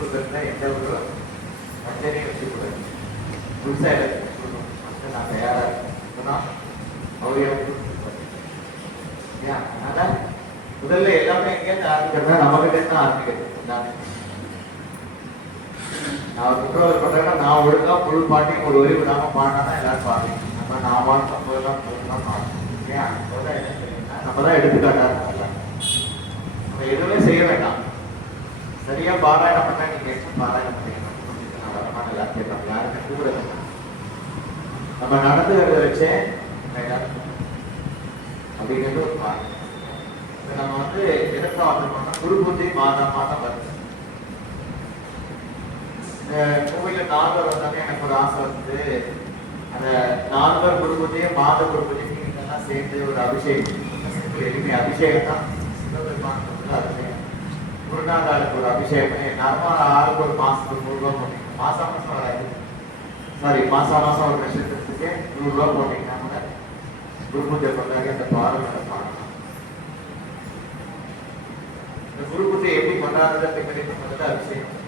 கொடுக்கறதுல எந்த ஒரு பிரச்சனையும் வச்சுக்கூடாது. புதுசாக கொடுக்கணும் நான் தயாராக இருக்கணும். அவர் எனக்கு அதனால முதல்ல எல்லாமே எங்கேருந்து ஆரம்பிக்கிறதா நம்மகிட்ட தான் ஆரம்பிக்கிறது. எல்லாமே நான் குற்றவாளி பண்றேன்னா நான் ஒழுங்கா முழு பாட்டையும் ஒரு ஒரே விடாம பாடினா எல்லாரும் பாடுறீங்க. நம்ம நான் பாட்டு சம்பவம் சொல்லலாம் பாடணும். ஏன் நம்ம தான் எடுத்துக்காட்டா இருக்கலாம். நம்ம எதுவுமே செய்ய வேண்டாம். சரியா பாராயணம் பண்ணா நீங்க எப்படி பாராயணம் பண்ணீங்க வரமான எல்லாரும் கேட்பாங்க. யாருமே கூட நம்ம நடந்துகிறத வச்சே அப்படிங்கிறது ஒரு பாடம். நம்ம வந்து எதற்காக பண்ணோம்னா குரு புத்தி மாதம் மாதம் வருது. கோவில நால்வர் வந்தாலே எனக்கு ஒரு ஆசை வந்து அந்த நால்வர் குருபூஜையும் மாத குருபூஜையும் இதெல்லாம் சேர்ந்து ஒரு அபிஷேகம் எளிமை அபிஷேகம் தான் சிவபெருமானுக்கு அபிஷேகம். குருநாதாளுக்கு ஒரு அபிஷேகம் நார்மலாக ஆளுக்கு ஒரு மாசத்துக்கு 100 ரூபா போட்டீங்க. மாசம் மாசம் வராது. சாரி மாசம் மாசம் ஒரு நட்சத்திரத்துக்கு 100 ரூபா போட்டீங்கன்னா கூட குருபூஜை பண்றாங்க. அந்த பாடல்களை பாடலாம். இந்த குருபூஜை எப்படி கொண்டாடுறது அப்படிங்கிறது அபிஷேகம்.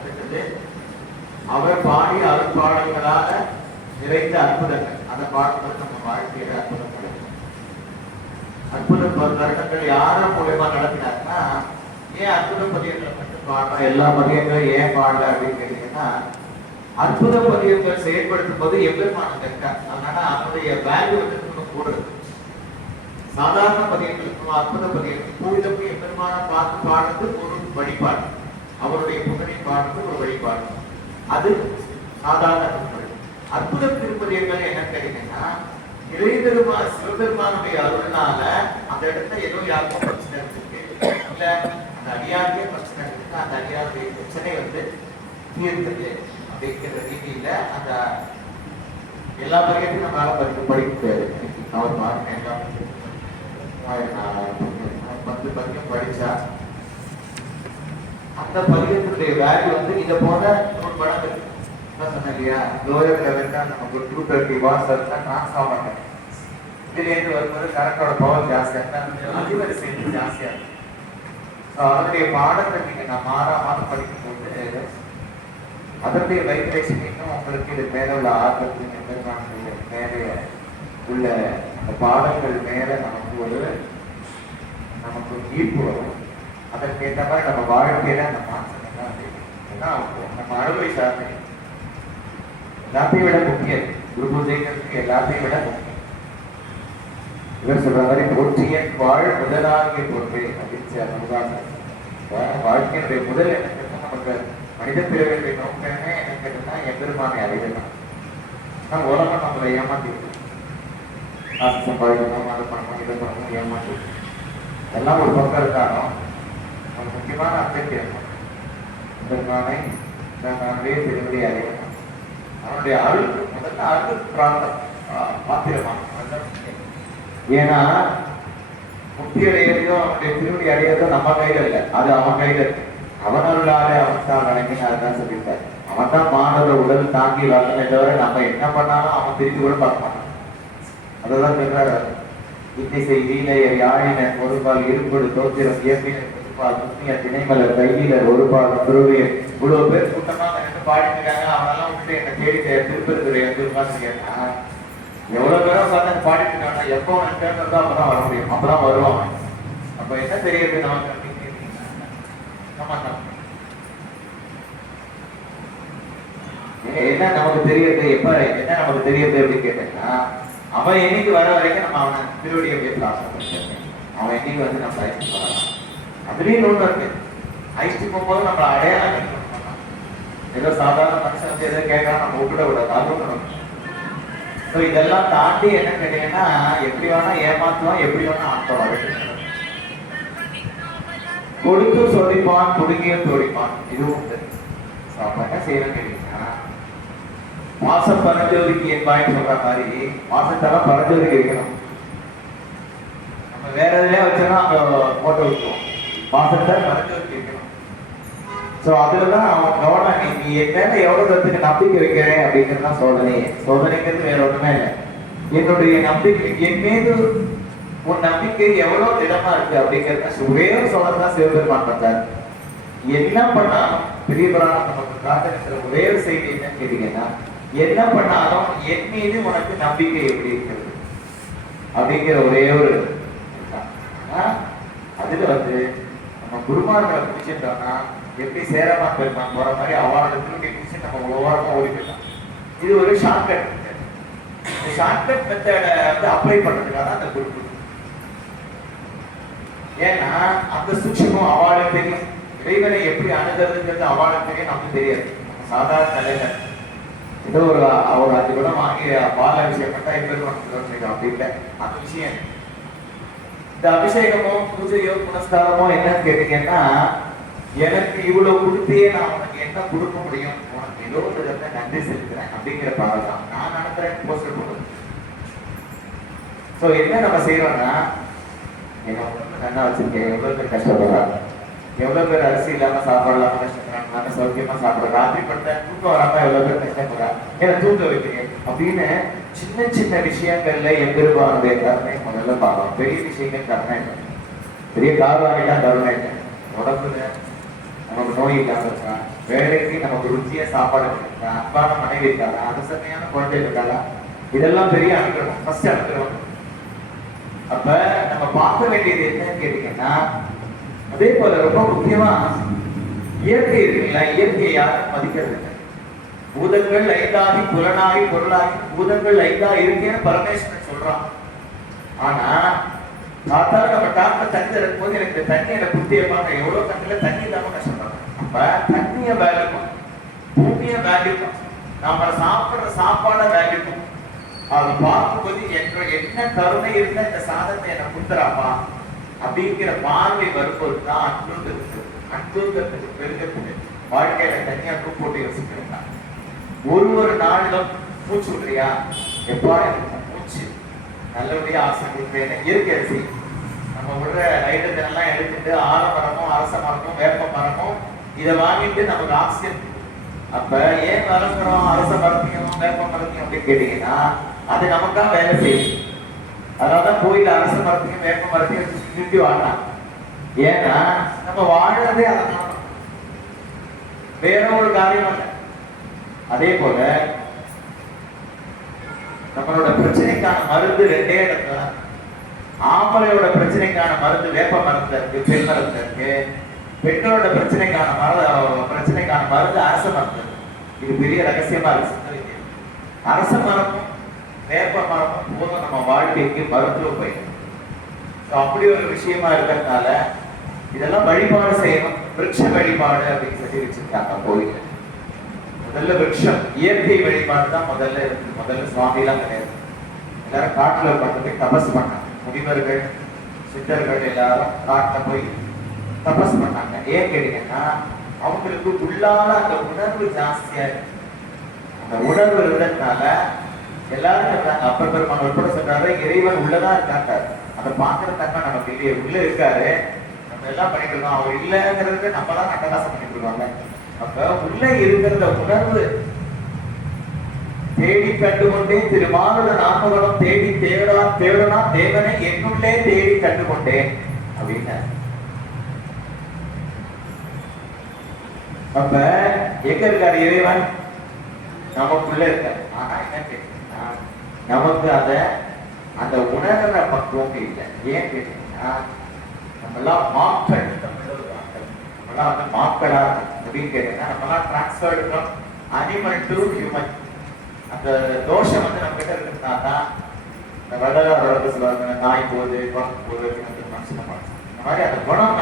அடுத்தது அவர் பாடிய அருட்பாடல்களால நிறைந்த அற்புதங்கள். அந்த பாடல்கள் நம்ம வாழ்க்கையில அற்புதங்கள் வருடங்கள் யார மூலமா நடத்தினாருன்னா ஏன் அற்புத பதியங்களை மட்டும் பாடுறோம் எல்லா பதியங்களும் ஏன் பாடல அப்படின்னு கேட்டீங்கன்னா அற்புத பதியங்கள் செயல்படுத்தும் போது எம்பெருமானம் இருக்கா. அதனால அவருடைய வேல்யூ வந்து இன்னும் கூடுது. சாதாரண பதியங்களுக்கும் அற்புத பதியங்களுக்கும் பூஜைக்கும் எம்பெருமான பார்த்து பாடுறது ஒரு வழிபாடு. அவருடைய புகழை பாடுறது ஒரு வழிபாடு. அது சாதாரண திருப்பதி. அற்புத திருப்பதியங்கள் என்ன கேட்டீங்கன்னா சிவபெருமானுடைய அருள்னால அந்த இடத்துல ஏதோ யாருக்கும் பிரச்சனை இருக்கு இல்ல அந்த அடியாருக்கே பிரச்சனை இருக்கு. அந்த அடியாருடைய பிரச்சனை வந்து தீர்த்தது அப்படிங்கிற ரீதியில அந்த எல்லா பதியத்தையும் நம்மளால படிக்க முடியாது. அவர் பாருங்க எல்லாம் 10 பதியம் படிச்சா அந்த பதியத்தினுடைய வேல்யூ வந்து இதை போல ஒரு படம் இருக்கு. சொன்னேன் இல்லையா லோயர் லெவல்ல நமக்கு 230 வாட்ஸ் இருந்தா டிரான்ஸ்ஃபார்மர் இதுலேருந்து வரும்போது கரண்டோட பவர் ஜாஸ்தியா இருந்தா அதிவரிசை ஜாஸ்தியா இருக்கு. அதனுடைய பாடத்தை நீங்க நான் மாதம் படிக்கும்போது அதனுடைய வைப்ரேஷனுக்கும் உங்களுக்கு இது மேல உள்ள ஆர்வத்தின் மேலே உள்ள அந்த பாடங்கள் மேல நமக்கு ஈர்ப்பு வரும். அதற்கேற்ற மாதிரி நம்ம வாழ்க்கையில அந்த மாற்றம் தான் நம்ம அறுவை சாதனை எல்லாத்தையும் விட முக்கியம். குரு பூஜைங்கிறதுக்கு எல்லாத்தையும் விட முக்கியம். இவர் சொல்ற மாதிரி போற்றிய வாழ் முதலாகிய பொருள் அப்படின்னு வாழ்க்கையினுடைய முதல் என்ன கேட்டா நமக்கு மனித பிறவியுடைய நோக்கமே என்ன கேட்டா எம்பெருமானை அடையலாம். உலகம் நம்மளை ஏமாத்தி காசு சம்பாதிக்கணும் அது பண்ணணும் இதை பண்ணணும் ஏமாத்தி எல்லாம் ஒரு பக்கம் இருக்காலும் முக்கியமான அர்த்தம் எம்பெருமானை திருவிழி அறியணும். அவனுடைய அருள் முதல்ல அருள் பிரார்த்தம் பாத்திரமான. ஏன்னா முக்தி அடையறதோ அவனுடைய திருவிழி அடையறதோ நம்ம கையில இல்லை, அது அவன் கையில இருக்கு. அவனருளாலே அவன் தான் அடங்கினாதான் சொல்லியிருக்காரு. அவன் தான் மாணவ உடல் தாங்கி வரலமே தவிர நம்ம என்ன பண்ணாலும் அவன் திருப்பி கூட பார்க்க மாட்டான். அதெல்லாம் சொல்றாரு. இன்னிசை வீணையர் யாழினர் ஒருபால் இருப்பது தோத்திரம் இயற்கையினர் முக்கிய திணைமலர் கையிலர் ஒருபால் துருவியர் இவ்வளவு பேர் கூட்டமா பாடிட்டு இருக்காங்க. அவனெல்லாம் விட்டு என்ன தேடி திருப்பதித்துறை வந்து கேட்டா எவ்வளவு பேரும் உட்காந்து பாடிட்டு இருக்காங்க. எப்போ அவன் கேட்கறதோ அப்பதான் வர முடியும், அப்பதான் வருவான். அப்ப என்ன தெரியுது நமக்கு அப்படின்னு என்ன நமக்கு தெரியுது எப்ப என்ன நமக்கு தெரியுது அப்படின்னு கேட்டீங்கன்னா அவன் என்னைக்கு வர வரைக்கும் நம்ம அவனை திருவடியை பேச ஆசைப்பட்டு அவன் என்னைக்கு வந்து நம்ம அழைச்சிட்டு போகலாம். அதுலயும் ஒண்ணு இருக்கு. அழைச்சிட்டு போகும்போது நம்மள அடையாளம் ஏதோ சாதாரண மனுஷன் வந்து எதோ கேட்கலாம் நம்ம விட்டுட கூடாது. அதுவும் இதெல்லாம் தாண்டி என்ன கேட்டீங்கன்னா எப்படி வேணா ஏமாத்துவான், எப்படி வேணா ஆட்டுவான். கொடுத்து சோதிப்பான், கொடுங்கியும் சோதிப்பான். இதுவும் உண்டு. அப்ப என்ன செய்யணும் கேட்டீங்கன்னா மாசம் பரஞ்சோதிக்கு என்பாயின்னு சொல்ற மாதிரி மாசத்தெல்லாம் பரஞ்சோதிக்கு வைக்கணும். நம்ம வேற எதுலயே வச்சோம்னா அங்க போட்டோ விட்டுருவோம். மாசத்தை பரஞ்சோதிக்கு வைக்கணும். சோ அதுலதான் அவன் கவனம். நீ என் மேல எவ்வளவு தூரத்துக்கு நம்பிக்கை வைக்கிறேன் அப்படிங்கிறதா சோதனையே. சோதனைங்கிறது வேற ஒண்ணுமே இல்லை. என்னுடைய நம்பிக்கை என் மீது உன் நம்பிக்கை எவ்வளவு திடமா இருக்கு அப்படிங்கிறத ஒரே ஒரு சோதனை தான் சிவபெருமான் பண்றாரு. என்ன பண்ணாலும் பெரிய புராணம் நமக்கு காட்டுகிற ஒரே ஒரு செய்தி என்னன்னு கேட்டீங்கன்னா, என்ன பண்ணாலும் என் மீது உனக்கு நம்பிக்கை எப்படி இருக்கிறது அப்படிங்கிற ஒரே ஒரு அதுல நம்ம குருமார்களை பிடிச்சிட்டோம்னா எப்படி சேரமா பெருமான் போற மாதிரி அவளோட திரும்பி பிடிச்சி நம்ம ஓரமா ஓடி போயிடலாம். இது ஒரு ஷார்ட்கட். ஷார்ட்கட் மெத்தடை அப்ளை பண்றதுக்காக அந்த குரு. ஏன்னா அந்த சூட்சமும் அவாளுக்கு தெரியும், இறைவனை எப்படி அணுகிறதுங்கிறது அவாளுக்கு தெரியும், நமக்கு தெரியாது. சாதாரண நிலையில ஏதோ ஒரு 5 குடம் வாங்கி பால் அபிஷேகம் பண்ணா இப்ப அப்படி இல்லை. அந்த விஷயம் இந்த அபிஷேகமோ பூஜையோ புனஸ்காரமோ என்னன்னு கேட்டீங்கன்னா, எனக்கு இவ்வளவு கொடுத்தே நான் உனக்கு என்ன கொடுக்க முடியும், உனக்கு ஏதோ ஒரு இடத்துல நன்றி செலுத்துறேன் அப்படிங்கிற பாடம் நான் நடத்துறேன் போஸ்டர் போடுறது. ஸோ என்ன நம்ம செய்யறோம்னா, என்ன நல்லா வச்சிருக்கேன், எவ்வளவு பேர் கஷ்டப்படுறாங்க, எவ்வளவு பேர் அரிசி இல்லாம சாப்பிடலாம கஷ்டப்படுறாங்க, நல்ல சௌக்கியமா சாப்பிடுறாங்க, ராத்திரி படுத்த தூக்கம் வராம எவ்வளவு பேர் கஷ்டப்படுறாங்க, ஏன்னா தூக்க வைக்கிறீங்க அப்படின்னு சின்ன சின்ன விஷயங்கள்ல எம்பெருமானுடைய கருணை முதல்ல பார்க்கலாம். பெரிய விஷயங்கள் கருணை இல்லை, பெரிய காரணம் கருணை இல்லை. உடம்புல நமக்கு நோய் இல்லாம இருக்கா, வேலைக்கு நமக்கு ருச்சியா சாப்பாடு இருக்கா, அன்பான மனைவி இருக்காங்க, அனுசரணையான குழந்தை இருக்காங்க, இதெல்லாம் பெரிய அனுகிரகம், ஃபர்ஸ்ட் அனுகிரகம். அப்ப நம்ம பார்க்க வேண்டியது என்னன்னு கேட்டீங்கன்னா, அதே போல ரொம்ப முக்கியமா இயற்கை இருக்குங்களா, இயற்கையை யாரும் மதிக்கிறது இல்லை. பூதங்கள் 5 புலனாகி பொருளாகி பூதங்கள் 5 இருக்கேன்னு பரமேஸ்வரன் சொல்றான். ஆனா பார்த்தாலும் நம்ம டாக்டர் தண்ணி தரும் போது எனக்கு தண்ணி எனக்கு குத்தியப்பாங்க, எவ்வளவு தண்ணியில தண்ணி இல்லாம கஷ்டப்படுறேன். அப்ப தண்ணிய வேல்யூக்கும் பூமிய வேல்யூக்கும் நாம சாப்பிடுற சாப்பாட வேல்யூக்கும் அதை பார்க்கும்போது என்ன கருணை இருந்தா இந்த சாதத்தை எனக்கு குத்துறாப்பா அப்படிங்கிற பார்வை வரும்போது தான் அன்புங்கிறதுக்கு பெருகிறதுக்கு வாழ்க்கையில தனியா போட்டு யோசிக்கிறேன். ஒரு நாளிலும் மூச்சு விடுறியா, எப்பா எனக்கு மூச்சு நல்லபடியா ஆசைப்படுறேன். இயற்கை அரிசி நம்ம விடுற ஹைட்ரஜன் எல்லாம் எடுத்துட்டு ஆலமரமும் அரச மரமும் வேப்ப மரமும் இதை வாங்கிட்டு நமக்கு ஆக்சிஜன். அப்ப ஏன் வளர்க்குறோம் அரச மரத்தையும் வேப்ப மரத்தையும் அப்படின்னு கேட்டீங்கன்னா, அது நமக்காக வேலை செய்யுது. அதனாலதான் கோயில் அரச மரத்தையும் வேப்ப மரத்தையும் சுற்றி வாழலாம். ஏன்னா நம்ம வாழறதே அதனால, வேற ஒரு காரியம் இல்லை. அதே போல நம்மளோட பிரச்சனைக்கான மருந்து 2 இடத்துல. ஆம்பளையோட பிரச்சனைக்கான மருந்து வேப்ப மரத்துல இருக்கு, பெண் மரத்துல இருக்கு. பெண்ணோட பிரச்சனைக்கான மருந்து அரச மரத்துல இருக்கு. இது பெரிய ரகசியமா இருக்கு. அரச மரமும் வேப்ப மரமும் போதும் நம்ம வாழ்க்கைக்கு மருத்துவ பயிர். அப்படி ஒரு விஷயமா இருக்கிறதுனால இதெல்லாம் வழிபாடு செய்யணும். விருட்ச வழிபாடு அப்படின்னு சொல்லி வச்சிருக்காங்க கோயில். முதல்ல விருட்சம், இயற்கை வழிபாடு தான் முதல்ல சுவாமி எல்லாம் கிடையாது. எல்லாரும் காட்டுல உட்காந்து தபஸ் பண்ணாங்க. முனிவர்கள் சித்தர்கள் எல்லாரும் காட்டுல போய் தபஸ் பண்ணாங்க. ஏன் கேட்டீங்கன்னா, அவங்களுக்கு உள்ளால அந்த உணர்வு ஜாஸ்தியா இருக்கு. அந்த உணர்வு இருந்ததுனால எல்லாரும் சொல்றாங்க, அப்பர் பெருமான் உட்பட சொல்றாரு, இறைவன் உள்ளதான் இருக்காங்க. அதை பாக்குறதுக்காக நமக்கு இல்லையே, உள்ள இருக்காரு, நம்ம எல்லாம் பண்ணிட்டு இருக்கோம். அவர் இல்லைங்கிறது நம்ம தான் அட்டகாசம் பண்ணிட்டு இருக்காங்க. அப்ப உள்ள இருக்கிறத உணர்வு தேடி கண்டுகொண்டே திருமாவள நாமகளும் தேடி தேடனா தேவனை என்னுள்ளே தேடி கண்டுகொண்டேன் அப்படின்னு. அப்ப எங்க இருக்காரு இறைவன்? நமக்குள்ள இருக்காரு. ஆனா என்ன கேட்டீங்கன்னா, நமக்கு அந்த உணர்ற பக்குவம் இல்லை. ஏன் கேட்டீங்கன்னா, நம்மெல்லாம் மாக்கள், நம்மெல்லாம் மாக்களா அப்படின்னு கேட்டீங்கன்னா, நம்மெல்லாம் transferred from animal to human. அந்த தோஷம் நம்ம கிட்ட இருக்கிறதுனா தான் இந்த வடகாரோட சொல்லுவாங்க, நாய் போகுது குழந்தை போகுது மனுஷன் இந்த மாதிரி அந்த குணம்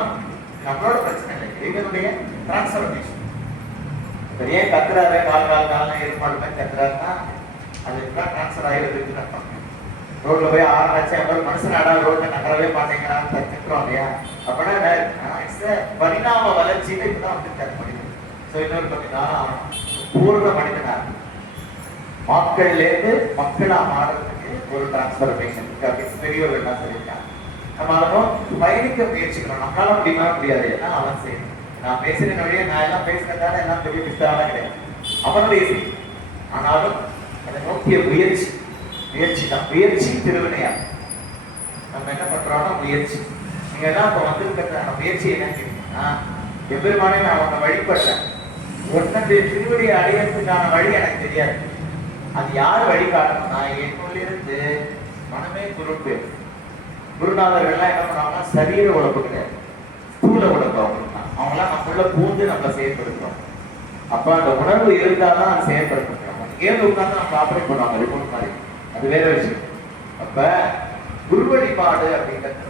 நம்மளோட பிரச்சனை இல்லை, இறைவனுடைய டிரான்ஸ்ஃபர்மேஷன். ஏன் கத்துறாரு கால் ஏற்பாடு மாதிரி கத்துறாருன்னா, அது எப்படிலாம் டிரான்ஸ்ஃபர் ஆகிடுறதுன்னு அர்த்தம். ரோட்ல போய் 6 லட்சம் மனுஷன் ஆடா ரோட்ல நகரவே மாட்டேங்கிறான்னு திட்டுறோம் இல்லையா? அப்படின்னா பரிணாம வளர்ச்சியில இப்பதான் வந்து முடியும். ஸோ இன்னொரு பார்த்தீங்கன்னா, பூர்ண மனிதனா மக்கள்ல இருந்து மக்களா மாறுறதுக்கு ஒரு டிரான்ஸ்பர்மேஷன் அப்படின்னு பெரியவர்கள் எல்லாம் சொல்லியிருக்காங்க. நம்ம அதெல்லாம் பயணிக்க முயற்சிக்கணும். நம்மளால முடியுமா? முடியாது. ஏன்னா அவன் செய்யணும். நான் பேசுறேன் வழியே நான் எல்லாம் பேசுறதால எல்லாம் பெரிய விஸ்தாரம் கிடையாது, அவனுடைய செய்யும். ஆனாலும் அதை நோக்கிய முயற்சி தான். முயற்சி திருவினையா நம்ம என்ன பண்றோம்னா முயற்சி. நீங்க எல்லாம் இப்ப வந்திருக்கிற முயற்சி என்ன கேட்டீங்கன்னா, எம்பெருமானே நான் உன்னை வழிபடுறேன், உன்னுடைய திருவடியை அடையறதுக்கான வழி எனக்கு தெரியாது, அது யார் வழிகாட்டணும்னா என்னுள்ளிருந்து மனமே குருட்டு. குருநாதர்கள்லாம் என்ன பண்ணுவாங்கன்னா சரீர உழைப்பு கிடையாது, ஸ்தூல உழைப்பு. அவங்களாம் நம்மள பூந்து நம்ம செயல்படுத்துறோம். அப்ப அந்த உணர்வு இருந்தாதான் அது செயல்படுத்துறோம். ஏன் உட்கார்ந்து நம்ம ஆப்ரேட் பண்ணுவாங்க ரிமோட் மாதிரி, அது வேற விஷயம். அப்ப குரு வழிபாடு அப்படிங்கிறது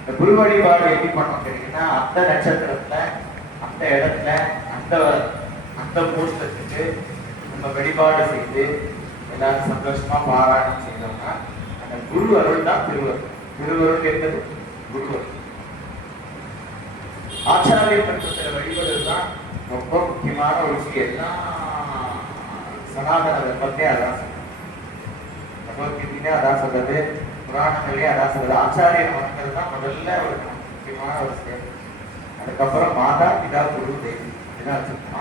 இந்த குரு வழிபாடு எப்படி பண்ணோம் கேட்டீங்கன்னா, அந்த நட்சத்திரத்துல அந்த இடத்துல அந்த அந்த போஸ்டத்துக்கு நம்ம வழிபாடு செய்து எல்லாரும் சந்தோஷமா பாராயணம் செய்தோம்னா அந்த குரு அருள் தான் திருவருள். திருவருள் என்பது குருவருள். ஆச்சாரிய பட்சத்துல வழிபடுறதுதான் ரொம்ப முக்கியமான ஒரு விஷயம். எல்லாம் சனாதன தர்மத்தை அதான் சொல்றது, பகவத்கீதையிலே அதான் சொல்றது, புராணங்களே அதான் சொல்றது. ஆச்சாரியன் வணங்குறது தான் முதல்ல ஒரு முக்கியமான ஒரு செயல். அதுக்கப்புறம் மாதா பிதா குரு தெய்வம்,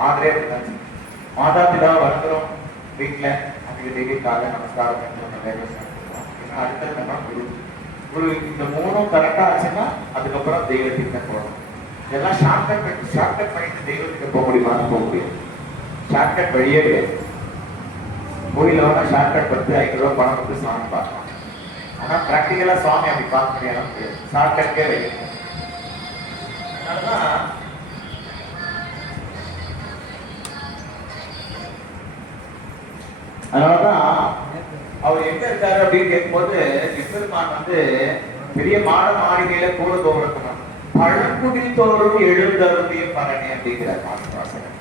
ஆதரே மாதா பிதா வணங்குறோம் வீட்டுல, அதுக்கு டெய்லி காலை நமஸ்காரம் அடுத்தது நம்ம குரு. குரு இந்த மூணும் கரெக்டா ஆச்சுன்னா அதுக்கப்புறம் தெய்வத்திற்கு போகணும். இதெல்லாம் ஷார்ட்கட் பண்ணிட்டு தெய்வத்துக்கு போக முடியுமான்னு போக முடியும். ஷார்ட்கட் வழியே கிடையாது. கோயில வேணா ஷார்ட்கட் பத்து 5 ரூபாய் பணம் கொடுத்து சாமி பார்க்கலாம். ஆனா பிராக்டிக்கலா சுவாமி அப்படி பார்க்க முடியாது, ஷார்ட்கட்டே வைக்கணும். அதனாலதான் அவர் எங்க இருக்காரு அப்படின்னு கேட்கும்போது எம்பெருமான் பெரிய மாட மாளிகையில கூட தோறணும், பழங்குடி தோறும் எழுந்தருடைய பழனி அப்படிங்கிறார் மாசவாசகர்.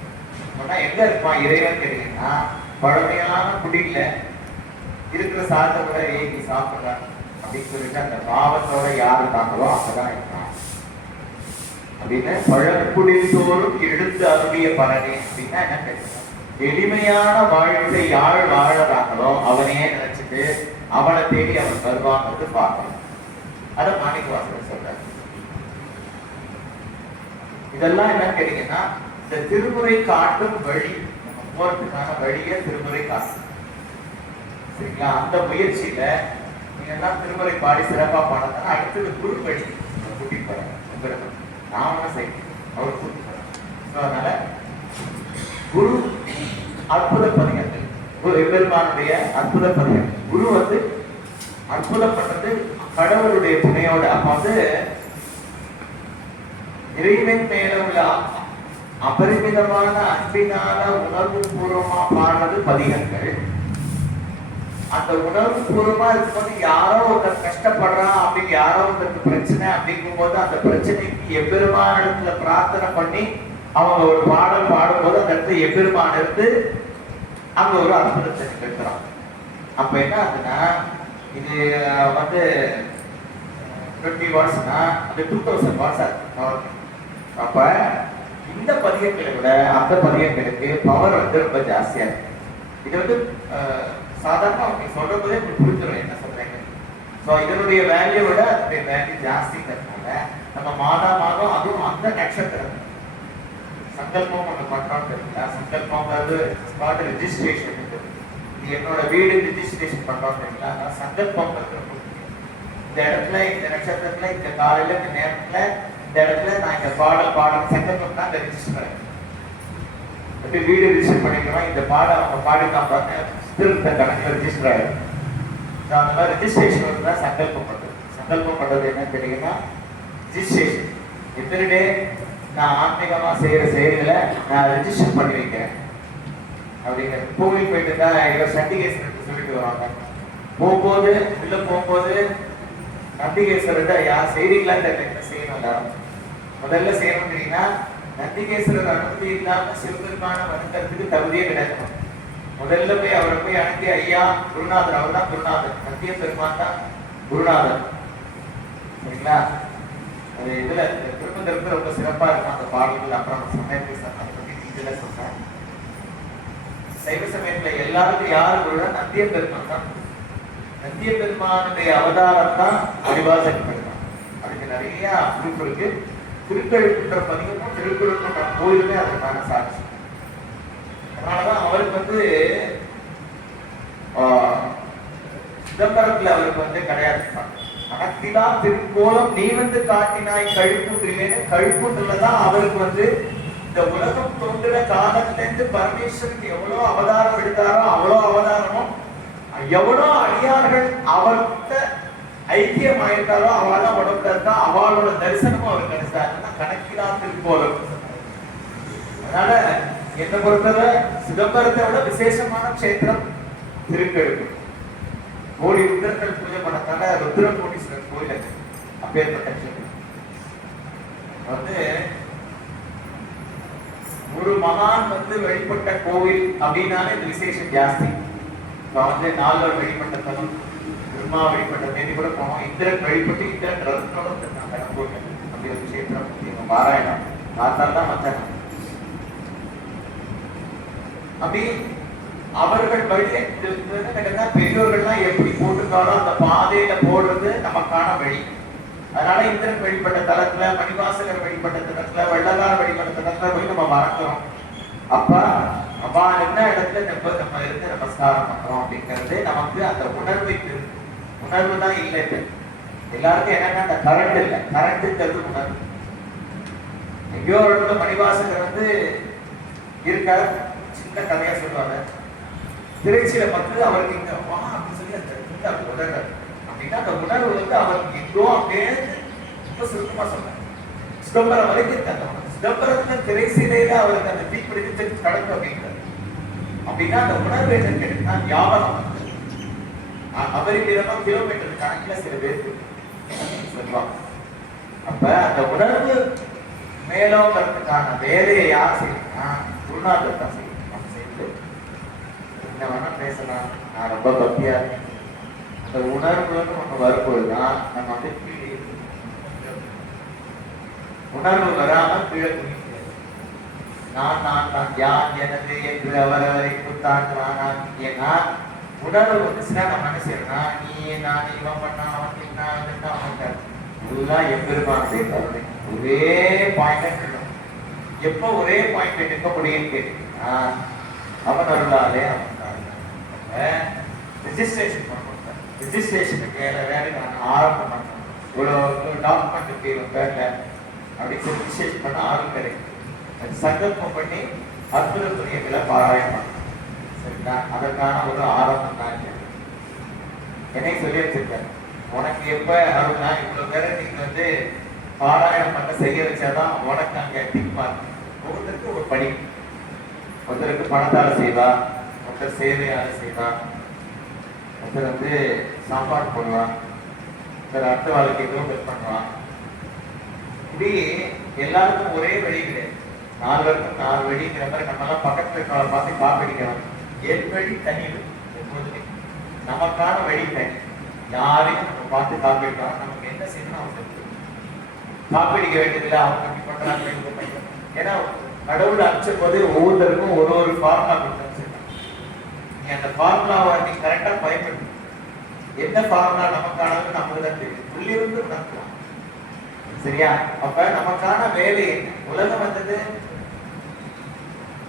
எங்க இருப்பான் இறைவன் கேட்டீங்கன்னா, பழமையான குடியில இருக்கிற சாதத்தை கூட ஏகி சாப்பிடுறான் அப்படின்னு சொல்லிட்டு அந்த பாவத்தோட யாரு தாங்களோ அப்பதான் இருக்கான் அப்படின்னு. பழங்குடி தோறும் எழுந்து அருடைய பழனி அப்படின்னா என்ன கேட்கணும், எளிமையான வாழ்க்கை யாழ் வாழறாங்களோ அவனையே நினைச்சிட்டு அவனை தேடி அவன் வருவாங்கிறது பார்க்கணும். அத மாணிக்கவாசகர் சொல்றாரு. இதெல்லாம் என்ன கேட்டீங்கன்னா, இந்த திருமுறை காட்டும் வழி, நம்ம போறதுக்கான வழியை திருமுறை காட்டும். சரிங்களா? அந்த முயற்சியில நீங்க எல்லாம் திருமுறை பாடி சிறப்பா பாடுறதுனா அடுத்தது குரு வழி கூட்டிட்டு போறாங்க. நான் ஒன்னும் செய்யணும், அவர் கூட்டிட்டு போறாங்க. அதனால குரு அற்புத பதிகங்கள், குரு எம்பெருமானுடைய அற்புத பதிகங்கள். குரு அற்புதப்பட்டது கடவுளுடைய துணையோட. அப்ப இறைவன் மேல உள்ள அபரிமிதமான அன்பினால உணர்வு பூர்வமா பாடுறது பதிகங்கள். அந்த உணர்வு பூர்வமா இருக்கும்போது யாரோ ஒருத்தர் கஷ்டப்படுறான் அப்படின்னு, யாரோ ஒருத்தருக்கு பிரச்சனை அப்படிங்கும் போது அந்த பிரச்சனைக்கு எம்பெருமானிடத்துல பிரார்த்தனை பண்ணி அவங்க ஒரு பாடல் பாடும்போது அந்த இடத்துல எம்பெருமான் இருந்து அங்க ஒரு அற்புதத்தை நிகழ்த்துறான். அப்ப என்ன ஆகுதுன்னா, இது 20 வாட்ஸ்னா அது 2000 வாட்ஸ் ஆகுது. அப்ப இந்த பதிகங்களை விட அந்த பதிகங்களுக்கு பவர் ரொம்ப ஜாஸ்தியா இருக்கு. இது சாதாரண சொல்ற போதே புரிஞ்சிடும் என்ன சொல்றேங்க. ஸோ இதனுடைய வேல்யூ விட அதனுடைய வேல்யூ ஜாஸ்திங்கிறதுனால நம்ம மாதம் அதுவும் அந்த நட்சத்திரம் சங்கல்பம் ஒன்று பண்றோம்னு தெரியல. சங்கல்பங்கிறது ஸ்பாட் ரெஜிஸ்ட்ரேஷன். இது என்னோட வீடு ரிஜிஸ்ட்ரேஷன் பண்றோம்னு தெரியல. அதான் சங்கல்பங்கிறது இந்த இடத்துல, இந்த நட்சத்திரத்துல, இந்த காலையில, இந்த நேரத்துல, இந்த இடத்துல நான் இந்த பாடல் சங்கல்பம் தான் ரெஜிஸ்டர் பண்ணேன். எப்படி வீடு ரிஜிஸ்டர் பண்ணிக்கிறோம், இந்த பாடம் அவங்க பாடிக்கலாம் பார்த்தேன் திருத்த கணக்கு ரெஜிஸ்டர் ஆகிடும். அந்த மாதிரி ரெஜிஸ்ட்ரேஷன் தான் சங்கல்பம் பண்றது. சங்கல்பம் பண்றது என்னன்னு கேட்டீங்கன்னா ரிஜிஸ்ட்ரேஷன். எத்தனை டே நான் ஆன்மீகமா செய்யற செயல்களை நான் ரெஜிஸ்டர் பண்ணி வைக்கிறேன் அப்படிங்கிற. கோவில் போயிட்டு தான் இவர் சண்டிகேஸ்வரர் சொல்லிட்டு வருவாங்க. போகும்போது உள்ள போகும்போது நந்திகேஸ்வரர்கிட்ட யார் செய்றீங்களா தெரியல, செய்யணும் எல்லாரும். முதல்ல செய்யணும் கேட்டீங்கன்னா, நந்திகேஸ்வரர் அனுமதி இல்லாம சிவபெருமான வணக்கத்துக்கு தகுதியே கிடையாது. முதல்ல போய் அவரை போய் அனுப்பி, ஐயா குருநாதர், அவர் தான் குருநாதர், நந்திய பெருமான் தான் குருநாதர். சரிங்களா? அது இதுல திருப்பதிற்கு ரொம்ப சிறப்பா இருக்கும் அந்த பாடல்கள். அப்புறம் சமயத்துக்கு சொல்றேன். சைவ சமயத்துல எல்லாருக்கும் யாரு குருனா நந்திய பெருமான் தான். நந்திய பெருமானுடைய அவதாரம் தான் மணிவாசன் பெருமான். அதுக்கு நிறைய ப்ரூஃப் இருக்கு. திருக்கழுக்குன்ற பதிகமும் திருக்கழுக்குன்ற கோயிலுமே அதுக்கான சாட்சி. அதனாலதான் அவருக்கு சிதம்பரத்துல அவருக்கு கிடையாது. கணக்கிலா திருக்கோலம் நீ வந்து காட்டினாய் கழுப்புன்றிலேன்னு கழுப்புன்றதுதான் அவருக்கு வந்து இந்த உலகம் தோன்றுற காலத்துல இருந்து பரமேஸ்வருக்கு எவ்வளவு அவதாரம் எடுத்தாரோ அவ்வளோ அவதாரமும் எவ்வளோ அடியார்கள் அவர்கிட்ட ஐக்கியம் ஆயிருந்தாரோ அவள உடம்புல இருக்கா அவளோட தரிசனமும் அவர் கிடைச்சாருன்னா கணக்கிலா திருக்கோலம். அதனால என்னை பொறுத்தவரை சிதம்பரத்தை விட விசேஷமான கஷேத்திரம் திருக்கழுக்கு. கோடி ருத்ரர்கள் பூஜை பண்ணத்தால ருத்ரகோடீஸ்வரர் கோயில் அப்பேற்பட்ட கஷேத்திரம் வந்து ஒரு மகான் வந்து வழிபட்ட கோவில் அப்படின்னாலே இந்த விசேஷம் ஜாஸ்தி. இப்போ வந்து நால்வர் வழிபட்ட தலம், பிரம்மா வழிபட்ட தேதி கூட போனோம். இந்திரன் வழிபட்டு இந்திரன் ரத்னோட கடம்பூர் அப்படி ஒரு கஷேத்திரம் பாராயணம் பார்த்தால் தான் மச்சான். அப்படி அவர்கள் வழி பெரியோர்கள்லாம் எப்படி போட்டிருக்காலும் அந்த பாதையில போடுறது நமக்கான வழி. அதனால இந்திரன் வழிபட்ட தலத்துல, மணிவாசகர் வழிபட்ட தலத்துல, வள்ளலார் வழிபட்ட தலத்துல போய் நம்ம மறக்கிறோம். அப்ப அப்பா என்ன இடத்துல நம்ம இருந்து நமஸ்காரம் பண்றோம் அப்படிங்கிறது நமக்கு அந்த உணர்வு தான் இல்லை. எல்லாருக்கும் என்னன்னா அந்த கரண்ட் இல்லை, கரண்ட்ங்கிறது உணர்வு. எங்கேயோ ஒரு இடத்துல மணிவாசகர் வந்து இருக்கார், சின்ன கதையா சொல்லுவாங்க. திருச்சியில பார்த்து அவருக்கு இங்க வா அப்படின்னு சொல்லி அந்த உணர்வு அப்படின்னா அந்த உணர்வு வந்து அவருக்கு எங்கோ அப்படியே ரொம்ப சுருக்கமா சொல்றாங்க. சிதம்பரம் வரைக்கும் இருக்காங்க. சிதம்பரத்துல திரைசீலையில அவருக்கு அந்த தீப்பிடித்து கடக்கு அப்படிங்கிறார். அப்படின்னா அந்த உணர்வு என்ன ஞாபகம் அபரிமிதமா கிலோமீட்டர் கணக்குல சில பேருக்கு சொல்லுவாங்க. அப்ப அந்த உணர்வு மேலோங்கிறதுக்கான வேலையை யார் செய்யணும்னா குருநாதர் தான் செய்யணும். நம்ம செய்து என்ன வேணா பேசலாம், நான் ரொம்ப பக்தியா இருக்கேன். அந்த உணர்வுன்னு ஒண்ணு வரும்போதுதான் நம்ம வந்து கீழே உணர்வு வராம கீழே குடிக்க நான் தான் யான் எனது என்று அவரவரை குத்தான். ஏன்னா உணர்வு வந்துச்சுன்னா நம்ம என்ன செய்யறோம்னா நீ நான் இவன் பண்ணா அவன் தின்னா அவன் இதுதான் எம்பெருமானுடைய கருணை. ஒரே பாயிண்ட் இருக்கணும். எப்போ ஒரே பாயிண்ட் நிற்க முடியும்னு கேட்டீங்கன்னா அவன் அருளாலே அவன் ரெஜிஸ்ட்ரேஷன் பண்ண ரெஜிஸ்ட்ரேஷனுக்கு வேலை நான் ஆரம்பம் பண்ணேன். ஒரு டாக்குமெண்ட் இருக்கு இவன் பேர்ல அப்படின்னு சொல்லி ரெஜிஸ்ட்ரேஷன் பண்ண ஆர்வம் கிடைக்கும். சங்கல்பம் பண்ணி அற்புத துணியங்களை பாராயணம் பண்ணணும். சரிங்களா? அதற்கான ஒரு ஆரம்பம் தான் என்னை சொல்லி வச்சிருக்காரு. உனக்கு எப்ப அருள்னா இவ்வளவு பேரை நீங்க வந்து பாராயணம் பண்ண செய்ய வச்சாதான் உனக்கு அங்க டிக் மார்க். ஒவ்வொருத்தருக்கு ஒரு பணி. ஒருத்தருக்கு பணத்தால செய்வா, ஒருத்தர் சேவையால செய்வா, ஒருத்தர் வந்து சாப்பாடு போடுவான், ஒருத்தர் அடுத்த வாழ்க்கைக்கு ஹெல்ப் பண்ணுவான். இப்படி எல்லாருக்கும் ஒரே வழி கிடையாது. 4 பேருக்கும் 4 வழிங்கிற மாதிரி நம்ம எல்லாம் பக்கத்துல இருக்கிறவரை பார்த்து காப்பிடிக்கிறோம். என் வழி தனி எப்போதுமே நமக்கான வழி தனி. யாரையும் நம்ம பார்த்து காப்பிடிக்கலாம். நமக்கு என்ன செய்யணும் அவங்க காப்பிடிக்க வேண்டியதில்லை. அவங்க எப்படி பண்றாங்க. ஏன்னா கடவுள் அனுப்பிச்ச போது ஒவ்வொருத்தருக்கும் ஒரு ஒரு ஃபார்முலா கொடுத்துருக்காங்க. நீ அந்த ஃபார்முலாவை நீ கரெக்டா பயன்படுத்த. என்ன ஃபார்முலா நமக்கானது நமக்கு தான் தெரியும். உள்ளிருந்து உணர்த்தலாம். சரியா? அப்ப நமக்கான வேலை என்ன? உலகம் வந்தது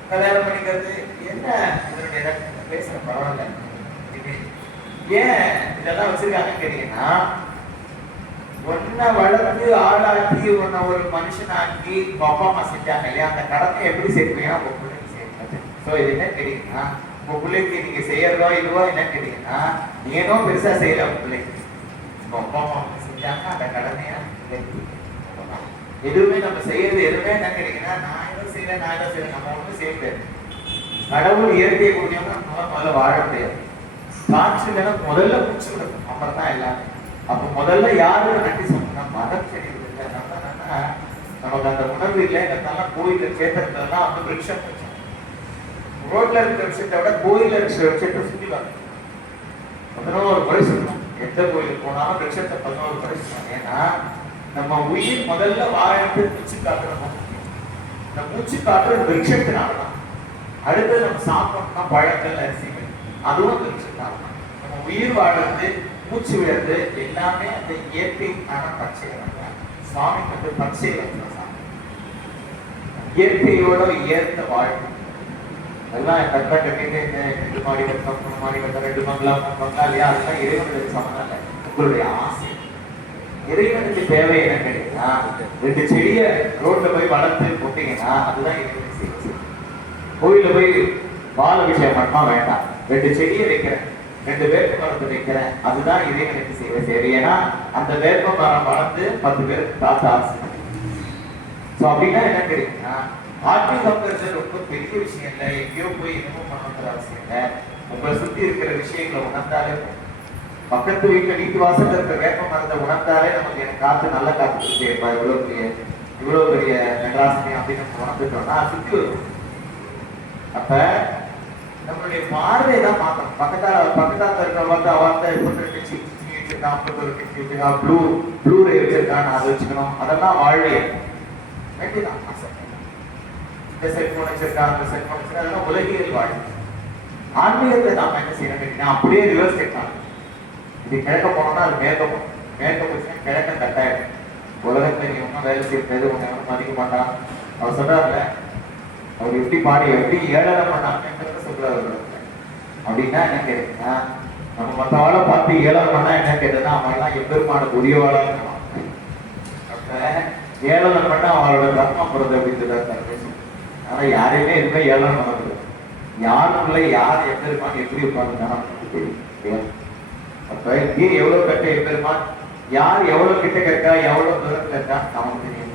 கல்யாணம் பண்ணிக்கிறது என்ன இதனுடைய பேசுற பரவாயில்ல. ஏன் இதெல்லாம் வச்சிருக்காங்கன்னு கேட்டீங்கன்னா உன்னை வளர்த்து ஆளாக்கி உன்னை ஒரு மனுஷனாக்கி அப்பா அம்மா செஞ்சாங்க இல்லையா? அந்த கடமை எப்படி சேர்ப்பீங்கன்னா உங்க பிள்ளைக்கு சேர்க்கிறது. ஸோ இது என்ன கேட்டீங்கன்னா உங்க பிள்ளைக்கு நீங்க செய்யறதோ இதுவோ என்ன கேட்டீங்கன்னா ஏனோ பெருசா செய்யல உங்க பிள்ளைக்கு. உங்க அப்பா அம்மா செஞ்சாங்க அந்த கடமையா எதுவுமே நம்ம செய்யறது எதுவுமே என்ன கிடைக்குன்னா நான் ஏதோ செய்யறேன் நம்ம ஒன்றும் செய்யறது. கடவுள் இயற்கையை கூடியவங்க நம்மளால முதல்ல வாழ முடியாது. காற்று இல்லைன்னா முதல்ல மூச்சு விடணும். அப்புறம் தான் எல்லாமே. அப்ப முதல்ல யாரும் நன்றி சொல்லணும். மரம் செடி இல்லை நம்ம நமக்கு அந்த உணர்வு இல்லை. எங்கெல்லாம் கோயில் கேத்திரத்துலாம் வந்து விருட்சம் வச்சோம். ரோட்ல இருக்கிற விஷயத்தை விட கோயில இருக்கிற விஷயத்தை சுற்றி வாங்க 11 முறை சொல்லணும். எந்த கோயிலுக்கு போனாலும் விருட்சத்தை 11 முறை சொல்லணும். ஏன்னா நம்ம உயிர் முதல்ல வாழறது மூச்சு காட்டுறோம். இந்த மூச்சு காட்டுறது விருட்சத்தினாலதான். அடுத்து நம்ம சாப்பிட்டோம்னா பழங்கள் அரிசிகள் அதுவும் விருட்சத்தினாலதான். நம்ம உயிர் வாழறது மூச்சு விடுறது எல்லாமே அந்த இயற்கைக்கான பச்சை சுவாமி வந்து பச்சை இயற்கையோட இயற்கை வாழ்க்கை அதெல்லாம் கரெக்டா கட்டிட்டு 2 மாடி கட்டம் 3 மாடி கட்டம் 2 பங்களா 3 பங்களா இல்லையா? அதெல்லாம் இறைவனுடைய சமம் இல்லை. உங்களுடைய ஆசை இறைவனுக்கு தேவை என்ன கேட்டீங்கன்னா, 2 செடியை ரோட்ல போய் வளர்த்து போட்டீங்கன்னா அதுதான் இறைவனுக்கு செய்ய. கோயில போய் பால் அபிஷேகம் பண்ணா வேண்டாம், 2 செடியை வைக்கிறேன், 2 வேப்ப மரத்தை வைக்கிறேன், அதுதான் இறைவனுக்கு செய்ய சரி. ஏன்னா அந்த வேப்ப மரம் வளர்ந்து 10 பேருக்கு காத்து ஆசை. ஸோ அப்படின்னா என்ன கேட்டீங்கன்னா, ஆத்மீகம்ங்கிறது ரொம்ப பெரிய விஷயம் இல்லை, எங்கேயோ போய் இன்னமும் பண்ணணுங்கிற அவசியம் இல்லை. உங்களை சுத்தி இருக்கிற விஷயங்களை உணர்ந்தாலே, பக்கத்து வீட்டு வாசல்ல இருக்கிற வேப்ப மரத்தை உணர்ந்தாலே நமக்கு எனக்கு காத்து நல்ல காத்து கொடுத்தேப்பா, இவ்வளவு பெரிய நகராசனி அப்படின்னு நம்ம உணர்ந்துட்டோம்னா சுத்தி வரும். அப்ப நம்மளுடைய பார்வையை தான் பார்க்கணும். பக்கத்தால இருக்கிற அவர்த்த வச்சிருக்கான், ப்ளூ ரே வச்சிருக்கான், அதை வச்சுக்கணும், அதெல்லாம் வாழ்வியல் வேண்டிதான். இந்த செல்போன் வச்சிருக்கான், அந்த செல்போன் வச்சிருக்கா, அதெல்லாம் உலகியல் வாழ்வு. ஆன்மீகத்தை நாம என்ன செய்யணும் கேட்டீங்கன்னா, அப்படியே ரிவர்ஸ் கேட்கலாம். இது கிழக்க போனோம்னா அது மேற்க போச்சுன்னா கிழக்க கட்டாயம். உலகத்துல நீ ஒன்றும் வேலை செய்யறது ஒன்றும் மதிக்க மாட்டான். அவர் சொல்றாருல, அவர் எப்படி ஏழரை பண்ணாங்கன்னு சொல்றாரு. அப்படின்னா என்ன கேட்டீங்கன்னா, நம்ம மற்றவாளை பார்த்து ஏழரை பண்ணா என்ன கேட்டதுன்னா, அவங்கெல்லாம் எப்பெருமான உரியவாளா இருக்கணும். அப்ப ஏழரை பண்ணா அவங்களோட தர்மம் போறது அப்படின்னு சொல்றாரு. ஆனா யாரையுமே எதுவுமே ஏழரை பண்ண யாருக்குள்ள யார் எப்பெருமான் எப்படி உட்கார்ந்துன்னா தெரியும். அப்ப இங்கே எவ்வளவு கட்ட எப்பெருமான், யார் எவ்வளவு கிட்ட இருக்கா, எவ்வளவு தூரத்துல இருக்கா நமக்கு தெரியும்.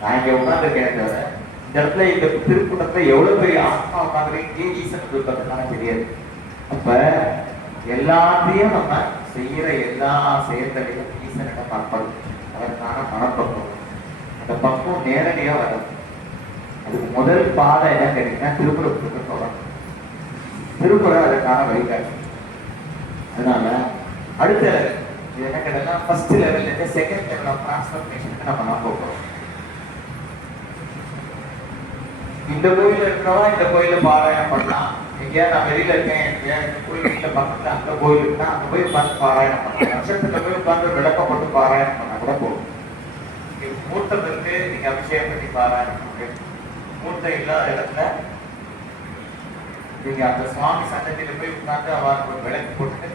நான் இங்க உட்கார்ந்துருக்கேன் தவிர இந்த இடத்துல இந்த திருக்கூட்டத்துல எவ்வளவு பெரிய ஆத்மா உட்கார்ந்துருக்கு ஈசனுக்கு உட்கார்ந்துருக்கான்னு தெரியாது. அப்ப எல்லாத்தையும் நம்ம செய்யற எல்லா செயல்களையும் ஈசனிடம் பார்ப்பது, அதற்கான மனப்பக்குவம். அந்த பக்குவம் நேரடியா வரும். அதுக்கு முதல் பாதை என்ன கேட்டீங்கன்னா, திருக்குறளுக்கு தொடரும். திருக்குறள் அதற்கான வழிகாட்டு. அதனால அடுத்த என்ன கேட்டா, ஃபர்ஸ்ட் லெவல்ல இருந்து செகண்ட் லெவல் ஆஃப் டிரான்ஸ்ஃபர்மேஷனுக்கு நம்ம போகிறோம். இந்த கோயில இருக்கிறவா இந்த கோயில பாராயணம் பண்ணலாம். எங்கேயா நான் வெளியில இருக்கேன், இந்த கோயில பக்கத்துல அந்த கோயில் இருக்குன்னா அங்க போய் உட்காந்து பாராயணம் பண்ணலாம். நட்சத்திரத்துல போய் உட்காந்து விளக்கம் போட்டு பாராயணம் பண்ணா கூட போகும். மூர்த்தம் இருக்கு, நீங்க அபிஷேகம் பண்ணி பாராயணம் பண்ணுங்க. மூர்த்தம் இல்லாத இடத்துல நீங்க அந்த சுவாமி சன்னதியில போய் உட்கார்ந்து அவருக்கு ஒரு விளக்கு போட்டு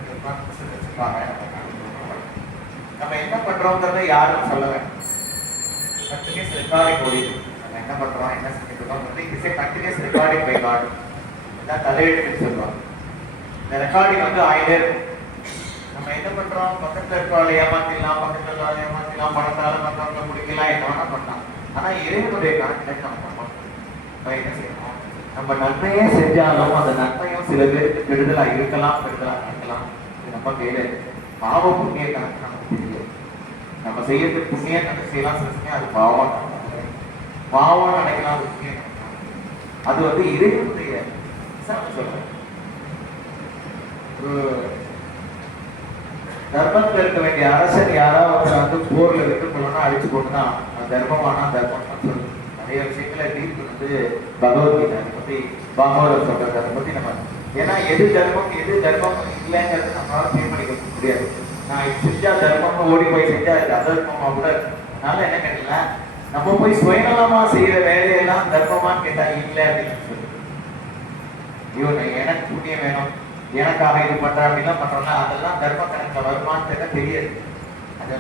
நம்ம என்ன பண்றோம்ன்றத யாரும் சொல்ல வேண்டாம். கண்டினியூஸ் ரெக்கார்டிங் ஓடிடும். நம்ம என்ன பண்றோம், என்ன செஞ்சுட்டு இருக்கோம், கண்டினியூஸ் ரெக்கார்டிங் பை காட். இதான் தலையெழுத்துன்னு சொல்லுவாங்க. இந்த ரெக்கார்டிங் ஆயிட்டே இருக்கும். நம்ம என்ன பண்றோம், பக்கத்துல இருக்கிறவங்களை ஏமாத்திடலாம், பக்கத்துல இருக்கிறவங்களை ஏமாத்திடலாம், பணத்தால மற்றவங்களை முடிக்கலாம், என்ன வேணா பண்ணலாம். ஆனா இறைவனுடைய கணக்கு நம்ம பண்ணணும். என்ன செய்யணும், நம்ம நன்மையே செஞ்சாலும் அந்த நன்மையும் சில பேருக்கு கெடுதலா இருக்கலாம், கெடுதலா நடக்கலாம். இது நம்ம கையில பாவ புண்ணிய கணக்கு நமக்கு தெரியும். நம்ம செய்யறது புண்ணிய கணக்கு செய்யலாம், சில சமயம் அது பாவம் நினைக்கலாம், அது புண்ணிய கணக்கு. அது இறைவனுடைய சொல்றேன். தர்மத்தில் இருக்க வேண்டிய அரசன் யாராவது போர்ல வெற்றி கொள்ளணும் அழிச்சு போட்டுனா தர்மமானா தர்மம் சொல்லு. நிறைய விஷயங்களை தீர்ப்பு பகவத்கீதை அதை பத்தி பாகவதர் சொல்றது. அதை பத்தி நம்ம ஏன்னா எது தர்மம் இல்லைங்கிறது நம்மளால தீர்மானிக்க முடியாது. நான் இது செஞ்சா தர்மம் ஓடி போய் செஞ்சா இது அதர்மமா கூட. அதனால என்ன கேட்டீங்கன்னா, நம்ம போய் சுயநலமா செய்யற வேலையெல்லாம் தர்மமான்னு கேட்டா இல்லை அப்படின்னு சொல்லு. இவன் எனக்கு புண்ணியம் வேணும், எனக்காக இது பண்ற அப்படிலாம் பண்றோம்னா அதெல்லாம் தர்ம கணக்குல வருமானு தெரியாது. அது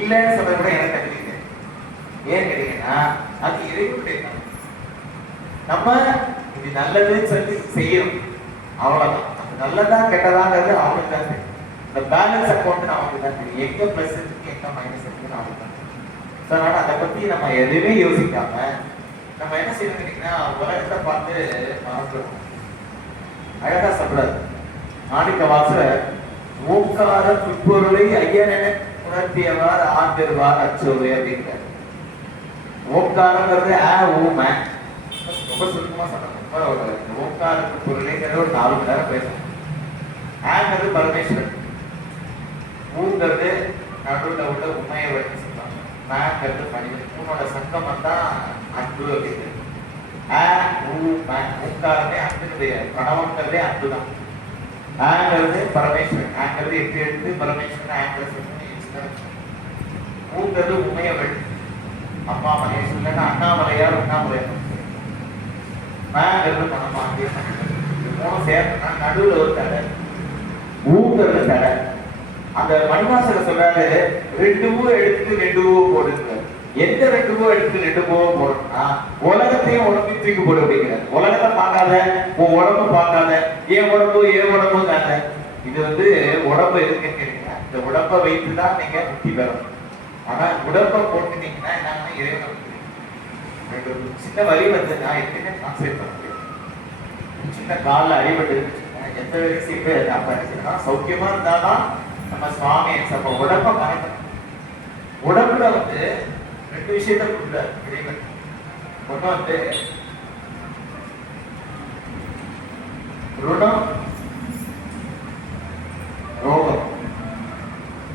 இல்லைன்னு சொல்ல கூட எனக்கு தெரியுது. ஏன் கேட்டீங்கன்னா, அது இறைவனுடைய நம்ம இது நல்லதுன்னு சொல்லி செய்யணும், அவ்வளவுதான். அது நல்லதா கெட்டதாங்கிறது அவனுக்கு தான் தெரியும். இந்த பேலன்ஸ் அக்கௌண்ட் அவனுக்கு தான் தெரியும், எங்க பிளஸ் இருக்கு எங்க மைனஸ் இருக்குன்னு அவனுக்கு தான் தெரியும். அதனால அதை பத்தி நம்ம எதுவுமே யோசிக்காம நம்ம என்ன செய்யணும் கேட்டீங்கன்னா, உலகத்தை பார்த்து மறந்துடும். அழகா சொல்றாரு மாணிக்க வாசகர், ஓங்கார துப்பொருளை ஐயன் என உணர்த்தியவார் ஆந்திருவார் அச்சோவே அப்படிங்கிறார். ஓங்காரங்கிறது ரொம்ப சுருக்கமா சொன்னாங்க. ஓங்காரத்து பொருளைங்கிற ஒரு 4 மணி நேரம் பேசணும். ஆங்கிறது பரமேஸ்வரன், ஊங்கிறது நடுவில் உள்ள உண்மையை வச்சு சொல்றாங்க, மேங்கிறது மனிதன். உன்னோட சங்கமம் தான் அன்பு அப்படிங்கிறது. ஓங்காரமே அன்புடைய கணவன்கிறதே அன்பு தான். ஆங்கிறது பரமேஸ்வரன், ஆங்கிறது 8 எழுத்து பரமேஸ்வரன், ஆங்கிறது ஊங்கிறது உண்மையை வழி அம்மா மகேஸ்வரன், அண்ணாமலையார் உண்ணாமலையார். மேங்கிறது மனமாண்டிய மூணு சேர்த்துனா நடுவில் ஒரு தடை, ஊங்கிறது தடை, அந்த மணிவாசகர் சொல்றாரு, 2 பூ எடுத்து 2 பூ போடுங்க. எந்த 2 பூ எடுத்து 2 பூ போடணும்னா உலகத்தையும் உடம்பையும் தூக்கி போட அப்படிங்கிறார். உலகத்தை பார்க்காத, உன் உடம்பு பார்க்காத, ஏன் உடம்புங்காத. இது உடம்பு எதுக்குன்னு கேட்டீங்கன்னா, இந்த உடம்பை வைத்துதான் நீங்க முக்தி பெறணும். ஆனா உடம்பை போட்டுனீங்கன்னா என்னன்னா இறைவனை சின்ன வரி நான் எப்பயுமே கான்சன்ட்ரேட் பண்ண முடியும். சின்ன காலில் அடிபட்டு எந்த வேலையும் செய்ய அப்ப சௌக்கியமா இருந்தாதான் நம்ம சுவாமி நம்ம உடம்ப மறக்கணும். உடம்புல 2 விஷயத்த கொடுக்குறாரு இறைவன். ஒண்ணு ருணம், ரோகம்.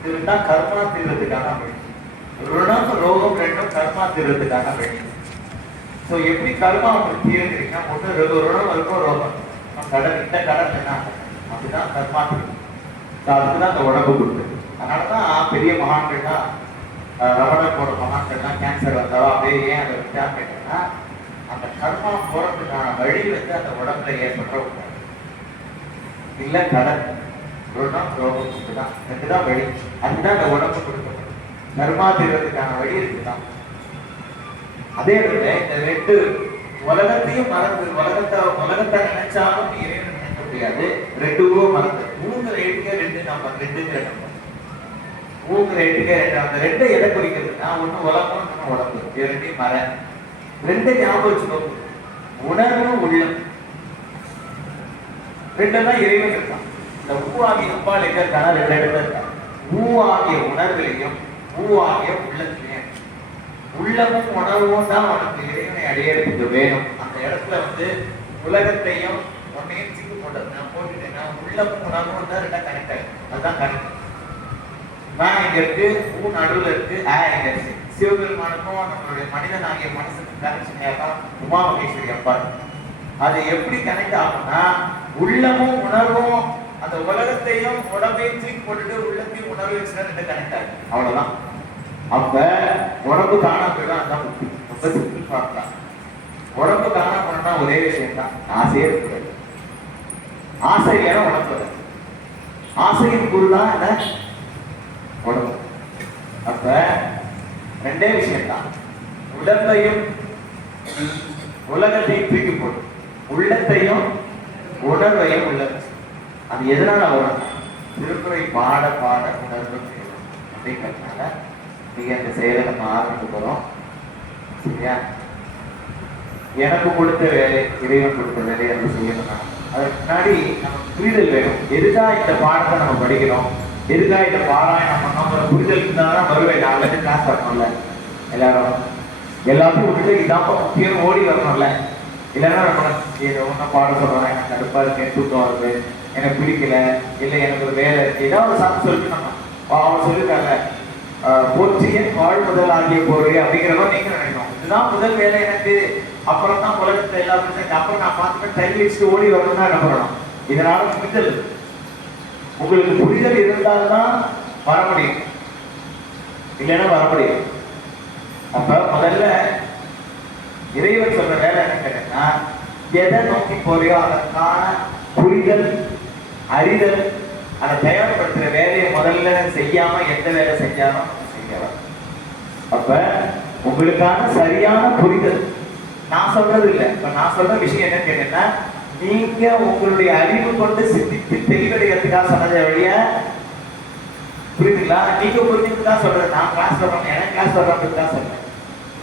இதுதான் கர்மா தீர்றதுக்கான வழி. ருணம் ரோகம் 2ம் கர்மா தீர்றதுக்கான வழி. சோ எப்படி கர்மா உங்களுக்கு தீர்ந்துருக்கா, ஒண்ணு ருணம் இருக்கும், ரோகம். கடன், இந்த கடன் என்ன அப்படிதான் கர்மா தீரும். அதுக்குதான் அந்த உடம்பு கொடுக்குது. அதனாலதான் பெரிய மகான்கள்லாம், ரமணர் போற மகான்கள்லாம் கேன்சர் வந்தாலும் அப்படியே ஏன் அதை விட்டா கேட்டோம்னா, அந்த கர்மா போறதுக்கான வழி அந்த உடம்புல ஏற்படுற இல்ல கடன், ருணம், ரோகம் தான் 2 தான் வழி. அதுதான் அந்த உடம்பு கொடுக்கணும். கர்மா தீர்றதுக்கான வழி இருக்குதான். அதே விட இந்த 2 உலகத்தையும் மறந்து, உலகத்தை நினைச்சாலும் இறைவன் நினைக்க முடியாது. 2 மறந்து ஊங்குற எட்டுக்க 2 நம்ம 2ங்கிற நம்பர். ஊங்குற எட்டுக்க 2. அந்த 2 எதை குறிக்கிறதுனா, ஒண்ணு உலகம், இன்னொன்னு உடம்பு. 2 மர 2 ஞாபகம் வச்சுக்கோங்க. உணர்வு, உள்ளம் 2 தான் இறைவன் இருக்கான். இந்த ஊ ஆகிய அப்பால் எங்க இருக்கானா 2 இடத்துல இருக்கான். ஊ ஆகிய உணர்விலையும் ஊ ஆகிய உள்ளத்திலையும். உள்ளமும் உணர்வும் தான் உனக்கு இறைவனை அடையறதுக்கு வேணும். அந்த இடத்துல உலகத்தையும் ஒன்னையும் சிக்கு போட்டது நான் போட்டுட்டேன்னா, உள்ளமும் உணர்வும் தான் 2 கனெக்ட் ஆகும். அதுதான் கனெக்ட். நான் இங்க இருக்கு, ஊ நடுவுல இருக்கு, இங்க இருக்கு. சிவபெருமானுக்கும் நம்மளுடைய மனிதன் ஆகிய மனசுக்கு கனெக்ஷன் உமா மகேஸ்வரி அப்பா. அது எப்படி கனெக்ட் ஆகும்னா, உள்ளமும் உணர்வும் அந்த உலகத்தையும் உடம்பையும் தூக்கி போட்டுட்டு உள்ளத்தையும் உணர்வு வச்சுதான் 2 கனெக்ட் ஆகும். அவ்வளவுதான். அப்ப உடம்பு காணா போயிடும். அதுதான் முக்கியம். ரொம்ப சிம்பிள் பார்க்கலாம். உடம்பு காணா போனா ஒரே விஷயம் தான், ஆசையே இருக்கிறது. ஆசை இல்லையா உடம்பு. ஆசையின் குரு தான் என்ன உடம்பு. அப்ப 2 விஷயம் தான், உடம்பையும் உலகத்தையும் தூக்கி போட்டு உள்ளத்தையும் உணர்வையும் உள்ளது. அது எதனால வரும்? திருக்குறை பாட பாட உணர்வு அப்படிங்கிறதுனால நீங்க அந்த செயலை நம்ம ஆரம்பிக்க போறோம். சரியா? எனக்கு கொடுத்த வேலை, இறைவன் கொடுத்த வேலையை நம்ம செய்யணும். அதுக்கு முன்னாடி நமக்கு புரிதல் வேணும். எதுக்காக இந்த பாடத்தை நம்ம படிக்கிறோம், எதுக்காக இந்த பாராயணம் பண்ணோம், புரிதல் இருந்தாதான் வருவேன். 4 கிளாஸ் வரணும்ல எல்லாரும். எல்லாத்தையும் விட்டுட்டு இதான் முக்கியம் ஓடி வரணும்ல. இல்லைன்னா நம்ம ஒன்றும் பாட சொல்றோம், எனக்கு கடுப்பா இருக்கு, தூக்கம் வருது, எனக்கு பிடிக்கல, இல்லை எனக்கு ஒரு வேலை இருக்கு, ஏதாவது ஒரு சாப்பிட்டு சொல்லிட்டு நம்ம அவன் சொல்லிருக்காங்க போற்றிய வாழ் முதல் ஆகிய போரு அப்படிங்கிறத நீங்க நினைக்கணும். இதுதான் முதல் வேலை எனக்கு, அப்புறம் தான் உலகத்தை எல்லாத்தையும் அப்புறம் நான் பார்த்துட்டு தள்ளி வச்சுட்டு ஓடி வரணும்னா என்ன பண்ணணும்? இதனால புரிதல், உங்களுக்கு புரிதல் இருந்தால்தான் வர முடியும், இல்லைன்னா வர முடியும். அப்ப முதல்ல இறைவன் சொல்ற வேலை என்ன கேட்டா, எதை நோக்கி போறியோ அதற்கான புரிதல், அறிதல், அதை தயார்படுத்துற வேலையை முதல்ல செய்யாம எந்த வேலை செஞ்சாலும் செய்யலாம். அப்ப உங்களுக்கான சரியான புரிதல் நான் சொல்றது இல்லை. இப்ப நான் சொல்ற விஷயம் என்ன கேட்டீங்கன்னா, நீங்க உங்களுடைய அறிவு கொண்டு சிந்தித்து தெளிவடைகிறதுக்காக சொன்னதை வழிய புரியுதுங்களா? நீங்க புரிஞ்சுட்டு தான் சொல்றேன். நான் கிளாஸ் சொல்றேன், எனக்கு கிளாஸ் சொல்றேன் தான் சொல்றேன்.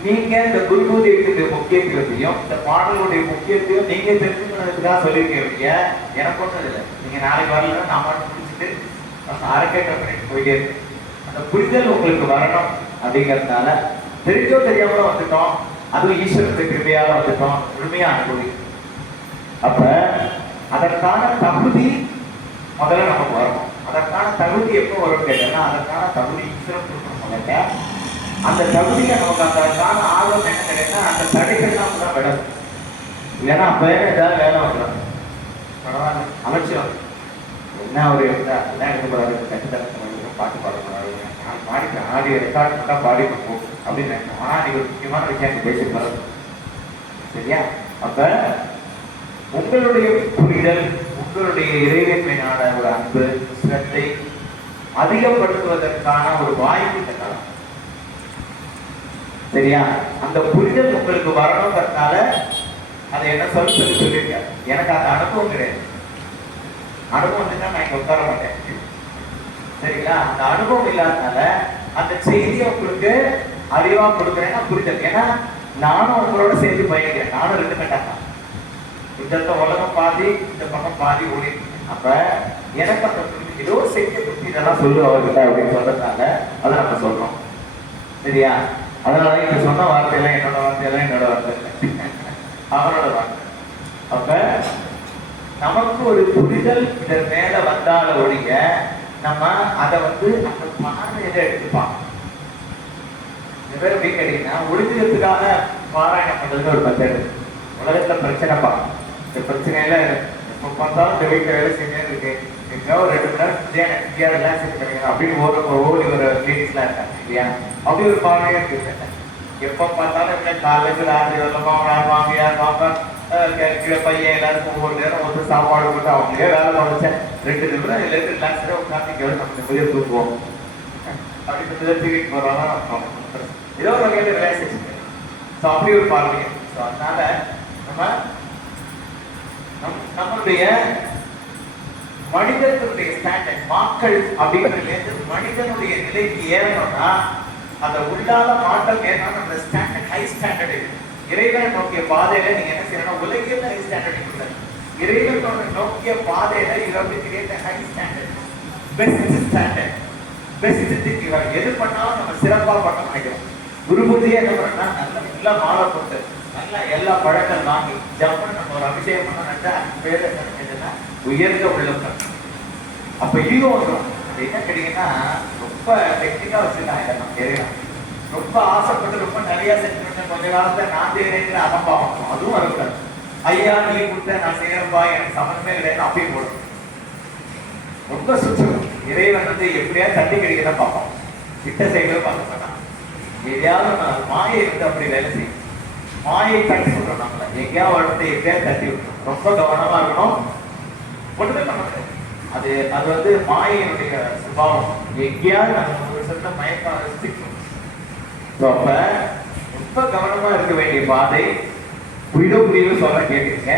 நீங்க இந்த குருபூதியுடைய முக்கியத்துவத்தையும் இந்த பாடலுடைய முக்கியத்தையும் நீங்க தெரிஞ்சுக்கிறதுக்காக சொல்லியிருக்கீங்க. எனக்கு ஒன்றும் இல்லை. நீங்க நாளைக்கு வரலாம், நான் மட்டும் முடிச்சுட்டு அரக்கேற்ற பண்ணிட்டு போயிட்டே இருக்கு. அந்த புரிதல் உங்களுக்கு வரணும் அப்படிங்கிறதுனால தெரிஞ்சோ தெரியாமல வந்துட்டோம். அதுவும் ஈஸ்வரத்தை கிருபையால வந்துட்டோம், முழுமையா அனுபவி. அப்ப அதற்கான தகுதி முதல்ல நமக்கு வரணும். அதற்கான தகுதி எப்போ வரும் கேட்டோம்னா, அதற்கான தகுதி ஈஸ்வரன் கொடுக்கணும். அந்த தகுதியில நமக்கு அதற்கான ஆர்வம் என்ன கிடைக்குன்னா, அந்த தடைகள் தான் விடணும். இல்லைன்னா அப்ப ஏதாவது வேலை வந்துடும். பரவாயில்ல அமைச்சர் என்ன ஒரு எல்லாம் எடுக்கப்படாது, கட்டுத்தரப்பு பாட்டு பாடக்கூடாது, நான் பாடிப்பேன், ஆடியோ ரெக்கார்ட் மட்டும் பாடி கொடுப்போம் அப்படின்னு நினைக்கிறோம். ஆனா நீங்க ஒரு முக்கியமான விஷயம் பேசி வரும். சரியா? அப்ப உங்களுடைய புரிதல், உங்களுடைய இறைவன்மையான ஒரு அன்பு, சிரத்தை, அதிகப்படுத்துவதற்கான ஒரு வாய்ப்பு இந்த காலம். சரியா? அந்த புரிதல் உங்களுக்கு வரணுங்கிறதுனால அதை என்ன சொல்லியிருக்காரு. எனக்கு அந்த அனுபவம் கிடையாது. அனுபவம் வந்துட்டா நான் இங்க உட்கார மாட்டேன். சரிங்களா? அந்த அனுபவம் இல்லாதனால அந்த செய்தியை உங்களுக்கு அறிவா கொடுக்குறேன்னா புரிதல். ஏன்னா நானும் உங்களோட சேர்ந்து பயணிக்கிறேன். நானும் 2 கட்டாங்க. இந்த உலகம் பாதி, இந்த பக்கம் பாதி ஓடி. அப்ப எனக்கு அந்த ஏதோ செய்தியை பற்றி இதெல்லாம் சொல்லு அவர்கிட்ட அப்படின்னு சொல்றதுனால அதை நம்ம சொல்றோம். சரியா? அதனால இங்க சொன்ன வார்த்தையெல்லாம் என்னோட வார்த்தையெல்லாம் என்னோட வார்த்தை இல்லை, அவனோட வார்த்தை. அப்ப நமக்கு ஒரு புரிதல் இதன் மேல வந்தால ஒழிய நம்ம அதை அந்த பார்வையில எடுத்துப்பாங்க. எப்படி கேட்டீங்கன்னா, ஒழுங்குறதுக்காக பாராயணம் பண்றதுன்னு ஒரு மெத்தடு. உலகத்துல பிரச்சனை பார்க்கணும். இந்த பிரச்சனையில எப்ப பார்த்தாலும் இந்த வீட்டை வேலை செஞ்சே இருக்கு, எங்கேயோ ஒரு 2 மணி நேரம் ஃப்ரீயா ரிலாக்ஸ் கிடைக்கணும் அப்படின்னு ஓடி ஒரு லேடிஸ்லாம் இருக்காங்க இல்லையா? அப்படி ஒரு பார்வையா இருக்கு. எப்ப பார்த்தாலும் இல்லை, காலேஜ் ராத்திரி வரலாம், மாமியார் பாப்பா பையன் எல்லாருக்கும் ஒவ்வொரு நேரம் வந்து சாப்பாடு போட்டு அவங்களே வேலை முடிச்சேன் 2 நிமிடம் எல்லாருக்கும் ரிலாக்ஸாக உட்காந்து நம்ம வெளியே தூக்குவோம் அப்படின்னு தூக்கிட்டு போறோம். ஏதோ ஒரு வகையில் ரிலாக்ஸேஷன். ஸோ அப்படி ஒரு பார்வை. ஸோ அதனால நம்மளுடைய மனிதனுடைய ஸ்டாண்டர்ட் மக்கள் அப்படிங்கிறது மனிதனுடைய நிலைக்கு ஏறணும்னா அந்த உள்ளால மாற்றம் ஏறணும். அந்த ஸ்டாண்டர்ட் ஹை ஸ்டாண்டர்ட் இருக்கு. இறைவன் நோக்கிய பாதையில நீங்க என்ன செய்யணும்? உலகில் ஹை ஸ்டாண்டர்ட் இல்லை, இறைவன் நோக்கிய பாதையில high standard, best standard, best thinking. எது பண்ணாலும் நம்ம சிறப்பா பண்ண நினைக்கிறோம். குரு பூஜையே என்ன பண்ணா நல்லா மாலை போட்டு நல்லா எல்லா பழங்கள் வாங்கி ஜம்முன்னு நம்ம ஒரு அபிஷேகம் பண்ண நினைச்சா பேர் என்ன உயர்ந்த உள்ளம். அப்ப ஈகோ வந்துடும். அது என்ன கேட்டீங்கன்னா, ரொம்ப டெக்னிக்கா வச்சுருக்காங்க. நம்ம தெரியலாம், ரொம்ப ஆசைப்பட்டு ரொம்ப நிறைய செஞ்சு கொஞ்ச காலத்தை நான் செய்யறேங்கிற அகம்பாவம் அதுவும் வரக்கூடாது. ஐயா நீ கொடுத்த நான் செய்யறப்பா, எனக்கு சம்மந்தமே கிடையாது அப்படி போடும். ரொம்ப சுத்தம். இறைவன் எப்படியா தட்டி கிடைக்கதான் பார்ப்போம், கிட்ட செய்யறது பார்க்க மாட்டான். எதையாவது மாயை அப்படி வேலை செய்யும். மாயை தட்டி விட்டுறோம். நம்மள எங்கேயாவது இடத்தை எப்படியாவது தட்டி விட்டுரும். ரொம்ப கவனமா இருக்கணும். ஒண்ணுமே பண்ண முடியாது. அது மாயினுடைய சுபாவம். எங்கேயாவது நம்ம ஒரு சில மயக்கம் ரசிக்கும். அப்ப ரொம்ப கவனமா இருக்க வேண்டிய பாதை. புரியுதோ சொல்ல கேட்டுருங்க.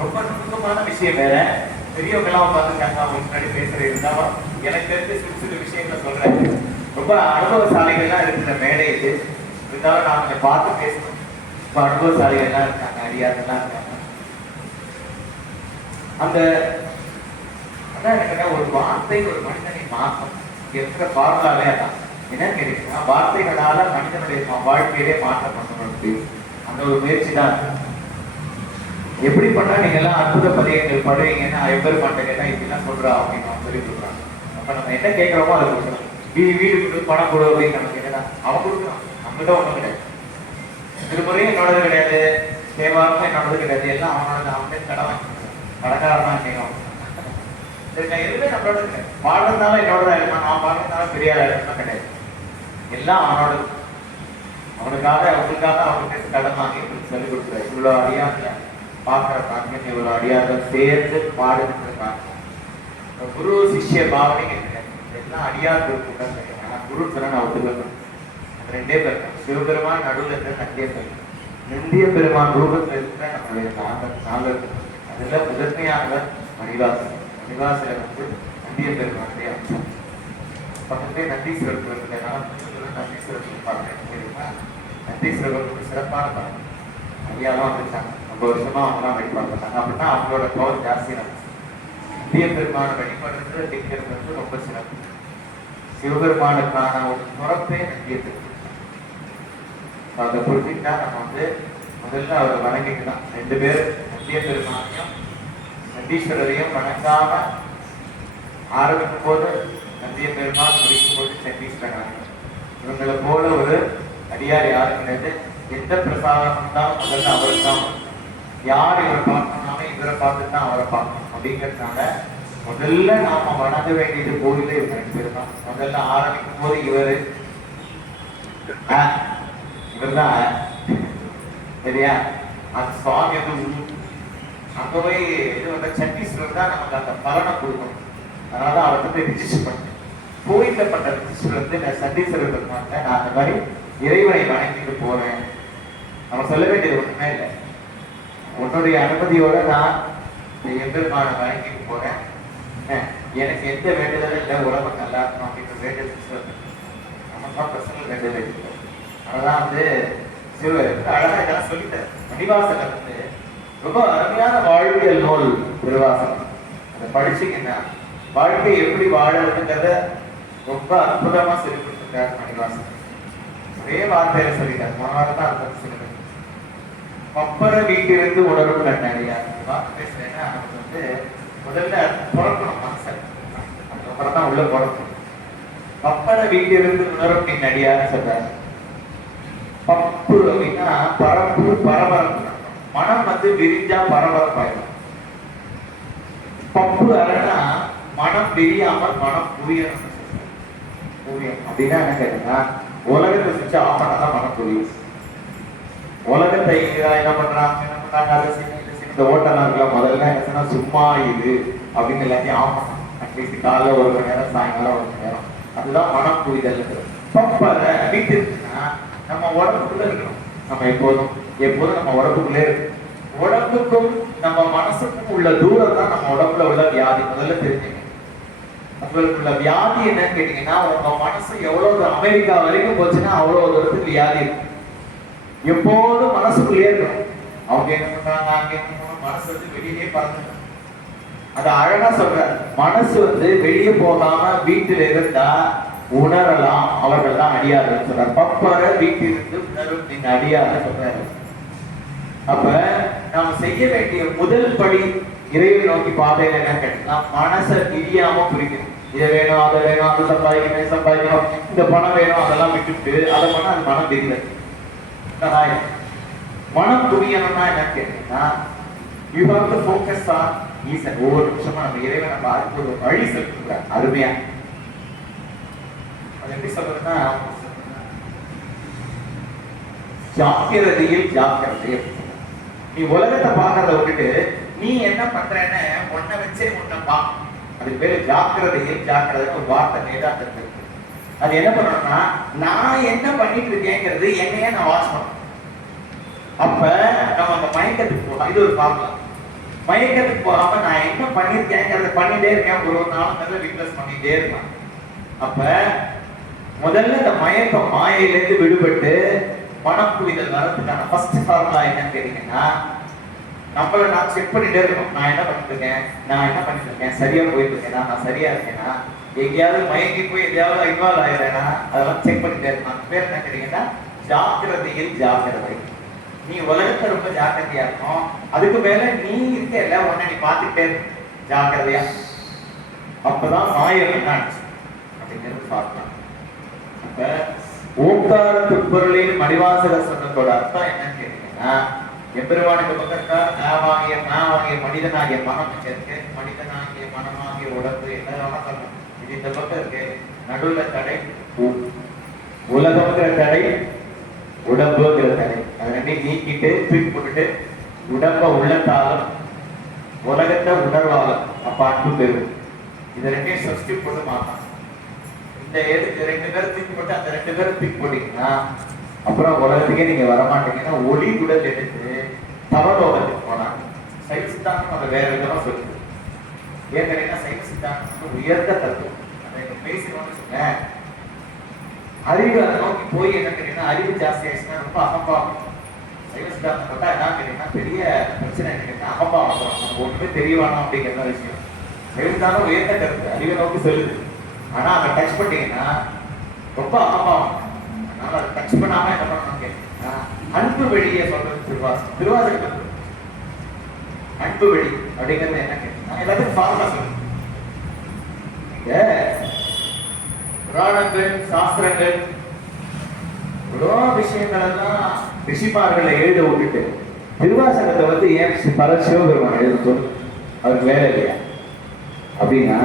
ரொம்ப நுணுக்கமான விஷயம் வேற. பெரியவங்க எல்லாம் பார்த்துருக்காங்க, அவங்க முன்னாடி பேசுறது இருந்தாலும் எனக்கு தெரிஞ்ச சில விஷயங்களை சொல்றேன். ரொம்ப அனுபவசாலிகள்லாம் இருக்கிற மேடை இது. இருந்தாலும் நான் கொஞ்சம் பார்த்து பேசணும். இப்போ அனுபவசாலிகள்லாம் இருக்காங்க, அடியாரெல்லாம் இருக்காங்க. அதான் எனக்கு ஒரு வார்த்தை ஒரு மனிதனை மாற்றம் இருக்கிற பார்வலாவே அதான். என்ன கேட்டீங்கன்னா, வார்த்தைகளால மனிதனுடைய வாழ்க்கையிலே மாற்றம் பண்ணணும். அந்த ஒரு முயற்சி தான். எப்படி பண்ணா நீங்க எல்லாம் அற்புத பதியங்கள் படுவீங்கன்னு எவ்வளவு மாட்டேங்க இப்படிலாம் சொல்றா அப்படின்னு அவங்க சொல்லி கொடுக்குறாங்க. அப்ப நம்ம என்ன கேட்கிறோமோ அதை கொடுக்கணும். வீடு கொடு, பணம் கொடு அப்படின்னு நம்ம கேட்கலாம். அவன் கொடுக்குறான். நம்மகிட்ட ஒண்ணும் கிடையாது. திருமுறையும் என்னோடது கிடையாது, தேவாரமும் என்னோடது கிடையாது. எல்லாம் அவனோட அவனே கடன் வாங்கிக்கிறான். கடைக்காரன் கேட்கணும். சரிங்களா? எதுவுமே நம்மளோட கிடையாது. பாடுறதுனால என்னோட இருப்பான், நான் பாடுறதுனால பெரிய ஆளுலாம் கிடையாது. எல்லாம் அவனோட. அவனுக்காக அவனுக்கு கடன் வாங்கி சொல்லிக் கொடுக்குறாரு. இவ்வளவு அடியார்கள் பார்க்கிற பாக்கியம், இவ்வளவு அடியார்கள் சேர்ந்து பாடுகின்ற குரு சிஷ்ய பாவனை எல்லாம் அடியார் கூட்டம். குரு சொன்ன நான் ஒத்துக்கணும். 2 பேர் சிவபெருமான் நடுவில் இருக்கிற நந்திய பெருமான். நந்திய பெருமான் ரூபத்தில் இருக்கிற நம்மளுடைய நாங்கள் அதுல முதன்மையானவர் மணிவாசன். மணிவாசன் நந்திய பெருமானுடைய அம்சம். பக்கத்தே நந்தீஸ்வரர் இருக்கிறதுனால நந்தீஸ்வரர் பார்க்கிறேன். நந்தீஸ்வரர் சிறப்பான பாடம். ஐயாலாம் வந்துருக்காங்க. 50 வருஷமா அவங்களாம் வழிபாடுறாங்க. அப்படின்னா அவங்களோட பவர் ஜாஸ்தியாக இருந்துச்சு. நந்திய பெருமான வழிபாடுறது திங்கிறது ரொம்ப சிறப்பு. சிவபெருமானுக்கான ஒரு முறப்பே நந்திய பெருமான். அதை புரிஞ்சுட்டா நம்ம முதல்ல அவர் வணங்கிக்கலாம். 2 பேர் நந்திய பெருமானையும் நந்தீஸ்வரரையும் வணங்காம ஆரம்பிக்கும் போது நந்திய பெருமான், முடிக்கும் போது சண்டீஸ்வரன். இவங்களை போல ஒரு அடியார் யாரும் கிடையாது. எந்த பிரசாதம் இருந்தாலும் முதல்ல அவருக்கு தான். யார் இவரை பார்க்கணும்னாலும் இவரை பார்த்துட்டு தான் அவரை பார்க்கணும். அப்படிங்கிறதுனால முதல்ல நாம வணங்க வேண்டியது கோயிலே இவங்க 2 பேர் தான். முதல்ல ஆரம்பிக்கும் போது இவர் தான். சரியா? அந்த சுவாமி அங்க போய் சண்டீஸ்வரர் தான் நமக்கு அந்த பலனை கொடுக்கணும். அதனால அவர்கிட்ட போய் ரிஜிஸ்டர் பண்ணேன். கோயில்ல பண்ற ரிஜிஸ்டர் வந்து நான் சண்டீஸ்வரர் பெருமாள் நான் அந்த மாதிரி இறைவனை வணங்கிட்டு போறேன். நம்ம சொல்ல வேண்டியது ஒண்ணுமே இல்லை. உன்னுடைய அனுமதியோட நான் எம்பெருமானை வணங்கிட்டு போறேன். எனக்கு எந்த வேண்டுதலும் இல்லை, உலகம் நல்லா இருக்கணும் அப்படின்ற வேண்டுதல் நமக்கு பர்சனல் வேண்டுதல் இல்லை. அதெல்லாம் வந்து சிறுவர் அழகா இதெல்லாம் சொல்லிட்டார். மணிவாசகர் வந்து ரொம்ப அருமையான வாழ்வியல் நூல் திருவாசகம். அதை படிச்சீங்கன்னா வாழ்க்கை எப்படி வாழறதுங்கிறத ரொம்ப அற்புதமா சொல்லி கொடுத்துருக்காரு மணிவாசகர். ஒரே வார்த்தையில சொல்லிட்டார். மனவாரம் தான் அர்த்தம் சொல்லுங்க. பப்பர வீட்டிலிருந்து உணரும் கண்ணடியா வார்த்தை பேசுறேன்னா நமக்கு வந்து முதல்ல பிறக்கணும் மனசன், அதுக்கப்புறம் தான் உள்ள பிறக்கணும். பப்பர வீட்டிலிருந்து உணரும் பின்னடியான்னு சொல்றாரு. பப்பு அப்படின்னா பரப்பு, பரபரப்பு. மனம் வந்து விரிஞ்சா பரபரப்பாயிடும். பப்பு அறனா மனம் விரியாமல் மனம் புரியணும். புரியும் அப்படின்னா என்ன கேட்டீங்கன்னா, உலகத்தை சுவிட்ச் ஆஃப் பண்ணாதான் மனம் புரியும். உலகத்தை என்ன பண்றாங்க அதை இந்த ஓட்டெல்லாம் இருக்கலாம். முதல்ல என்ன சொன்னா சும்மா இது அப்படின்னு எல்லாத்தையும் ஆஃப் பண்ணலாம். அட்லீஸ்ட் காலைல ஒரு மணி நேரம், சாயங்காலம் ஒரு மணி நேரம். அதுதான் மனம் புரிதல். பப்ப வீட்டு இருக்குன்னா நம்ம உடம்புக்குள்ள இருக்கணும். நம்ம எப்போதும் நம்ம உடம்புக்குள்ளே இருக்கு. உடம்புக்கும் நம்ம மனசுக்கும் உள்ள தூரம் தான் நம்ம உடம்புல உள்ள வியாதி. முதல்ல தெரிஞ்சுங்க, உங்களுக்கு உள்ள வியாதி என்னன்னு கேட்டீங்கன்னா, உங்க மனசு எவ்வளவு அமெரிக்கா வரைக்கும் போச்சுன்னா அவ்வளவு தூரத்துக்கு வியாதி இருக்கு. எப்போதும் மனசுக்குள்ளே இருக்கணும். அவங்க என்ன பண்றாங்க, அங்க மனசு வந்து வெளியே பறந்து. அது அழகா சொல்ற, மனசு வந்து வெளியே போகாம வீட்டில் இருந்தா உணரலாம், அவர்கள் தான் அடியார்கள் சொல்றாரு. பப்பர வீட்டிலிருந்து உணரும் நீங்க அடியார்கள் சொல்றாரு. அப்ப நாம செய்ய வேண்டிய முதல் படி இறைவை நோக்கி பாதையில என்ன கேட்டீங்கன்னா, மனசை தெரியாம புரிக்கணும். இதை வேணும், அதை வேணும், அதை சம்பாதிக்கணும், சம்பாதிக்கணும், இந்த பணம் வேணும், அதெல்லாம் விட்டுட்டு அதை பண்ணா அது மனம் தெரியல. மனம் புரியணும்னா என்ன கேட்டீங்கன்னா, you have to focus on Eesan. ஒவ்வொரு நிமிஷமா நம்ம இறைவனை பார்த்து ஒரு வழி செலுத்துகிறார். அருமையா எப்படி சொல்றதுன்னா, ஜாக்கிரதையில் ஜாக்கிரதை. நீ உலகத்தை பார்க்கறத விட்டுட்டு நீ என்ன பண்றன்னு உன்னை வச்சே உன்னை பா. அதுக்கு பேரு ஜாக்கிரதையில் ஜாக்கிரதை. ஒரு வார்த்தை வேதாந்தத்தில் இருக்கு. அது என்ன பண்ணணும்னா, நான் என்ன பண்ணிட்டு இருக்கேங்கிறது என்னையே நான் வாட்ச் பண்ணணும். அப்ப நம்ம அந்த மயக்கத்துக்கு போகலாம். இது ஒரு ஃபார்முலா. மயக்கத்துக்கு போகாம நான் என்ன பண்ணிருக்கேங்கிறத பண்ணிட்டே இருக்கேன். ஒரு நாள் ரிப்ளேஸ் பண்ணிட்டே இருக்கலாம். அப்ப முதல்ல இந்த மயக்கம் மாயையிலிருந்து விடுபட்டு மனம் புரிதல் வரதுக்கான ஃபர்ஸ்ட் ஃபார்முலா என்னன்னு கேட்டீங்கன்னா, நம்மள நான் செக் பண்ணிட்டே இருக்கணும். நான் என்ன பண்ணிட்டு இருக்கேன், சரியா போயிட்டு இருக்கேனா, நான் சரியா இருக்கேனா, எங்கேயாவது மயங்கி போய் எதையாவது இன்வால்வ் ஆயிடுறேனா, அதெல்லாம் செக் பண்ணிட்டே இருக்கணும். பேர் என்ன கேட்டீங்கன்னா, ஜாக்கிரதையில் ஜாக்கிரதை. நீ உலகத்தை ரொம்ப ஜாக்கிரதையா இருக்கும். அதுக்கு மேல நீ இருக்கல, உன்னை நீ பார்த்துட்டே இருக்க ஜாக்கிரதையா. அப்பதான் மாயம் என்ன அப்படிங்கிறது பார்க்கலாம். அப்ப ஓங்கார துப்பொருளின் மணிவாசகர் சொன்னதோட அர்த்தம் என்னன்னு கேட்டீங்கன்னா, எம்பெருமானுக்கு பக்கத்தால் நாவாகிய மனிதனாகிய மனம் இருக்கு. மனிதனாகிய மனமாகிய உடம்பு என்ன சொல்லணும், இது இந்த பக்கம் இருக்கு. நடுவுல தடை உலகம்ங்கிற தடை, உடம்புங்கிற தடை. அது ரெண்டையும் நீக்கிட்டு தூக்கி போட்டுட்டு உடம்ப உள்ளத்தாலும் உலகத்தை உணர்வாலும் அப்ப அன்பு பெறும். இதை ரெண்டையும் சப்ஸ்டியூட் போட்டு மாட்டான். இந்த எடுத்து 2 பேரும் தூக்கி போட்டு அந்த 2 பேரும் தூக்கி போட்டீங்கன்னா அப்புறம் உலகத்துக்கே நீங்க வரமாட்டீங்கன்னா, ஒளி உடல் எடுத்து தவலோகத்துக்கு போனா சைவ சித்தாந்தம் அதை வேற விதமா சொல்லுது. ஏன்னா சைவ சித்தாந்தம் உயர்ந்த தத்துவம். அதை பேசணும்னு சொன்னேன். அறிவு அதை நோக்கி போய் என்ன கேட்டீங்கன்னா, அறிவு ஜாஸ்தி ஆயிடுச்சுன்னா ரொம்ப அகம்பாவம். சைவ சித்தாந்தம் பார்த்தா என்ன கேட்டீங்கன்னா, பெரிய பிரச்சனை என்ன கேட்டீங்கன்னா அகம்பாவம். நம்ம ஒன்றுமே தெரியவானோம் அப்படிங்கிற விஷயம். சைவ சித்தாந்தம் உயர்ந்த கருத்து, அறிவை நோக்கி சொல்லுது. ஆனா அதை டச் பண்ணீங்கன்னா ரொம்ப அகம்பாவம். அதனால அதை டச் பண்ணாம என்ன பண்ணணும் கேட்டீங்கன்னா, அன்பு வெளியே சொல்றது திருவாசகம். அன்பு வெளி அப்படிங்கிறது என்ன கேட்டீங்கன்னா, எல்லாத்துக்கும் ஃபார்முலா சொல்லுங்க. புராணங்கள், சாஸ்திரங்கள், எவ்வளோ விஷயங்கள் எல்லாம் ரிஷிமார்களை எழுத விட்டுட்டு திருவாசகத்தை வந்து ஏன் பல சிவபெருமான் எழுத சொல்லு, அவருக்கு வேலை இல்லையா அப்படின்னா,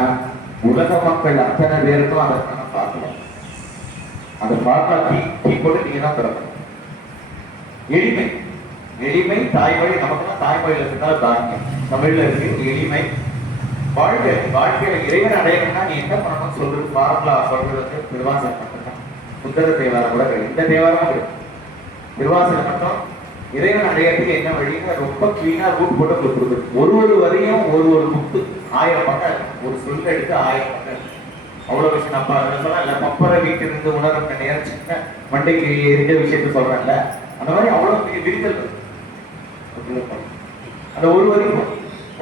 உலக மக்கள் அத்தனை பேருக்கும் அதற்கான பார்க்கலாம். அந்த பார்க்கா தீ போட்டு நீங்க தான் திறக்கணும். எளிமை தாய்மொழி. நமக்குலாம் தாய்மொழியில இருந்தாலும் தாங்கியம். தமிழ்ல இருக்கு எளிமை, வாழ்க்கையில இறைவன் அடையணும்னா நீ என்ன பண்ணணும்னு சொல்றது ஃபார்முலா சொல்றது வந்து திருவாசகம் மட்டும்தான். சுந்தர தேவாரம் கூட கிடையாது, இந்த தேவாரமும் கிடையாது. திருவாசகம் மட்டும் இறைவன் அடையறதுக்கு என்ன வழின்னு ரொம்ப கிளீனா ரூட் போட்டு கொடுக்குறது. ஒரு வரையும் ஒரு புக்கு 1000 பக்கம், ஒரு சொல் எடுத்து 1000 பக்கம். அவ்வளவு விஷயம் நம்ம சொன்னா இல்ல, பப்பரை வீட்டிலிருந்து உணரும் நேரம் சின்ன மண்டைக்கு எரிஞ்ச விஷயத்த சொல்றேன்ல, அந்த மாதிரி அவ்வளவு பெரிய விரிதல் அந்த ஒரு வரைக்கும்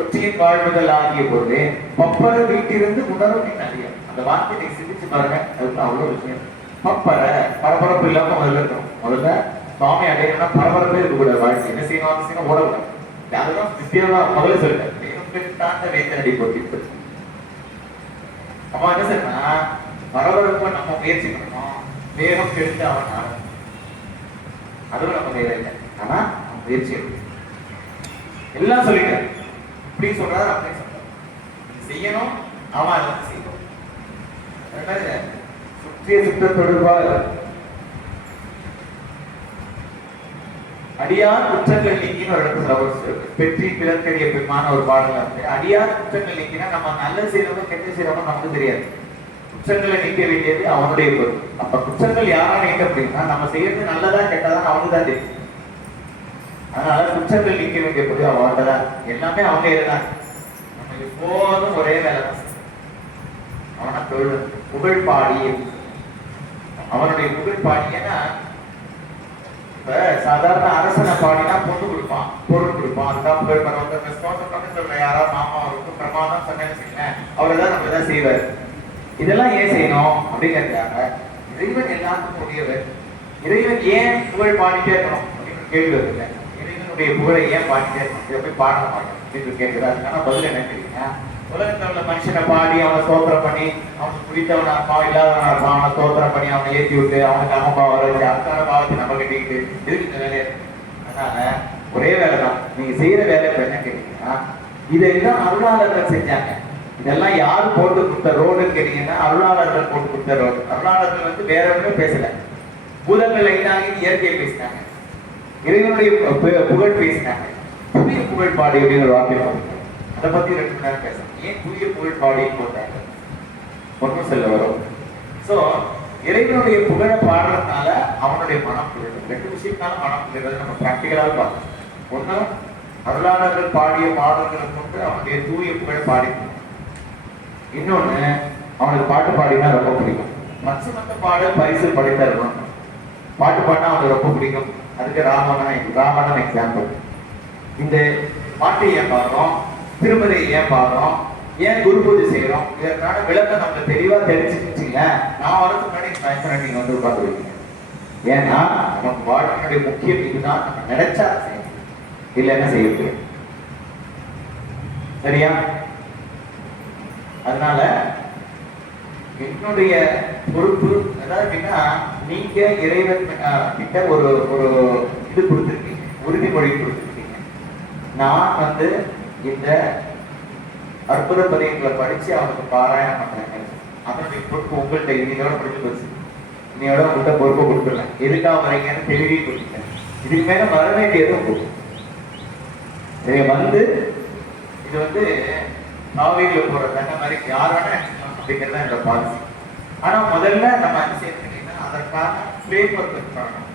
ஒற்றையின் வாழ்வுதல் ஆகிய பொழுது பப்பர வீட்டிலிருந்து உணரும் நிறைய அந்த வார்த்தையை சிந்திச்சு பாருங்க. அதுக்கு அவ்வளவு விஷயம். பப்பர பரபரப்பு இல்லாம முதல்ல இருக்கணும். முதல்ல சுவாமி அடையணும்னா பரபரப்பே இருக்கக்கூடாது. வாழ்க்கை என்ன செய்யணும் ஓடக்கூடாது. அதுதான் வித்தியாசம் முதல்ல சொல்லிட்டேன். வேந்தனடி போட்டு அவன் என்ன சொன்னா பரபரப்ப நம்ம முயற்சி பண்ணணும். வேகம் கெடுத்து அவன் அதுவும் நம்ம வேலை இல்லை. ஆனா முயற்சி எல்லாம் சொல்லிட்டேன். இப்படி சொல்றாரு, அப்படி சொல்றாரு. செய்யணும், அவன் அதை செய்யணும். சுற்றிய சுற்ற தொடர்பாக அடியார் குற்றங்கள் நீக்கின்னு ஒரு இடத்துல பெற்றி பிறக்கரிய பெருமான ஒரு பாடல் இருக்கு. அடியார் குற்றங்கள் நீக்கினா நம்ம நல்லது செய்யறவங்க கெட்ட செய்யறவங்க நமக்கு தெரியாது. குற்றங்களை நீக்க வேண்டியது அவனுடைய பொருள். அப்ப குற்றங்கள் யாரா நீக்க அப்படின்னா நம்ம செய்யறது நல்லதா கெட்டதான் அவனுக்கு தான் தெரியும். அதனால குற்றங்கள் நீக்க வேண்டிய பொருள் அவன்கிட்ட தான். எல்லாமே அவங்க இருந்தாங்க. நம்ம எப்போதும் ஒரே வேலை தான். அவனா புகழ் பாடி, அவனுடைய புகழ் பாடி. ஏன்னா இப்ப சாதாரண அரசனை பாடினா பொண்ணு கொடுப்பான், பொருள் கொடுப்பான், அதுதான் புகழ் பரவ. யாராவது மாமா அவருக்கு பிரமாதம் சொன்ன அவர்தான் நம்ம தான் செய்வார். இதெல்லாம் ஏன் செய்யணும் அப்படிங்கிறதுக்காக இறைவன் எல்லாத்துக்கும் உரியவர். இறைவன் ஏன் புகழ் பாடிட்டே இருக்கணும் அப்படின்னு கேள்வி வருது. இறைவனுடைய புகழை ஏன் பாடிட்டே இருக்கணும், இதை போய் பாட மாட்டோம் அப்படின்னு கேட்கிறாரு. அதுக்கான பதில் என்ன தெரியுங்க? உலகத்தில் உள்ள மனுஷனை பாடி அவனை சோத்திரம் பண்ணி அவனுக்கு பிடித்தவனா இருப்பான், இல்லாதவனா இருப்பான், அவனை சோத்திரம் பண்ணி அவனை ஏற்றி விட்டு அவனுக்கு அம்மா வர வச்சு அதுக்கான பாவத்தை நம்ம கட்டிக்கிட்டு இருக்கு இந்த வேலையை. அதனால ஒரே வேலை தான். நீங்க செய்யற வேலை இப்ப என்ன கேட்டீங்கன்னா, இதைதான் அருளாளர்கள் செஞ்சாங்க. இதெல்லாம் யார் போட்டு கொடுத்த ரோடுன்னு கேட்டீங்கன்னா அருளாளர்கள் போட்டு கொடுத்த ரோடு. அருளாளர்கள் வந்து வேற ஒன்றுமே பேசல. பூதங்கள் ஐந்தாகி இயற்கையை பேசினாங்க, இறைவனுடைய புகழ் பேசினாங்க. புதிய புகழ் பாடி அப்படின்னு ஒரு வார்த்தை, அதை பத்தி 2 மணி நேரம் பேசணும். ஏன் புதிய புகழ் பாடி போட்டாங்க ஒன்றும் சொல்ல வரும். சோ இறைவனுடைய புகழை பாடுறதுனால அவனுடைய மனம் புகழும். 2 விஷயத்தால மனம் புகழ்றது நம்ம பிராக்டிகலாக பார்க்கணும். ஒண்ணு அருளாளர்கள் பாடிய பாடல்களை கொண்டு அவனுடைய தூய புகழை பாடி, இன்னொன்னு அவனுக்கு பாட்டு பாடினா ரொம்ப பிடிக்கும். மற்ற பாடல் பரிசு படைத்தா இருக்கணும். பாட்டு பாடினா அவனுக்கு ரொம்ப பிடிக்கும். அதுக்கு ராமன் எக்ஸாம்பிள். இந்த பாட்டை ஏன் பாடுறோம், திருமதியை ஏன் பாடுறோம், ஏன் குரு பூஜை செய்யறோம், இதற்கான விளக்கம் நம்ம தெளிவா தெரிஞ்சுக்கிட்டீங்க. நான் வரதுக்கு முன்னாடி நீங்க வந்து உட்காந்து வைக்கீங்க. ஏன்னா நமக்கு வாழ்க்கையுடைய முக்கியம் இதுதான். நம்ம நினைச்சா செய்யணும், இல்லைன்னா செய்ய. சரியா? அதனால என்னுடைய பொறுப்பு அதாவது நீங்க இறைவன் கிட்ட ஒரு இது கொடுத்துருக்கீங்க, உறுதிமொழி கொடுத்துருக்கீங்க. நான் வந்து இந்த அற்புத பதியங்களை படிச்சு அவனுக்கு பாராயணம் பண்றேன். அதனுடைய பொறுப்பு உங்கள்கிட்ட இன்னையோட படிச்சு போச்சு. இன்னையோட உங்கள்கிட்ட பொறுப்பை கொடுக்கல. எதுக்காக வரீங்கன்னு தெளிவே கொடுத்தேன். இதுக்கு மேல வர வேண்டியதும் வந்து இது வந்து காவிரியில போற தண்ணி மாதிரி யார் வேணா அப்படிங்கிறது தான் என்னோட பாலிசி. ஆனா முதல்ல நம்ம என்ன செய்யணும்னா அதற்கான பேப்பர் இருக்கணும்.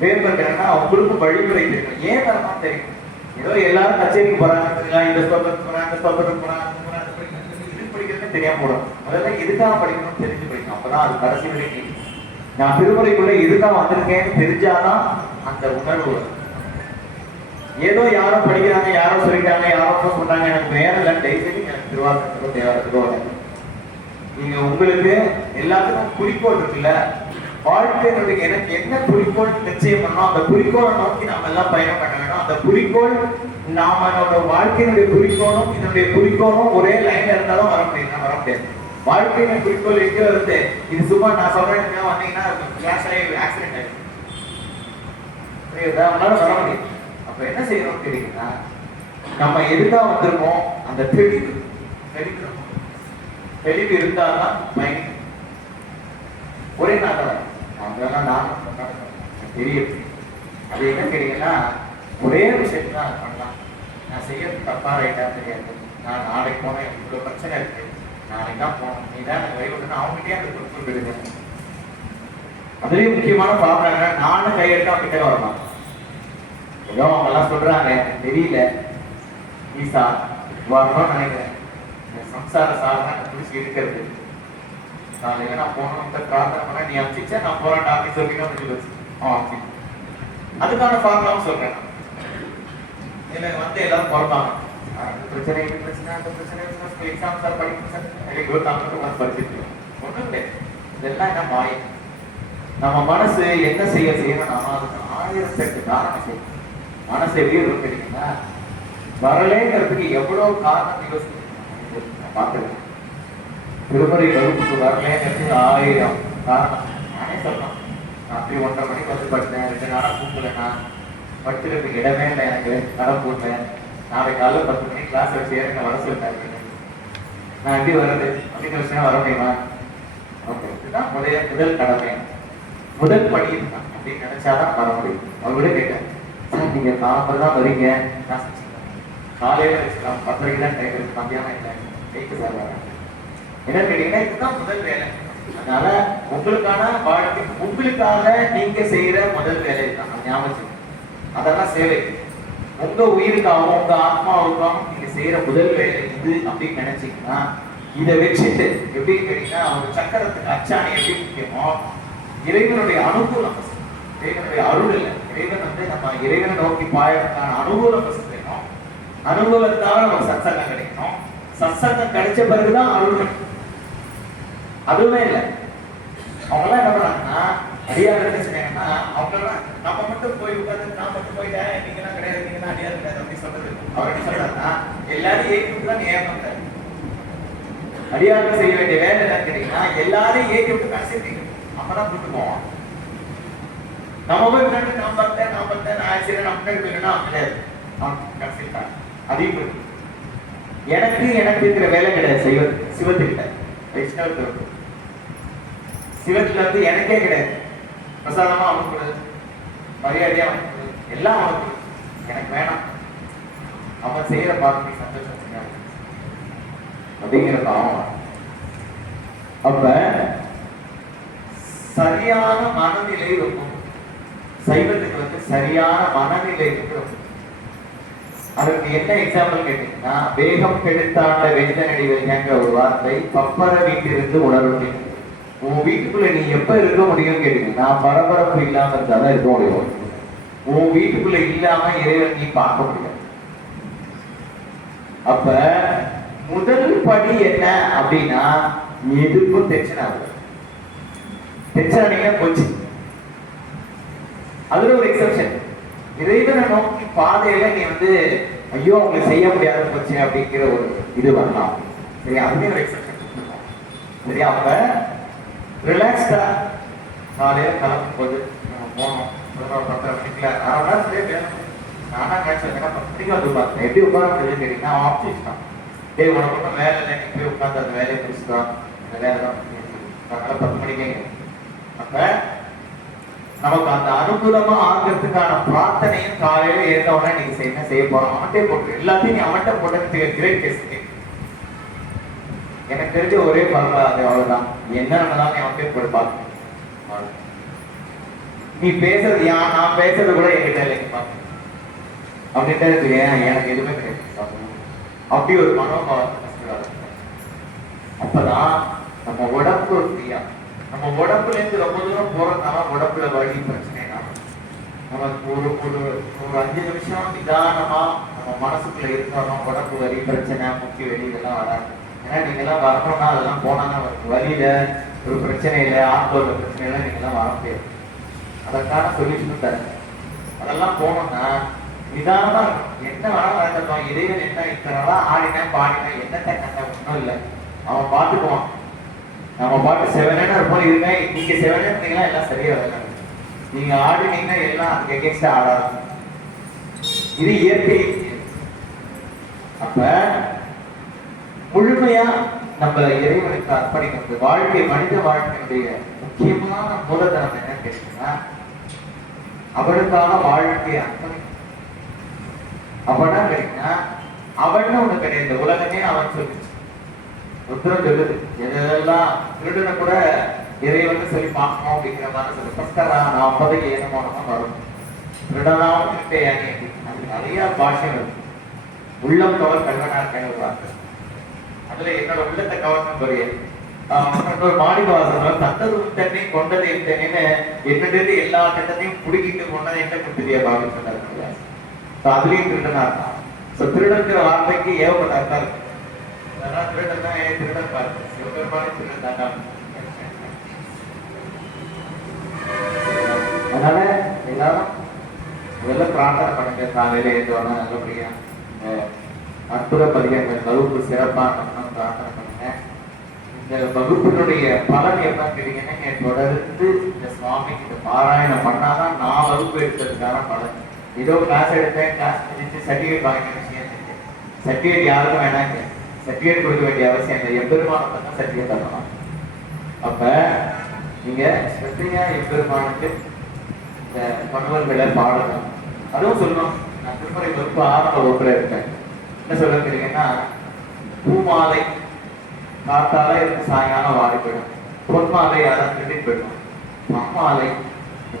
பேப்பர் என்னன்னா அவங்களுக்கு வழிமுறை தெரியும். ஏன் வரணும் தெரியும். ஏதோ எல்லாரும் கச்சேரிக்கு போறாங்க, இந்த ஸ்தோத்திரத்துக்கு போறாங்க, இந்த ஸ்தோத்திரத்துக்கு போறாங்க, இது படிக்கிறதுன்னு தெரியாம போடும். முதல்ல எதுக்காக படிக்கணும்னு தெரிஞ்சு படிக்கணும். அப்பதான் அது கடைசி வரைக்கும் நான் திருமுறைக்குள்ள எதுக்காக வந்திருக்கேன்னு தெரிஞ்சாதான் அந்த உணர்வு. ஏதோ யாரோ படிக்கிறாங்க, யாரோ சொல்லிட்டாங்க, யாரோ சொல்றாங்க, எனக்கு நேரம் இல்லை, டெய்லி எனக்கு திருவாசகத்துக்கோ தேவாரத்துக்கோ நீங்க உங்களுக்கு எல்லாத்துக்கும் குறிக்கோள் இருக்குல்ல. வாழ்க்கையினுடைய எனக்கு என்ன குறிக்கோள் நிச்சயம் பண்ணணும், அந்த குறிக்கோளை நோக்கி நாம எல்லாம் பயணம் பண்ண வேணும். அந்த குறிக்கோள் நாம வாழ்க்கையினுடைய குறிக்கோளும் இதனுடைய குறிக்கோளும் ஒரே லைன்ல இருந்தாலும் வர முடியாது. வாழ்க்கையின குறிக்கோள் எங்க வருது? இது சும்மா நான் சொல்றேன் வந்தீங்கன்னா கிளாஸ் ஆகி ஆக்சிடென்ட் ஆயிடும். அவனால வர முடியும். அப்ப என்ன செய்யணும் தெரியுங்கன்னா, நம்ம எதுக்காக வந்திருக்கோம் அந்த தெளிவு இருந்தால்தான் பயணிக்கும். ஒரே நாட்கள் அவங்களெல்லாம் நான் தெரியும். அது என்ன கேட்டீங்கன்னா ஒரே விஷயத்தான் பண்ணலாம். நான் செய்யறது தப்பா ரைட்டா தெரியாது. நான் நாளைக்கு போனேன், இவ்வளவு பிரச்சனை இருக்கு, நாளைக்கு தான் போகணும், நீ தான் எனக்கு வழிபட்டு அவங்ககிட்டயே அந்த பொறுப்பு விடுங்க. அதுலயும் முக்கியமான பாக்குறாங்க, நானும் கையெடுத்து அவங்க கிட்ட வரலாம். ஏதோ அவங்க எல்லாம் சொல்றாங்க, தெரியல, ஈசா வரணும்னு நினைக்கிறேன். சம்சார சாதனை பிடிச்சி இருக்கிறது. காலையில நான் போனோம், பிரார்த்தனை பண்ண, நீ அமிச்சிச்சா நான் போறேன் ஆபீஸ் வரைக்கும் வச்சு அதுக்கான ஃபார்முலாவும் சொல்றேன். எனக்கு வந்து எல்லாரும் பிறப்பாங்க, அந்த பிரச்சனை இந்த பிரச்சனை அந்த பிரச்சனை, எக்ஸாம் சார் படிக்கணும் சார், எனக்கு வந்து படிச்சுட்டு ஒண்ணும் இல்லை. இதெல்லாம் என்ன மாயம். நம்ம மனசு என்ன செய்ய செய்யணும், நம்ம அதுக்கு 1008 காரணம் செய்யணும். மனசு எப்படி இருக்கும் தெரியுங்களா? வரலேங்கிறதுக்கு எவ்வளவு காரணம் யோசிக்கணும். பார்த்துருக்கேன், திருமுறை வகுப்புக்கு வரலேங்கிறதுக்கு 1000 காரணம். நானே சொல்லலாம், நான் அப்படி 1:30 மணிக்கு வந்து படுத்தேன், 2 நாளா கூப்பிடலன்னா, படுத்துக்கிறதுக்கு இடமே இல்லை, எனக்கு கடை போட்டேன், நாளைக்கு காலையில் 10 மணிக்கு கிளாஸ் வச்சு எனக்கு வர சொல்லிட்டாங்க, நான் எப்படி வர்றது அப்படின்னு விஷயம் வர முடியுமா? ஓகே, இதுதான் முதல் கடமை, முதல் படி இதுதான் அப்படின்னு நினைச்சாதான் வர முடியும். அவங்களே கேட்டேன், சார் நீங்க காலம்பரம் தான் வரீங்க, நான் காலையில வச்சுக்கலாம், 10:30 தான் டைம் இருக்கு, மத்தியானம் இல்லை, கைக்கு சார் வரேன். என்ன கேட்டீங்கன்னா இதுதான் முதல் வேலை. அதனால உங்களுக்கான வாழ்க்கை, உங்களுக்காக நீங்க செய்யற முதல் வேலை தான், ஞாபகம். அதெல்லாம் சேவை. உங்க உயிருக்காகவும் உங்க ஆத்மாவுக்காகவும் நீங்க செய்யற முதல் வேலை இது அப்படின்னு நினைச்சீங்கன்னா, இதை வச்சுட்டு எப்படி கேட்டீங்கன்னா, ஒரு சக்கரத்துக்கு அச்சாணி எப்படி முக்கியமோ, இறைவனுடைய அனுகூலம், இறைவனுடைய அருள் இல்லை, இறைவன் வந்து நம்ம இறைவனை நோக்கி பாயறதுக்கான அனுகூலம் வேணும். அனுகூலத்தால நமக்கு சத்சங்கம் கிடைக்கணும். சத்சங்கம் கிடைச்ச பிறகுதான் அருள் கிடைக்கும். அதுவுமே இல்லை. அவங்கெல்லாம் என்ன பண்றாங்கன்னா, அடியார் என்ன செய்யறாங்கன்னா, அவங்கெல்லாம் நம்ம மட்டும் போய் உட்காந்து நான் மட்டும் போயிட்டேன், நீங்கலாம் கிடையாது, நீங்க அடியார் கிடையாது அப்படி சொல்றது. அவர் என்ன சொல்றாருன்னா, எல்லாரும் ஏற்றி தான் ஏமாத்தாரு. அடியார்கள் செய்ய வேண்டிய வேலை என்னன்னு கேட்டீங்கன்னா, எல்லாரையும் ஏற்றி விட்டு கடைசி அப்பதான் கூட்டு போவோம். நம்ம போய் விட்டு நான் பார்த்தேன் நான் சரி நம்ம போயிடணும் கிடையாது, கடைசிட்டாங்க. அதையும் எனக்கு இருக்கிற வேலை கிடையாது செய்வது. சிவத்துக்கிட்ட வைஷ்ணவத்துக்கு சிவத்துல இருந்து எனக்கே கிடையாது. பிரசாதமா அவனுக்கு மரியாதையா அவனுக்கு எல்லாம் அவனுக்கு எனக்கு வேணாம். அவன் செய்யற பார்த்து சந்தோஷம் அப்படிங்கிற பாவம். அப்ப சரியான மனநிலை இருக்கும். சைவத்துக்கு வந்து சரியான மனநிலை இருக்கும். அதுக்கு என்ன எக்ஸாம்பிள் கேட்டீங்கன்னா, வேகம் கெடுத்தாண்ட வெஞ்சனடி வைங்கிற ஒரு வார்த்தை பப்பர வீட்டிலிருந்து உணர்வு. உன் வீட்டுக்குள்ள நீ எப்ப இருக்க முடியும் கேட்டீங்கன்னா, பரபரப்பு இல்லாம இருந்தாதான் இருக்க முடியும். உன் வீட்டுக்குள்ள இல்லாம இறைவன் நீ பார்க்க முடியாது. அப்ப முதல் படி என்ன அப்படின்னா, எதுக்கும் டென்ஷன் ஆகுது. டென்ஷன் ஆனீங்கன்னா போச்சு. அதுல ஒரு எக்ஸப்ஷன், இறைவனை நோக்கி பாதையில நீ வந்து ஐயோ உங்களுக்கு செய்ய முடியாத போச்சு அப்படிங்கிற ஒரு இது வரலாம். சரியா? அதுவே ஒரு எக்ஸப்ஷன். சரியா? அப்ப ரிலாக்ஸ்டா காலையில கிளம்பும் போது நம்ம போனோம், 10:30 மணிக்குல 1/2 மணி நேரத்துலேயே வேணும். நானா கேட்சேன், 10 மணிக்கு வந்து உட்காந்து எப்படி உட்காந்து கேட்டீங்கன்னா, ஆப்ஷன் தான். உனக்கு ஒன்றும் வேலை இல்லை, நீ போய் உட்காந்து அந்த வேலையை முடிச்சுதான், அந்த வேலை தான் 10 மணிக்கே. அப்ப நமக்கு அந்த அனுகூலமா ஆகிறதுக்கான பிரார்த்தனையும் காலையில ஏற்றவொடனே நீங்க என்ன செய்ய போறோம், அவன்கிட்டே போட்டு எல்லாத்தையும் நீ அவன்கிட்ட போட்டு கிரேட் கேஸ். எனக்கு தெரிஞ்ச ஒரே பரவ அது அவ்வளவுதான். என்னன்னா நீ அவன்கிட்ட போட்டு பார்க்க. நீ பேசுறது நான் பேசுறது கூட என்கிட்ட இல்லைங்க அவன்கிட்ட இருக்கு. எனக்கு எதுவுமே கிடையாது. அப்படி ஒரு மனோபாவம். அப்பதான் நம்ம உடம்பு ஃப்ரீயா, நம்ம உடம்புல இருந்து ரொம்ப தூரம் போறதுனால உடம்புல வலி பிரச்சனைனா நமக்கு ஒரு 5 நிமிஷம் நிதானமா நம்ம மனசுக்குள்ள இருக்கணும். உடம்பு வலி பிரச்சனை, முக்கிய வெளி இதெல்லாம் வராது. ஏன்னா நீங்க எல்லாம் வரணும்னா அதெல்லாம் போனா வலியில ஒரு பிரச்சனையில ஆத்தோட பிரச்சனையில நீங்க எல்லாம் வர முடியாது. அதற்கான சொல்யூஷன் தரேன். அதெல்லாம் போனோம்னா நிதானமா இருக்கும். என்ன வேணாலும் நடக்கட்டும், இறைவன் என்ன இத்தனாலாம் ஆடினேன் பாடினேன் என்னத்தை கண்ட ஒன்றும் இல்லை, அவன் பார்த்துக்குவான். நம்ம பாட்டு செவனேன்னு இருப்போம். இருங்க, நீங்க செவனே இருந்தீங்கன்னா எல்லாம் சரியா வரல. நீங்க ஆடினீங்கன்னா எல்லாம் அதுக்கு எகேன்ஸ்டா ஆடாது. இது இயற்கை. அப்ப முழுமையா நம்ம இறைவனுக்கு அர்ப்பணிக்கிறது. வாழ்க்கை, மனித வாழ்க்கையுடைய முக்கியமான மூலதனம் என்ன கேட்டீங்கன்னா, அவனுக்கான வாழ்க்கையை அர்ப்பணிக்கும். அப்பதான் கேட்டீங்கன்னா அவன் ஒண்ணு கிடையாது, இந்த உலகமே அவன் சொல்லிச்சு. உத்தரம் சொல்லுது, எதெல்லாம் திருடனை கூட இறைவன் சொல்லி பார்க்கணும் அப்படிங்கிற மாதிரி சொல்லு. பஸ்கரா நான் அப்போதைக்கு ஏனமானதான் வரும், திருடனாவும் திருட்டையானி அப்படின்னு நிறைய பாஷைகள் இருக்கு. உள்ளம் கவர் கல்வனார் கேள்வாங்க. அதுல என்னோட உள்ளத்தை கவர்னு புரியுது. ஒரு மாடிவாசம் தந்தது தண்ணி கொண்டது தண்ணின்னு என்னட்டு எல்லா திட்டத்தையும் புடுக்கிட்டு கொண்டது என்ன கொடுத்துறியா பாபு சொன்னார். அதுலயும் திருடனா இருந்தான். திருடங்கிற வார்த்தைக்கு ஏகப்பட்ட அர்த்தம் இருக்கு. அதனால திருடன் தான் திருடன் பாருங்க, சிவபெருமானே திருடன் தாண்டா. அதனால எல்லாரும் முதல்ல பிரார்த்தனை பண்ணுங்க, காலையில ஏற்றுவாங்க நல்லபடியா அற்புத பதிகங்கள் வகுப்பு சிறப்பாக பிரார்த்தனை பண்ணுங்க. இந்த வகுப்பினுடைய பலன் என்ன கேட்டீங்கன்னா, தொடர்ந்து இந்த சுவாமிக்கு இந்த பாராயணம் பண்ணாதான் நான் வகுப்பு எடுத்ததுக்கான பலன். ஏதோ கிளாஸ் எடுத்தேன், கிளாஸ் முடிச்சு சர்டிஃபிகேட் வாங்கின விஷயம் இருக்கு. சர்டிஃபிகேட் யாருக்கும் வேணாங்க, சர்டிஃபிகேட் கொடுக்க வேண்டிய அவசியம் இல்லை. எம்பெருமானத்தை தான் சர்டிஃபிகேட் தரலாம். அப்ப நீங்க ஸ்ரத்தையா எம்பெருமானுக்கு இந்த பணுவர்களை பாடணும். அதுவும் சொல்லணும். நான் திருமுறை வகுப்பு 6ஆம் வகுப்புல இருக்கேன். என்ன சொல்ல கேட்டீங்கன்னா, பூமாலை காத்தால சாயங்காலம் வாடி போயிடும், பொன்மாலை யாரும் திருடி போயிடும். பாமாலை,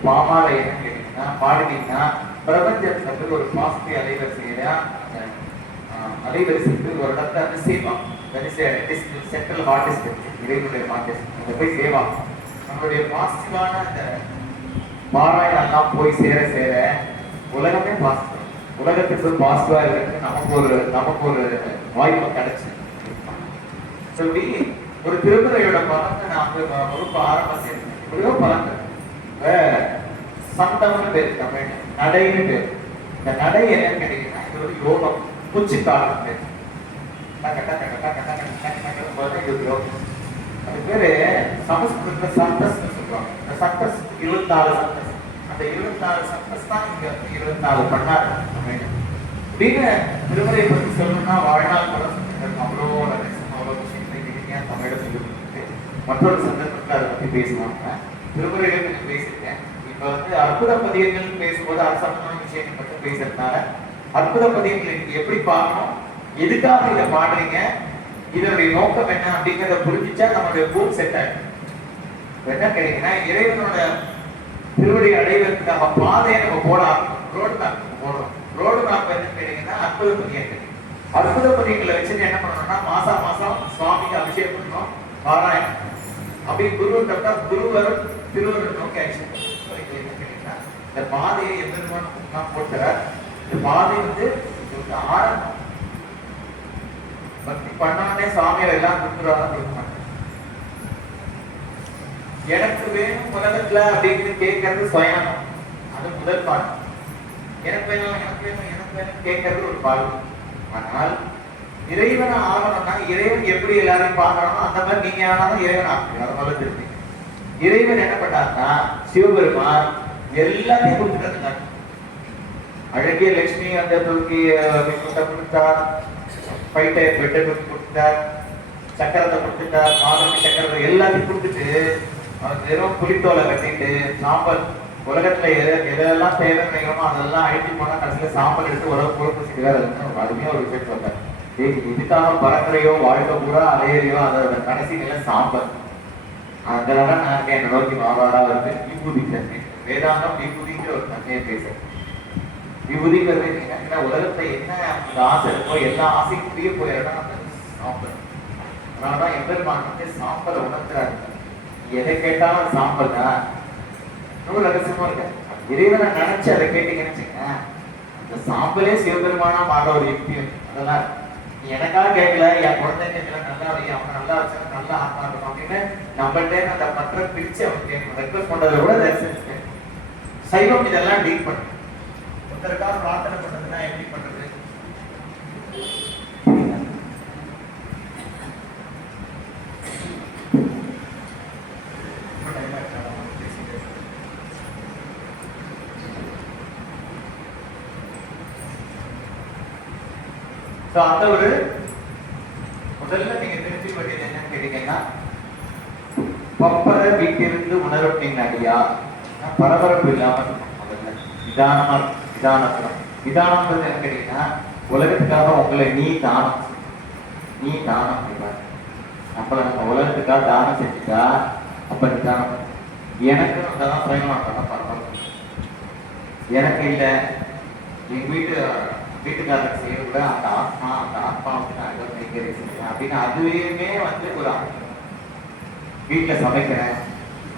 பாமாலை என்ன கேட்டீங்கன்னா பாடினீங்கன்னா பிரபஞ்சத்துக்கு ஒரு பாசிட்டிவ் அலைவரிசையா அலைவரிசைக்கு ஒரு இடத்துல வந்து சேவா சென்ட்ரல் ஹார்டிஸ்ட் இறைவனுடைய ஹார்டிஸ்ட் அங்க போய் சேவா நம்மளுடைய பாசிட்டிவான இந்த பாராயணம் எல்லாம் போய் சேர சேர உலகமே பாசிட்டிவ், உலகத்துக்கு பாசிட்டிவா இருக்கு. நமக்கு ஒரு வாய்ப்பு கிடைச்சு சொல்லி ஒரு திருமுறையோட பலத்தை நான் வகுப்பு ஆரம்பம் எப்படியோ பலன் சந்தம்னு பேர், தமிழ் நடைன்னு பேர். இந்த நடை என்னன்னு கேட்டீங்கன்னா இது ஒரு யோகம், பூச்சி காலம் பேர். அது பேரு சமஸ்கிருத சந்தஸ்ன்னு சொல்லுவாங்க. இந்த சந்தஸ் 24 சந்தஸ். அந்த 24 சந்தஸ் தான் இங்க 24 பண்ணாரு அப்படின்னு திருமுறையை பற்றி சொல்லணும்னா வாழ்நாள் கூட அவ்வளோ அவ்வளோ விஷயங்களை தமிழை சொல்லி மற்றொரு சந்தர்ப்பத்தில் அதை பத்தி பேசுவாங்க. திருமுறைகள் கொஞ்சம் பேசியிருக்கேன். இப்ப வந்து அற்புத பதியங்கள் பேசும்போது அரசாங்கமான விஷயங்கள் மட்டும் பேசுறதுனால அற்புத பதியங்களை எப்படி பார்க்கணும், எதுக்காக இதை பாடுறீங்க, இதனுடைய நோக்கம் என்ன அப்படிங்கிறத புரிஞ்சிச்சா நம்மளுடைய பூம் செட் ஆயிடும். என்ன கேட்டீங்கன்னா, இறைவனோட திருவடி அடைவதற்காக பாதையை நம்ம போட ரோடு மேப் போடுறோம். ரோடு மேப் என்னன்னு கேட்டீங்கன்னா அற்புத பதியங்கள். அற்புத பதியங்களை வச்சுட்டு என்ன பண்ணணும்னா மாசம் சுவாமிக்கு அபிஷேகம் பண்ணணும், பாராயணம். அப்படி குரு கட்டா குருவரும் திருவருள் நோக்கி ஆக்ஷன். இந்த பாதையை எந்த போட்டுறார். இந்த பாதை வந்து ஆரம்பம். பக்தி பண்ணானே சுவாமியை எல்லாம் கொடுத்துருவாங்க, கொடுக்க மாட்டேன். எனக்கு வேணும் உலகத்துல அப்படின்னு கேட்கறது சுயானம், அது முதல் பாடம். எனக்கு வேணும் கேட்கறது ஒரு பாடம். ஆனால் இறைவனை ஆகணும்னா இறைவன் எப்படி எல்லாரையும் பார்க்கணும் அந்த மாதிரி நீங்க ஆனாலும் இறைவன் ஆகணும். அதை முதல்ல தெரிஞ்சு இறைவன் என்ன பண்ணாருன்னா சிவபெருமான் எல்லாத்தையும் கொடுத்துட்டாங்க. அழகிய லட்சுமி அந்த தூக்கி கொடுத்தார், பைட்டை பெட்டை கொடுத்துட்டார், சக்கரத்தை கொடுத்துட்டார், மாதவி சக்கரத்தை எல்லாத்தையும் கொடுத்துட்டு அவன் வெறும் புலித்தோலை கட்டிட்டு சாம்பல் உலகத்துல எதெல்லாம் தேவை நினைக்கிறோமோ அதெல்லாம் அழிஞ்சு போனா கடைசியில சாம்பல் எடுத்து உலக பொறுப்பு செய்கிறார். அருமையா ஒரு விஷயம் சொல்றாரு. இதுக்காக பறக்கிறையோ வாழ்க்கை பூரா அலையறையோ அதோட கடைசி நிலை சாம்பல். அதனால நான் என்னை நோக்கி மாவாடா வந்து விபூதி தன்மை வேதாந்தம் விபூதிங்கிற ஒரு தன்மையை பேசுறேன். விபூதிங்கிறது என்ன, உலகத்தை என்ன அந்த ஆசை இருக்கோ எல்லா ஆசையும் புரிய போயிடலாம் அந்த சாம்பல். அதனாலதான் எம்பெருமான் வந்து சாம்பலை உணர்த்துறாரு. எதை கேட்டாலும் சாம்பல் தான். நூறு ரகசியமா இருக்க இறைவனை நினைச்சு அதை கேட்டீங்கன்னு வச்சுங்க, அந்த சாம்பலே சிவபெருமானா மாற ஒரு யுக்தி. அதெல்லாம் நீ எனக்காக கேட்கல, என் குழந்தைங்க நல்லா வை, அவங்க நல்லா வச்சா நல்லா ஆத்மா இருக்கும் அப்படின்னு நம்மள்டே அந்த மற்ற பிரிச்சு அவங்க ரெக்வஸ்ட் பண்றதை விட தரிசனம் சைவம் இதெல்லாம் டீல் பண்ணு. ஒருத்தருக்காக பிரார்த்தனை பண்றதுன்னா எப்படி பண்றது? அந்த ஒரு முதல்ல நீங்க தெரிஞ்சு வேண்டியது என்னன்னு கேட்டீங்கன்னா, பப்பர வீட்டிலிருந்து உணரப்பின் அடியா பரபரப்பு இல்லாம முதல்ல நிதானமா நிதானத்துல நிதானம் என்ன கேட்டீங்கன்னா உலகத்துக்காக உங்களை நீ தானம் நம்மள நம்ம உலகத்துக்காக தானம் செஞ்சுட்டா அப்ப நீ தானம். எனக்கு அதெல்லாம் பயணம் பரவாயில்ல. எனக்கு இல்லை, எங்க வீட்டுக்காரருக்கு செய்ய கூட அந்த ஆத்மா வந்து நான் ஏதோ செய்யறேன் அப்படின்னு அதுவே வந்து ஒரு வீட்டுல சமைக்கிறேன்,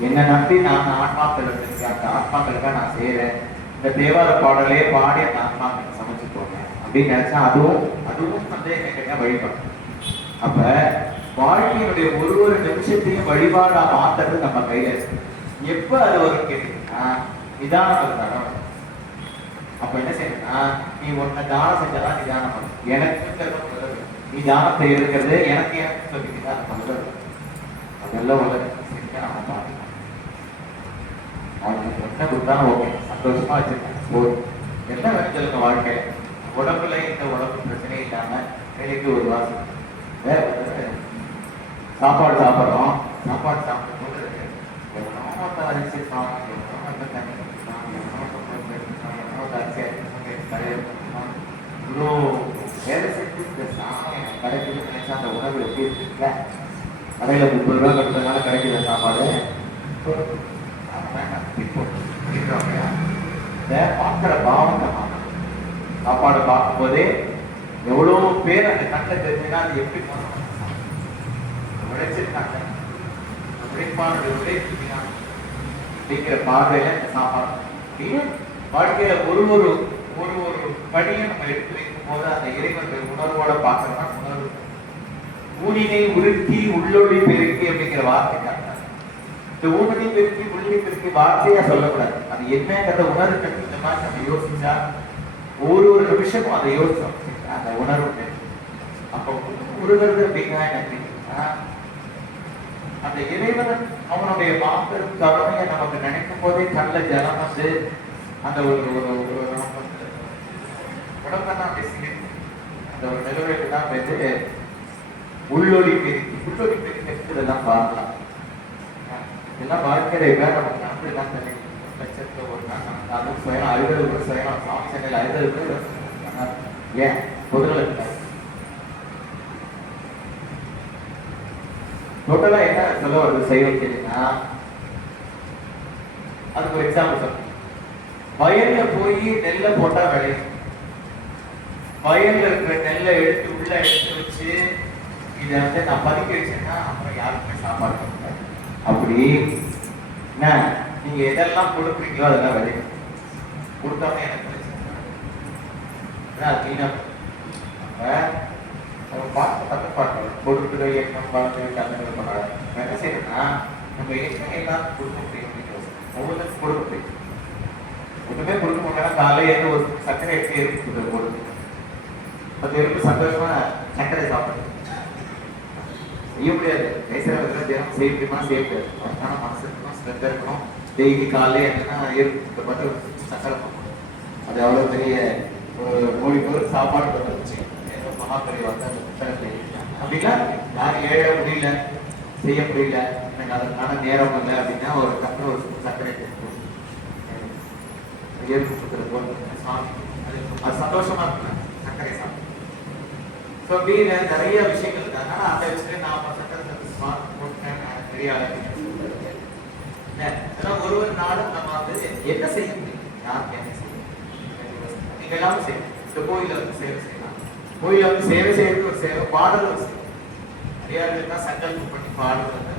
என்னை நம்பி நான் ஆத்மாக்கள் வச்சிருக்கேன், அந்த ஆத்மாக்களுக்காக நான் செய்யறேன், இந்த தேவார பாடலே பாடி அந்த ஆத்மாக்கள் சமைச்சு போனேன் அப்படின்னு நினைச்சா அதுவும் வந்து என்ன வழிபாடு. அப்ப வாழ்க்கையினுடைய ஒரு நிமிஷத்தையும் வழிபாடா மாத்துறது நம்ம கையில இருக்கு. எப்ப அது வரும் கேட்டீங்கன்னா நிதானம் இருந்தாலும். அப்ப என்ன செய்யணும்னா நீ ஒன்ன தானம் செஞ்சாதான் நிதானம் பண்ணும். எனக்கு நீ தானத்தை இருக்கிறது எனக்கு சொல்லிக்கிட்டா நல்லது. அதெல்லாம் உலகத்தை செஞ்சா நம்ம பாக்கலாம். அவனுக்கு என்ன கொடுத்தாலும் ஓகே, சந்தோஷமா வச்சிருக்கேன் போதும். என்ன வேணும் சொல்லுங்க வாழ்க்கை. உடம்புல இந்த உடம்பு பிரச்சனை இல்லாம வேலைக்கு ஒரு வாசம் சாப்பாடு சாப்பிட்றோம். சாப்பாடு சாப்பிடும்போது இவ்வளோ வேலை செஞ்சு இந்த சாமான் கிடைக்குது நினைச்சா அந்த உணவு எப்படி இருக்குல்ல. கடையில் 30 ரூபா கட்டுறதுனால கிடைக்கிற சாப்பாடு இந்த பார்க்குற பாவத்தை சாப்பாடு பார்க்கும்போதே எவ்வளோ பேர் அந்த கண்ணை தெரிஞ்சுன்னா அது எப்படி உழைச்சிருக்காங்க, உழைப்பானது உழைச்சிருக்காங்க அப்படிங்கிற பார்வையில இந்த சாப்பாடு வாழ்க்கையில ஒரு ஒரு ஒரு ஒரு படியை நம்ம எடுத்து வைக்கும் போது அந்த இறைவனுடைய உணர்வோட பார்க்கறோம்னா உணர்வு ஊனினை உருக்கி உள்ளொளி பெருக்கி அப்படிங்கிற வார்த்தைக்காக இந்த ஊனனை பெருக்கி உள்ளி பெருக்கி வார்த்தையா சொல்லக்கூடாது. அது என்னங்கிறத உணர்வு இந்த மாதிரி நம்ம யோசிச்சா ஒரு நிமிஷமும் அதை யோசிச்சோம் அந்த உணர்வு. அப்போ உருகிறது அப்படின்னா என்ன, அந்த இறைவன் அவனுடைய மாபெரும் கருணையை நமக்கு நினைக்கும் போதே கண்ல ஜலம் வந்து அந்த ஒரு உடம்பெல்லாம் பேசி அந்த ஒரு நிலவுக்கு தான் வந்து உள்ளொளி பெருக்கி இதெல்லாம் பார்க்கலாம். இதெல்லாம் வாழ்க்கையில நமக்கு அப்படிலாம் தெரியும். லட்சத்துல ஒரு நாள் அதுவும் சுயம் 60 பேர் சுயம் சாமி சண்டையில் 60 பேர் ஏன் பொதுநல டோட்டலா என்ன சொல்ல வருது செய்வது கேட்டீங்கன்னா அதுக்கு ஒரு எக்ஸாம்பிள் சொல்றேன். வயல்ல போய் நெல்லை போட்டா விளையும். வயல்ல இருக்கிற நெல்லை எடுத்து உள்ள எடுத்து வச்சு இதை வந்து நான் பதுக்கி வச்சேன்னா அப்புறம் யாருக்குமே சாப்பாடு கொடுக்காது. அப்படி என்ன நீங்க எதெல்லாம் கொடுக்குறீங்களோ அதெல்லாம் விளையும். கொடுக்காம எனக்கு பிரச்சனை பாட்டு தப்பு பாட்டு கொடுக்குற இயக்கம் பார்த்து கலந்துகள் பண்ணாரு. என்ன செய்யணும்னா நம்ம எல்லாம் கொடுக்க முடியும் அப்படின்னு ஒவ்வொருத்தருக்கும் கொடுக்க முடியும். ஒண்ணுமே கொடுக்க முடியாது. காலையில ஒரு சர்க்கரை எடுத்து இருக்கு கொடுத்து 10 பேருக்கு சந்தோஷமா சர்க்கரை சாப்பிடுது செய்ய முடியாது. பேசுறவங்க தினம் செய்ய முடியுமா செய்ய முடியாது. அதனால மனசு இருக்கணும், ஸ்ட்ரென்த் இருக்கணும். டெய்லி காலையில என்னன்னா பார்த்து சர்க்கரை அது அவ்வளவு பெரிய ஒரு மொழி பொருள் சாப்பாடு வந்துருச்சு. மகாபெரிய வந்து அந்த புத்தகத்தை அப்படின்னா யாரும் ஏழ முடியல செய்ய முடியல எனக்கு அதற்கான நேரம் இல்லை அப்படின்னா ஒரு டக்குனு ஒரு சர்க்கரை அது சந்தோஷமா இருக்கு சர்க்கரை சாப்பிட்டு. ஸோ அப்படியே நிறைய விஷயங்கள் இருக்கு. அதனால அந்த வச்சுட்டு நான் சர்க்கரை போட்டேன் தெரியாது. ஒருவர் நாளும் நம்ம வந்து என்ன செய்ய முடியும், யாருக்கு என்ன செய்ய நீங்க எல்லாமே செய்யணும். இந்த கோயில வந்து சேவை செய்யலாம். கோயில வந்து சேவை செய்யறது ஒரு சேவை, பாடல் ஒரு சேவை. நிறையா சங்கல்பம் பண்ணி பாடுறது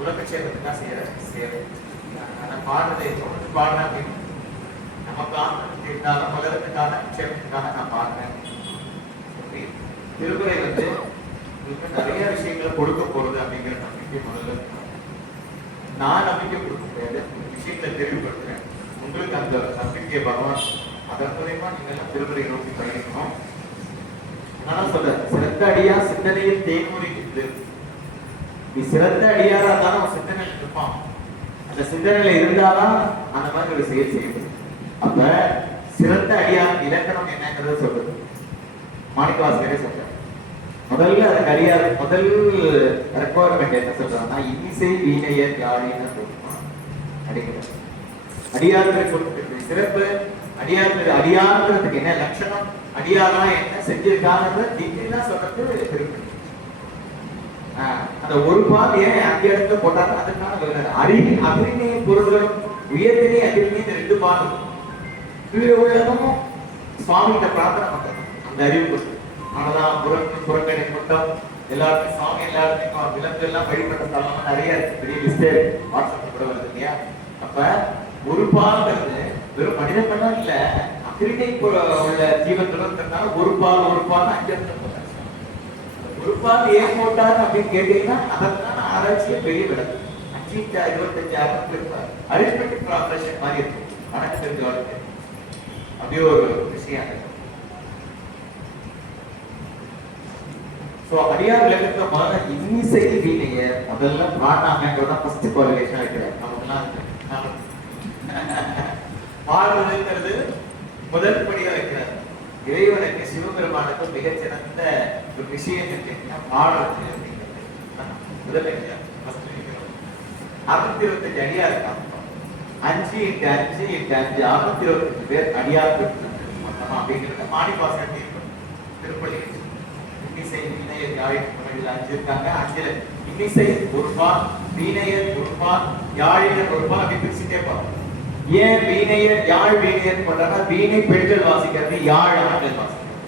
உலகட்சேபத்துக்காக செய்யற சேவை. அந்த பாடுறதை தொடர்ந்து பாடுறேன் அப்படின்னு நமக்காக இருந்தாலும் உலகத்துக்கான நிச்சயத்துக்காக நான் பாடுறேன். திருக்குறை வந்து உங்களுக்கு நிறைய விஷயங்களை கொடுக்க போறது அப்படிங்கிற நம்பிக்கை முதல்ல. நான் நம்பிக்கை கொடுக்க முடியாது, விஷயங்களை தெளிவுபடுத்துறேன் உங்களுக்கு. அந்த நம்பிக்கை பகவான் அதன் மூலமா நீங்க எல்லாம் திருமுறை நோக்கி பயணிக்கணும். அதனால சொல்ற சிறந்த அடியா சிந்தனையில் தேய்மொழி இருந்து நீ சிறந்த அடியாரா இருந்தாலும் அவன் சிந்தனையில் இருப்பான். அந்த சிந்தனையில இருந்தாதான் அந்த மாதிரி ஒரு செயல் செய்யுது. அப்ப சிறந்த அடியார் இலக்கணம் என்னங்கிறத சொல்றது மாணிக்கவாசகரே சொல்ற. முதல்ல அதுக்கு அடியார் முதல் ரெக்குவயர்மெண்ட் என்ன சொல்றாங்கன்னா இன்னிசை வீணையர் யாழின்னு சொல்லுவான். அடிக்கிறார் அடியாருக்கு கொடுத்துருக்கு சிறப்பு. அடியாங்கிறதுக்கு என்ன லட்சணம், அடியாரா என்ன செஞ்சிருக்காங்க டிகிரினா சொல்றது திருப்பி. அந்த ஒரு பால் ஏன் அந்த இடத்துல போட்டாங்க, அதுக்கான அறிவி அகிரிணை பொருள்களும் உயர்தினை அகிரிணை இந்த ரெண்டு பாலும் கீழே உள்ளதும் சுவாமிகிட்ட பிரார்த்தனை பண்றது அந்த அறிவு கொடுத்து. ஆனதான் புறக்கணி கூட்டம் எல்லாருக்கும் சுவாமி எல்லாருக்கும் விலங்கு எல்லாம் வழிபட்ட ஸ்தலம் நிறைய இருக்கு, பெரிய லிஸ்டே வாட்ஸ்அப்ல கூட வருது இல்லையா. அப்ப ஒரு பால்ங்கிறது வெறும் மனித பண்ணம் இல்ல, அகிரிணை உள்ள ஜீவன்களும் ஒரு பால் 5 ஒரு பால் ஏன் போட்டார் அப்படின்னு கேட்டீங்கன்னா அதற்கான ஆராய்ச்சியை பெரிய விளக்கு 5-25 இருப்பார். அரித்மெட்டிக் ஆபரேஷன் மாதிரி இருக்கும் கணக்கு தெரிஞ்ச வாழ்க்கை. அப்படியே ஒரு விஷயம். சோ அடியார் விளக்கத்துல முதல்ல இன்னிசை வீணைய முதல்ல பாடினாங்க. ஃபர்ஸ்ட் குவாலிஃபிகேஷன் வைக்கிறார் நமக்குலாம். பாடுறதுங்கிறது முதல் படியா வைக்கிறார். இறைவனுக்கு சிவபெருமானுக்கு மிகச்சிறந்த ஒரு விஷயம் கேட்டீங்கன்னா பாடுறது அப்படிங்கிறது முதல் வைக்கிறார். 625 அடியார் இருக்காங்க. 5x5x5 625 பேர் அடியார் மொத்தமா அப்படிங்கிறத மாணிப்பாசன் திருப்பள்ளி இன்னிசை வீணையர் யாழின் முறையில் 5 இருக்காங்க. 5ல இன்னிசை ஒரு பால், வீணையர் ஒரு பால், யாழினர் ஒரு பால், அப்படி பிரிச்சுட்டே போறோம். ஏன் வீணையர் யாழ் வீணையர் பண்றாங்க? வீணை பெண்கள் வாசிக்கிறது, யாழ் ஆண்கள் வாசிக்கிறது.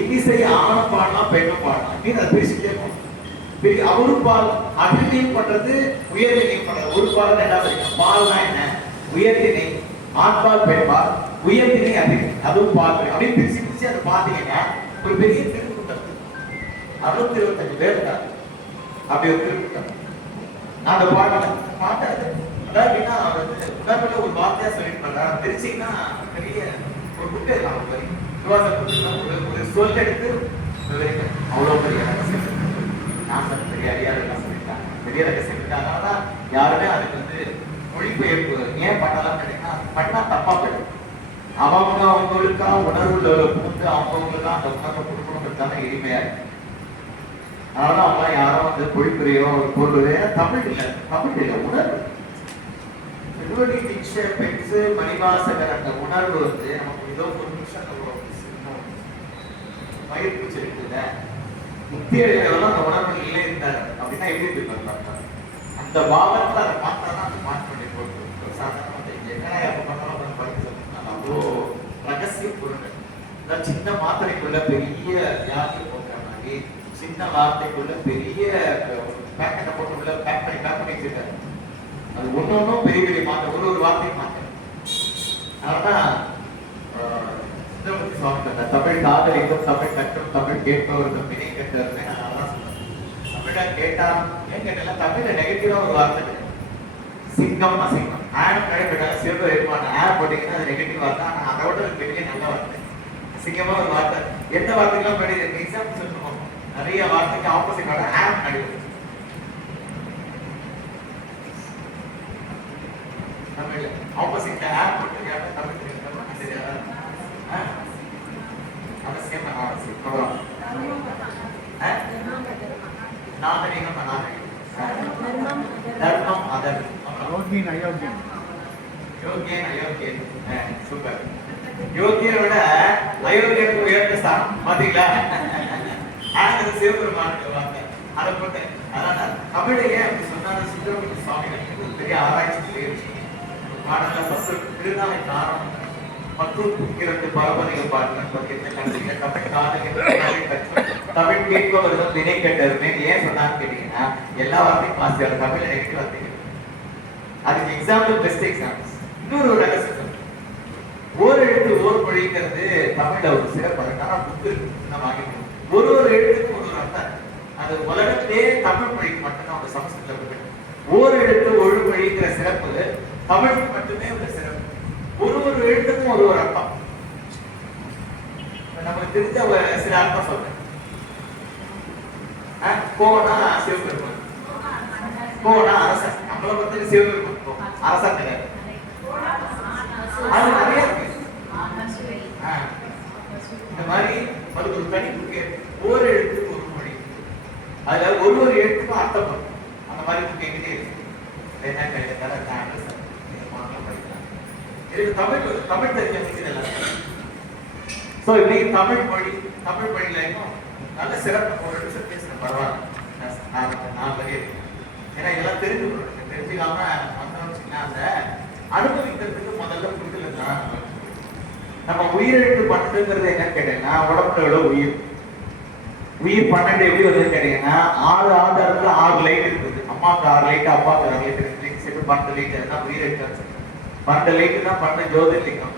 இன்னிசை ஆண பாடலாம் பெண்ணும் பாடலாம் அப்படின்னு அதை பிரிச்சுட்டே போறோம். அவரு பால் அகிரிணை பண்றது, உயர்திணை பண்றது. ஒரு பால் 2வது பால்னா என்ன? உயர்திணை ஆண்பால் பெண்பால், உயர்திணை அகிரிணை அதுவும் பால். அப்படியே பிரிச்சு அதை பாத்தீங்கன்னா ஒரு பெரிய திருக்கூட்டம் 625 பேர் இருக்காங்க. அப்படி ஒரு திருக்கூட்டம். நான் அந்த பாட்டாது அதாவது உணர்வுல ஒரு வார்த்தையா சொல்லிட்டு பண்றாங்க. திருச்சின்னா பெரிய ஒரு புக்கு ஒரு சொல் எடுத்து அவ்வளவு பெரிய ரகசியம். நான் பெரிய அடியாரெல்லாம் சொல்லிட்டாங்க, பெரிய ரகசியம் இருக்கு. அதனாலதான் யாருமே அதுக்கு மொழிபெயர்ப்பு ஏன் பண்ணலாம் கேட்டீங்கன்னா பண்ணா தப்பா போயிடும். அவங்களுக்கு உணர்வுல புகுந்து அவங்களுக்கு அந்த உணர்வை கொடுக்கணுங்கிறதுக்கான எளிமையா இருக்கு. அதனால அவங்க யாரும் மொழிபெயரோ ஒரு பொருள் தமிழ் இல்லை உணர்வு. திருவடி தீட்சை பெற்று மணிவாசகர் அந்த உணர்வு நமக்கு ஏதோ ஒரு நிமிஷம் பயிர்ப்பு இருக்குல்ல, முத்தியடைகளெல்லாம் அந்த உணர்வு இல்லை இருந்தார் அப்படின்னா எப்படி இருப்பாங்க. அந்த பாவத்தில் அதை பார்த்தா அந்த மாற்றம் போட்டு சாதாரண என்ன எப்ப பண்ணாலும் படிக்க அவ்வளோ ரகசிய பொருள். சின்ன மாத்திரைக்குள்ள பெரிய வியாதி போக்குற மாதிரி சின்ன வார்த்தைக்குள்ள பெரிய பேக்கெட்டை போட்டு உள்ள பேக் பண்ணி வச்சிருக்காரு. அது ஒன்னொன்னும் பெரிய பெரிய மாற்றம், ஒரு வார்த்தையை மாற்றம். அதனாலதான் தமிழ் காதலிக்கும் தமிழ் கற்றும் தமிழ் கேட்பவருக்கும் வினை கட்டுறது. அதனாலதான் சொல்றேன் தமிழ கேட்டா ஏன் கேட்டா தமிழ்ல நெகட்டிவா ஒரு வார்த்தை சிங்கம் அசிங்கம் ஆட் கிடைப்பட்டாங்க. சிவப்பு இருப்பான ஆப் போட்டீங்கன்னா அது நெகட்டிவ் வார்த்தை. ஆனா அதோட ஒரு பெரிய நல்ல வார்த்தை சிங்கமா ஒரு வார்த்தை. எந்த வார்த்தைக்கெல்லாம் பெரிய எக்ஸாம்பிள் சொல்லணும். நிறைய வார்த்தைக்கு ஆப்போசிட்டான ஆப் நடிவு தமிழ்ல ஆப்போசிட் ஆப் போட்டுருக்காங்க. தமிழ் தெரியாதா? அவசியம் அனாவசியம் நாகரிகம் அநாகரிகம் தர்மம் அதர்மம் யோகியன் அயோக்கியன். சூப்பர். யோகியனை விட அயோக்கியனுக்கு உயர்ந்த ஸ்தானம் பாத்தீங்களா? சிவபெருமானுக்கு வார்த்தை அதை போட்டு. அதனால தமிழையே அப்படி சொன்னாலும் சுந்தரமூர்த்தி சுவாமிகள் பெரிய ஆராய்ச்சி பாடல பசு திருநாளை காரணம் 10 பரபதிக பாடல் தமிழ் கேட்பவர்கள் வினை கட்டருமே ஏன் சொன்னான்னு கேட்டீங்கன்னா எல்லா வார்த்தையும் வாசியார் தமிழ் நெகட்டிவ் வார்த்தைகள். அதுக்கு எக்ஸாம்பிள் பெஸ்ட் எக்ஸாம்பிள்ஸ். இன்னொரு ரகசியம் ஓர் எழுத்து ஓர் மொழிங்கிறது தமிழ்ல ஒரு சிறப்பு. அதுக்கான புக்கு இருக்கு வாங்கிக்கணும். ஒரு எழுத்துக்கும் ஒரு அர்த்தம். அது உலகத்திலே தமிழ் மொழிக்கு மட்டும்தான் ஒரு சமஸ்கிருத ஓர் எழுத்து ஒரு மொழிங்கிற சிறப்பு தமிழுக்கு மட்டுமே ஒரு சிறப்பு. ஒரு எழுத்துக்கும் ஒரு அர்த்தம். நமக்கு தெரிஞ்ச சில அர்த்தம் சொல்றேன். கோனா சிவபெருமான், கோனா அரசன். நம்மளை பத்தி சிவபெருமான் அரசன் கிடையாது. அது நிறைய இருக்கு. இந்த மாதிரி அதுக்கு ஒரு தனி புக்கு. ஒரு எழுத்துக்கு ஒரு மொழி. அதுல ஒரு எழுத்துக்கும் அர்த்தம் வரும். அந்த மாதிரி புக்கு எங்கிட்டே இருக்கு. இதுக்கு தமிழ் தெரிஞ்சவங்களுக்கு இதெல்லாம். ஸோ இன்னைக்கு தமிழ் மொழியில இன்னும் நல்ல சிறப்பு ஒரு நிமிஷம் பேசுறேன், பரவாயில்ல, நான் பெரிய. ஏன்னா இதெல்லாம் தெரிஞ்சுக்காம வந்தோம்னா அந்த அனுபவிக்கிறதுக்கு முதல்ல புரிதல் தான். நம்ம உயிரெழுத்து பன்னெண்டுங்கிறது என்னன்னு கேட்டீங்கன்னா, உடம்புல உள்ள உயிர் 12 எப்படி வருதுன்னு கேட்டீங்கன்னா, 6 ஆதாரத்துல 6 லைட் இருக்குது. அம்மாவுக்கு 6 லைட், அப்பாவுக்கு 6 லைட், 2 லைட் சேர்த்து 12 லைட் தான் உயிரெழுத்து. 12 லைட் தான் 12 ஜோதிர்லிங்கம்.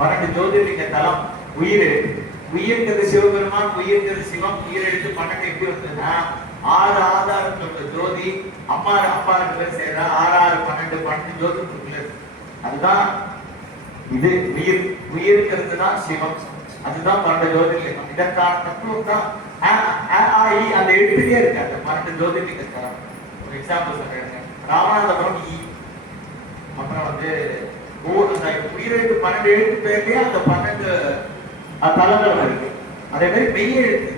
12 ஜோதிர்லிங்க தலம் உயிரெழுத்து. உயிர்ங்கிறது சிவபெருமான், உயிர்ங்கிறது சிவம். உயிரெழுத்து 12 எப்படி வந்ததுன்னா, 6 ஆதாரத்துல உள்ள ஜோதி அப்பா 2 பேர் சேர்றா 6 6 12 ஜோதி இருக்குல்ல, அதுதான் இது உயிர். உயிர்ங்கிறது தான் சிவம், அதுதான் 12 ஜோதிர்லிங்கம். இதற்கான தத்துவம் தான் அந்த எழுத்துலயே இருக்கு. அந்த 12 ஜோதிர்லிங்கம் ஒரு எக்ஸாம்பிள் சொல்றேன். ராமநாதபுரம் அப்புறம் வந்து உயிரெழுத்து 12 எழுத்து பேர்லயே அந்த 12 தலங்கள் இருக்கு. அதே மாதிரி மெய்யெழுத்து.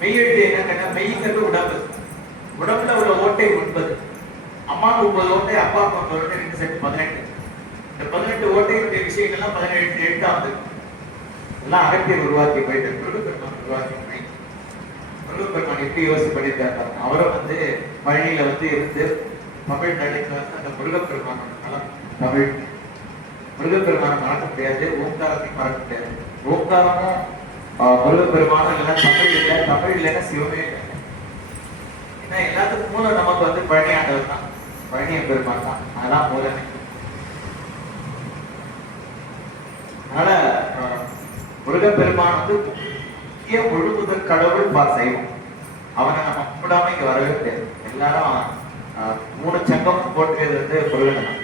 மெய்யெழுத்து என்னன்னா, மெய்ங்கிறது உடம்பு. உடம்புல உள்ள ஓட்டை 9. அம்மாவுக்கு 9 ஓட்டை, அப்பாவுக்கு 9 ஓட்டை, 2 செட் 18. இந்த 18 ஓட்டைகளுடைய விஷயங்கள்லாம் 17 எழுத்தா வந்து எல்லாம் அகத்தியர் உருவாக்கி போயிட்டு முருகப்பெருமான் உருவாக்கி போய் முருகப்பெருமான் எப்படி யோசிச்சு பண்ணியிருக்காரு. அவரை வந்து பழனியில வந்து இருந்து தமிழ் நடித்துல வந்து அந்த முருகப்பெருமானோட நலம் தமிழ். முருகப்பெருமான மறக்க முடியாது, ஓங்காரத்தையும் மறக்க முடியாது. ஓங்காரமும் முருகப்பெருமானும் இல்லைன்னா தமிழ் இல்லை, தமிழ் இல்லைன்னா சிவமே இல்லை. ஏன்னா எல்லாத்துக்கும் மூலம் நமக்கு வந்து பழனி ஆண்டவர் தான், பழனிய பெருமான் தான், அதான் மூலமே. அதனால முருகப்பெருமான் வந்து முக்கிய முழுமுதற் கடவுள் சைவம். அவனை நம்ம கும்பிடாம இங்க வரவே முடியாது. எல்லாரும் 3 சங்கம் போட்டுறது வந்து முருகன் தான்.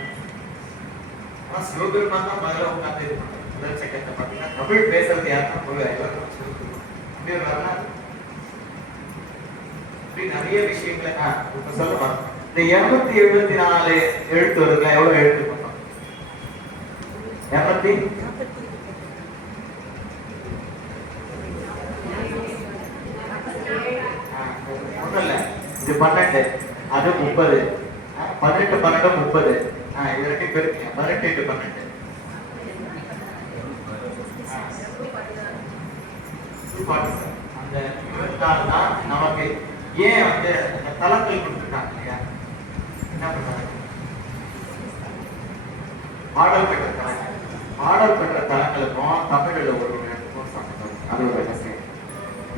ஆனா சிவபெருமான் தான் முதல்ல உட்கார்ந்து இது பண்ணுவாங்க. முதல் சங்கத்தை பார்த்தீங்கன்னா தமிழ் பேசுறது யாருன்னா முருகன். அப்படி ஒரு வரலாறு, இப்படி நிறைய விஷயங்களை இப்ப சொல்லுவாங்க. இந்த 274 எழுத்து வருதுல, எவ்வளவு எழுத்து பண்ணோம்? 200 இது 12, அது 30, 18 12 30. இது 2 பேருக்கு 18 × 12 அந்த 24 தான் நமக்கு. ஏன் வந்து தலங்கள் கொடுத்துருக்காங்க இல்லையா? என்ன பண்றாங்க? பாடல் பெற்ற தலங்கள். பாடல் பெற்ற தலங்களுக்கும் தமிழில் ஒரு சம்பந்தம். அது ஒரு ரகசியம்.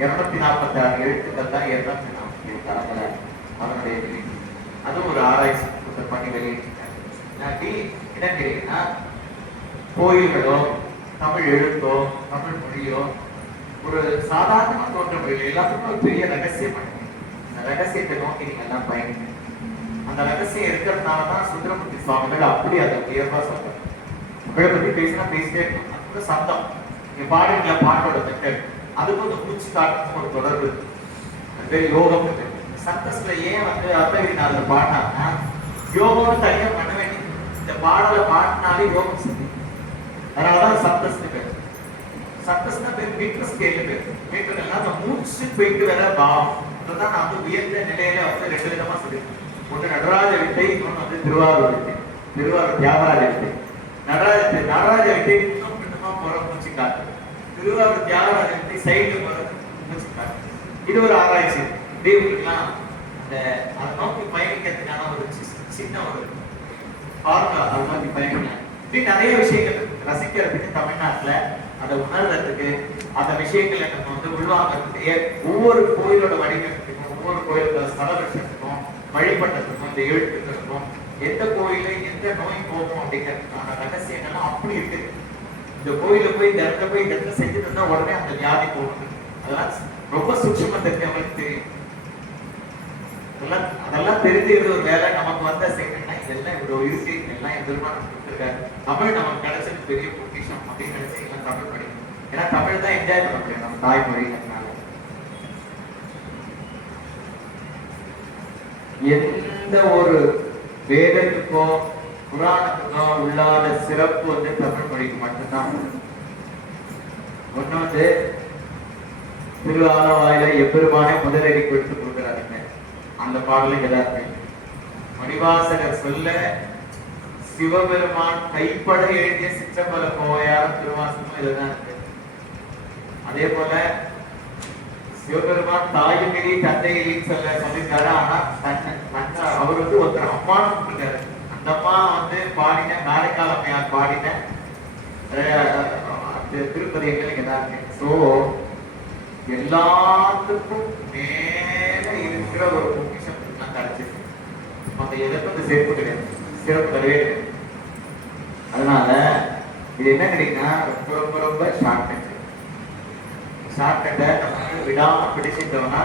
246 எழுத்துக்கள் தான் 247 தலங்களை அதனுடைய அது ஒரு ஆராய்ச்சி பண்ணி வெளியிட்டாங்க. என்ன கேட்டீங்கன்னா, கோயில்களோ தமிழ் எழுத்தோ தமிழ் மொழியோ ஒரு சாதாரணமா தோன்ற மொழிகள் எல்லாத்துக்கும் ஒரு பெரிய ரகசியம். அந்த ரகசியத்தை நோக்கி நீங்க எல்லாம் பயணிங்க. அந்த ரகசியம் இருக்கிறதுனாலதான் சுந்தரமூர்த்தி சுவாமிகள் அப்படி அதை உயர்வா சொல்றாங்க. உங்களை பத்தி பேசினா பேசிட்டே இருக்கும். அது சப்தம் நீங்க பாடுங்கள, பாட்டோட மெத்தட், அதுக்கு வந்து மூச்சு காட்டுக்கும் ஒரு தொடர்பு. அது பேர் யோகம். சந்தஸ்ல ஏன் வந்து அருணகிரிநாதர் பாடினாங்கன்னா, யோகம் தனியா பண்ண வேண்டியது. இந்த பாடலை பாடினாலே யோகம் செய்யும். அதனாலதான் சந்தஸ்து பேர். சந்தஸ்னா பேர் மீட்டர் ஸ்கேல் பேர். மீட்டர் எல்லாம் அந்த மூச்சு போயிட்டு வர பாவம். அதான் நான் வந்து உயர்ந்த நிலையில வந்து 2 விதமா சொல்லியிருக்கேன். ஒன்று நடராஜ வித்தை, இன்னொன்று வந்து திருவாரூர் வித்தை. திருவாரூர் தியாகராஜ வித்தை. நடராஜ வித்தை இன்னும் பின்னமா போற மூச்சு காட்டு. திருவாரூர் தியாகராஜ வித்தை சைடு போற மூச்சு காட்டு. இது ஒரு ஆராய்ச்சி. தேவர்களுக்கெல்லாம் அந்த அதை நோக்கி பயணிக்கிறதுக்கான ஒரு சின்ன ஒரு பார்வை, அதை நோக்கி பயணிக்கலாம். இப்படி நிறைய விஷயங்கள் ரசிக்கிறதுக்கு தமிழ்நாட்டுல, அதை உணர்றதுக்கு, அந்த விஷயங்களை நம்ம வந்து உள்வாங்கிறதுக்கு, ஒவ்வொரு கோயிலோட வடிவமைப்புக்கும், ஒவ்வொரு கோயிலோட ஸ்தலத்துக்கும், வழிபட்டதுக்கும், இந்த எழுத்துக்களுக்கும், எந்த கோயில எந்த நோய் போகும் அப்படிங்கிறதுக்கான ரகசியங்கள்லாம் அப்படி இருக்கு. இந்த கோயில போய் இந்த இடத்துல போய் இந்த இடத்துல செஞ்சுட்டு இருந்தா உடனே அந்த வியாதி போகும். அதெல்லாம் ரொம்ப சூட்சும தெரிஞ்சவங்களுக்கு தெரியும். அதெல்லாம் தெரிஞ்சுக்கிறது ஒரு வேலை. நமக்கு வந்த செகண்ட்னா இதெல்லாம் இவ்வளவு இருக்கு, எல்லாம் எதிர்பார்த்து கொடுத்துருக்காரு. தமிழ் நமக்கு கிடைச்சது பெரிய பொக்கிஷம் அப்படின்னு நினைச்சு எல்லாம் தமிழ் படிக்கணும். ஏன்னா தமிழ் தான் என்ஜாய் பண்ண முடியும், நம்ம தாய்மொழினால. எந்த ஒரு வேதத்துக்கோ புராணத்துக்கோ உள்ளாத சிறப்பு வந்து தமிழ் மொழிக்கு மட்டும்தான். ஒண்ணு வந்து திரு ஆலவாயில எப்பெருமானே முதலடி கொடுத்து கொடுக்குறாருங்க. அந்த பாடலை எல்லாருமே மணிவாசகர் சொல்ல சிவபெருமான் கைப்பட எழுதிய சிற்றம்பல கோவையாரம் திருவாசகம் இதுதான் இருக்கு. அதே போல சிவபெருமான் தாயுமிரி தந்தையிலின்னு சொல்லியிருக்காரு. ஆனா அவர் ஒருத்தர் அம்மான்னு இருக்காரு. அந்த அம்மா பாடின காரைக்கால் அம்மையார் பாடின திருப்பதி எங்க தான் இருக்கு. சோ எல்லாத்துக்கும் மேல இருக்கிற ஒரு பொக்கிஷம் நான் கிடைச்சிருக்கு. மற்ற எதற்கு சிறப்பு கிடையாது, சிறப்பு கிடையவே கிடையாது. அதனால இது என்ன கிடைக்குன்னா ரொம்ப ரொம்ப ரொம்ப ஷார்ட்கட். ஷார்ட்கட்டை நம்ம விடாம பிடிச்சிட்டோம்னா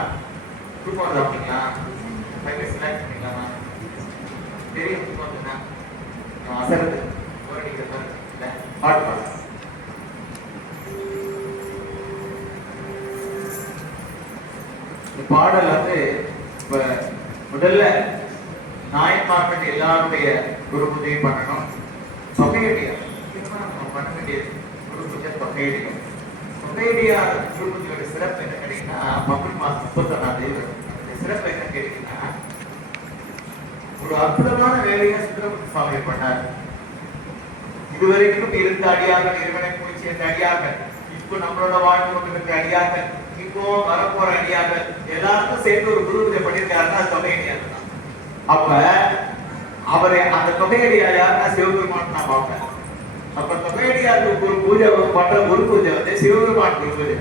தூக்கம் வருது அப்படிங்களா, ரிலாக்ஸ் பண்ணிக்கலாமா, தெரியும் தூக்கம் வந்துன்னா அசரது போராடிக்கிற மாதிரி இல்லை, பாட்டு பாடு. இந்த பாடல் இப்ப முதல்ல நாயன்மார்கள் எல்லாருடைய குரு பூஜை பண்ணணும். தொகையடியார் நம்ம பண்ண வேண்டியது குரு பூஜை தொகையடியார். தொகையடியார் குரு பூஜையோட சிறப்பு என்ன கேட்டீங்கன்னா, பங்குனி மாசம் 31ஆம் தேதி சிறப்பு என்ன கேட்டீங்கன்னா, ஒரு அற்புதமான வேலையை சுந்தரமூர்த்தி சுவாமி பண்ணார். இதுவரைக்கும் இருந்த அடியார்கள், இறைவனை போய் சேர்ந்த அடியார்கள், இப்போ நம்மளோட வாழ்க்கை கொண்டிருக்கிற அடியார்கள், இப்போ வரப்போற அடியார்கள் எல்லாருக்கும் சேர்த்து ஒரு குரு பூஜை பண்ணியிருக்காருன்னா அது தொகையடியார் தான். அப்ப அவரை அந்த தொகையடியார் யாருன்னா சிவபெருமான் நான் பார்ப்பேன். அப்ப தொகையடியாருக்கு ஒரு பூஜை பண்ற குரு பூஜை சிவபெருமான் குரு பூஜை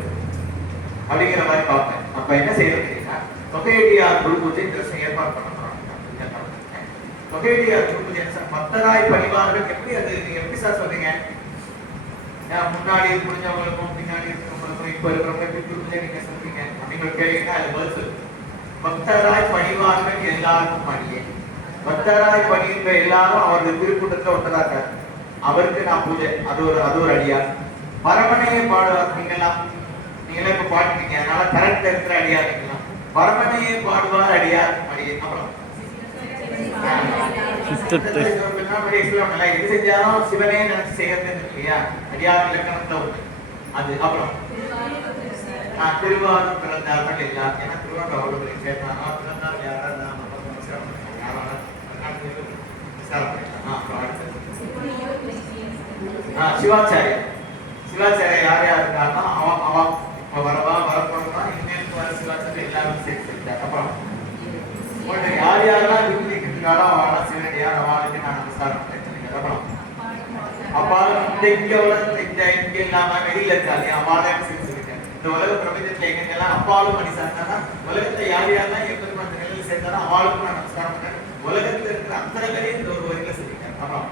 அப்படிங்கிற மாதிரி பார்ப்பேன். அப்ப என்ன செய்யறதுன்னா, தொகையடியார் குரு பூஜை ஏற்பாடு பண்ண போறாங்க. தொகையடியார் குரு பூஜை பக்தராய் பணிவார்கள் எப்படி அது நீங்க எப்படி சார் சொல்றீங்க? முன்னாடி முடிஞ்சவங்களுக்கும் பின்னாடி இருக்கிறவங்களுக்கும் இப்ப இருக்கிறவங்க எப்படி குரு பூஜை நீங்க சொல்றீங்க அப்படிங்கிற கேள்வின்னா அது பதில் சொல்லு. பக்தராய் பணிவார்கள் எல்லாருக்கும் பணியே. பக்தராய் பணிகின்ற எல்லாரும் அவர்கள் திருக்கூட்டத்துல ஒன்றதாக அவருக்கு நான் பூஜை. அது ஒரு அடியார். பரமனையை பாடுவார். நீங்களே இப்ப பாடுறீங்க, அதனால கரெக்ட் இருக்கிற அடியார் நீங்களாம். பரமனையை பாடுவார் அடியார் அடியே. அப்புறம் இது செஞ்சாலும் சிவனே நினைச்சு செய்யறது இல்லையா, அடியார் இலக்கணத்துல உண்டு அது. அப்புறம் திருவாரூர் பிறந்தார்கள் எல்லாரும். ஏன்னா திருவாரூர் அவ்வளவு சேர்த்தாங்க. பிறந்தார் யாரா சிவாச்சாரியா. சிவாச்சாரியா யார் யார் இருக்காருன்னா அவன் இப்ப வரப்போனா இன்னும் வர சிவாச்சாரியா எல்லாரும் சேர்த்து செஞ்சார். அப்புறம் யார் யாரெல்லாம் விரும்பிக்கிறாரோ அவெல்லாம் சிவனடியார், அவளுக்கு நான் நமஸ்காரம் பண்ணிருக்கேன். அப்புறம் அப்பாலும் இங்க இல்லாம வெளியில இருக்காது அவளாக செஞ்சிருக்கேன். இந்த உலக பிரபஞ்சத்துல எங்கெல்லாம் அப்பாலும் பண்ணி சார்ந்தானா உலகத்துல யார் யாரெல்லாம் எப்போதும் அந்த நிலையில சேர்ந்தாலும் அவளுக்கும் நான் நமஸ்காரம் பண்ணேன். உலகத்துல இருக்கிற அத்தனை பேரையும் இந்த ஒரு வரையில சொல்லிட்டேன். அப்புறம்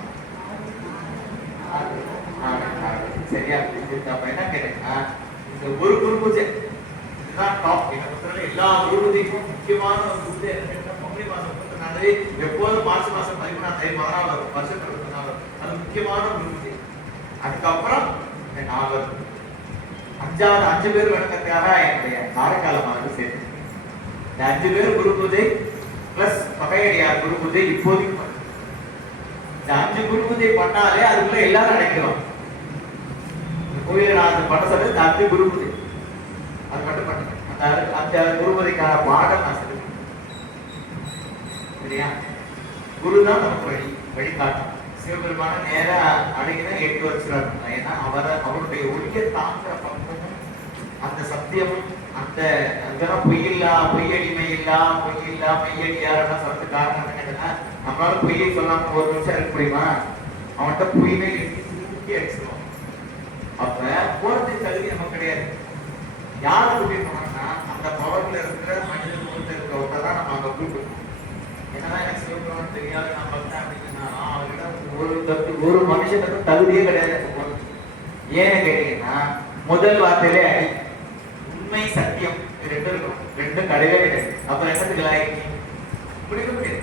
சரியா அப்ப என்ன கேட்டீங்கன்னா, இந்த ஒரு குரு பூஜை இதுதான் டாப். எல்லா குரு பூஜைக்கும் முக்கியமான ஒரு பூஜை என்ன கேட்டா, பங்குனி மாசம் 34 எப்போதும் மார்ச் மாசம் 13ஆம் தேதி 16 வருஷத்துக்கு 14 அது முக்கியமான குரு பூஜை. அதுக்கப்புறம் நாகர் 5 பேர் வணக்கத்துக்காக என்னுடைய காரைக்கால மாதம் சேர்த்து இந்த 5 பேர் குரு பூஜை பிளஸ் தொகையடியார் குரு பூஜை இப்போதைக்கு இந்த 5 குரு பூஜை பண்ணாலே அதுக்குள்ள எல்லாரும் அடைக்கிறோம். கோயில நான் பண்ண சொல்ல இந்த 5 குரு பூஜை அது மட்டும் பண்ணுங்க. அந்த குரு பூஜைக்கான பாடம் நான் சொல்லுவேன். சரியா? குரு தான் நமக்கு வழிகாட்டும். சிவபெருமான நேர அடைகிற 8 வருஷம். ஏன்னா அவருடைய ஒளிய தாங்குற பக்கமும் அந்த சத்தியமும் அந்த பொய்யில்லா பொய்யடிமை இல்லா பொய்யில்லா மெய்யடியார் சொல்றது காரணம் என்னன்னா, நம்மளால பொய்யை சொல்லாம ஒரு நிமிஷம் இருக்க முடியுமா? அவன்கிட்ட பொய்மை அடிச்சிருவோம். அப்ப போறது தகுதி நமக்கு கிடையாது. யாரை கூட்டிட்டு போனோம்னா அந்த பவர்ல இருக்கிற மனிதன் கூட்ட இருக்கிறவங்க தான் நம்ம அங்க கூப்பிடணும். என்னன்னா எனக்கு சிவபெருமான் தெரியாது நான் பார்த்தேன் அப்படின்னா அவர்கிட்ட ஒரு மனுஷனுக்கு தகுதியே கிடையாது. ஏன்னு கேட்டீங்கன்னா, முதல் வார்த்தையிலே அடி உண்மை சத்தியம் ரெண்டு இருக்கும். ரெண்டும் கிடையவே கிடையாது. அப்ப ரெண்டுக்கு லாய்க்கு முடிக்க முடியாது.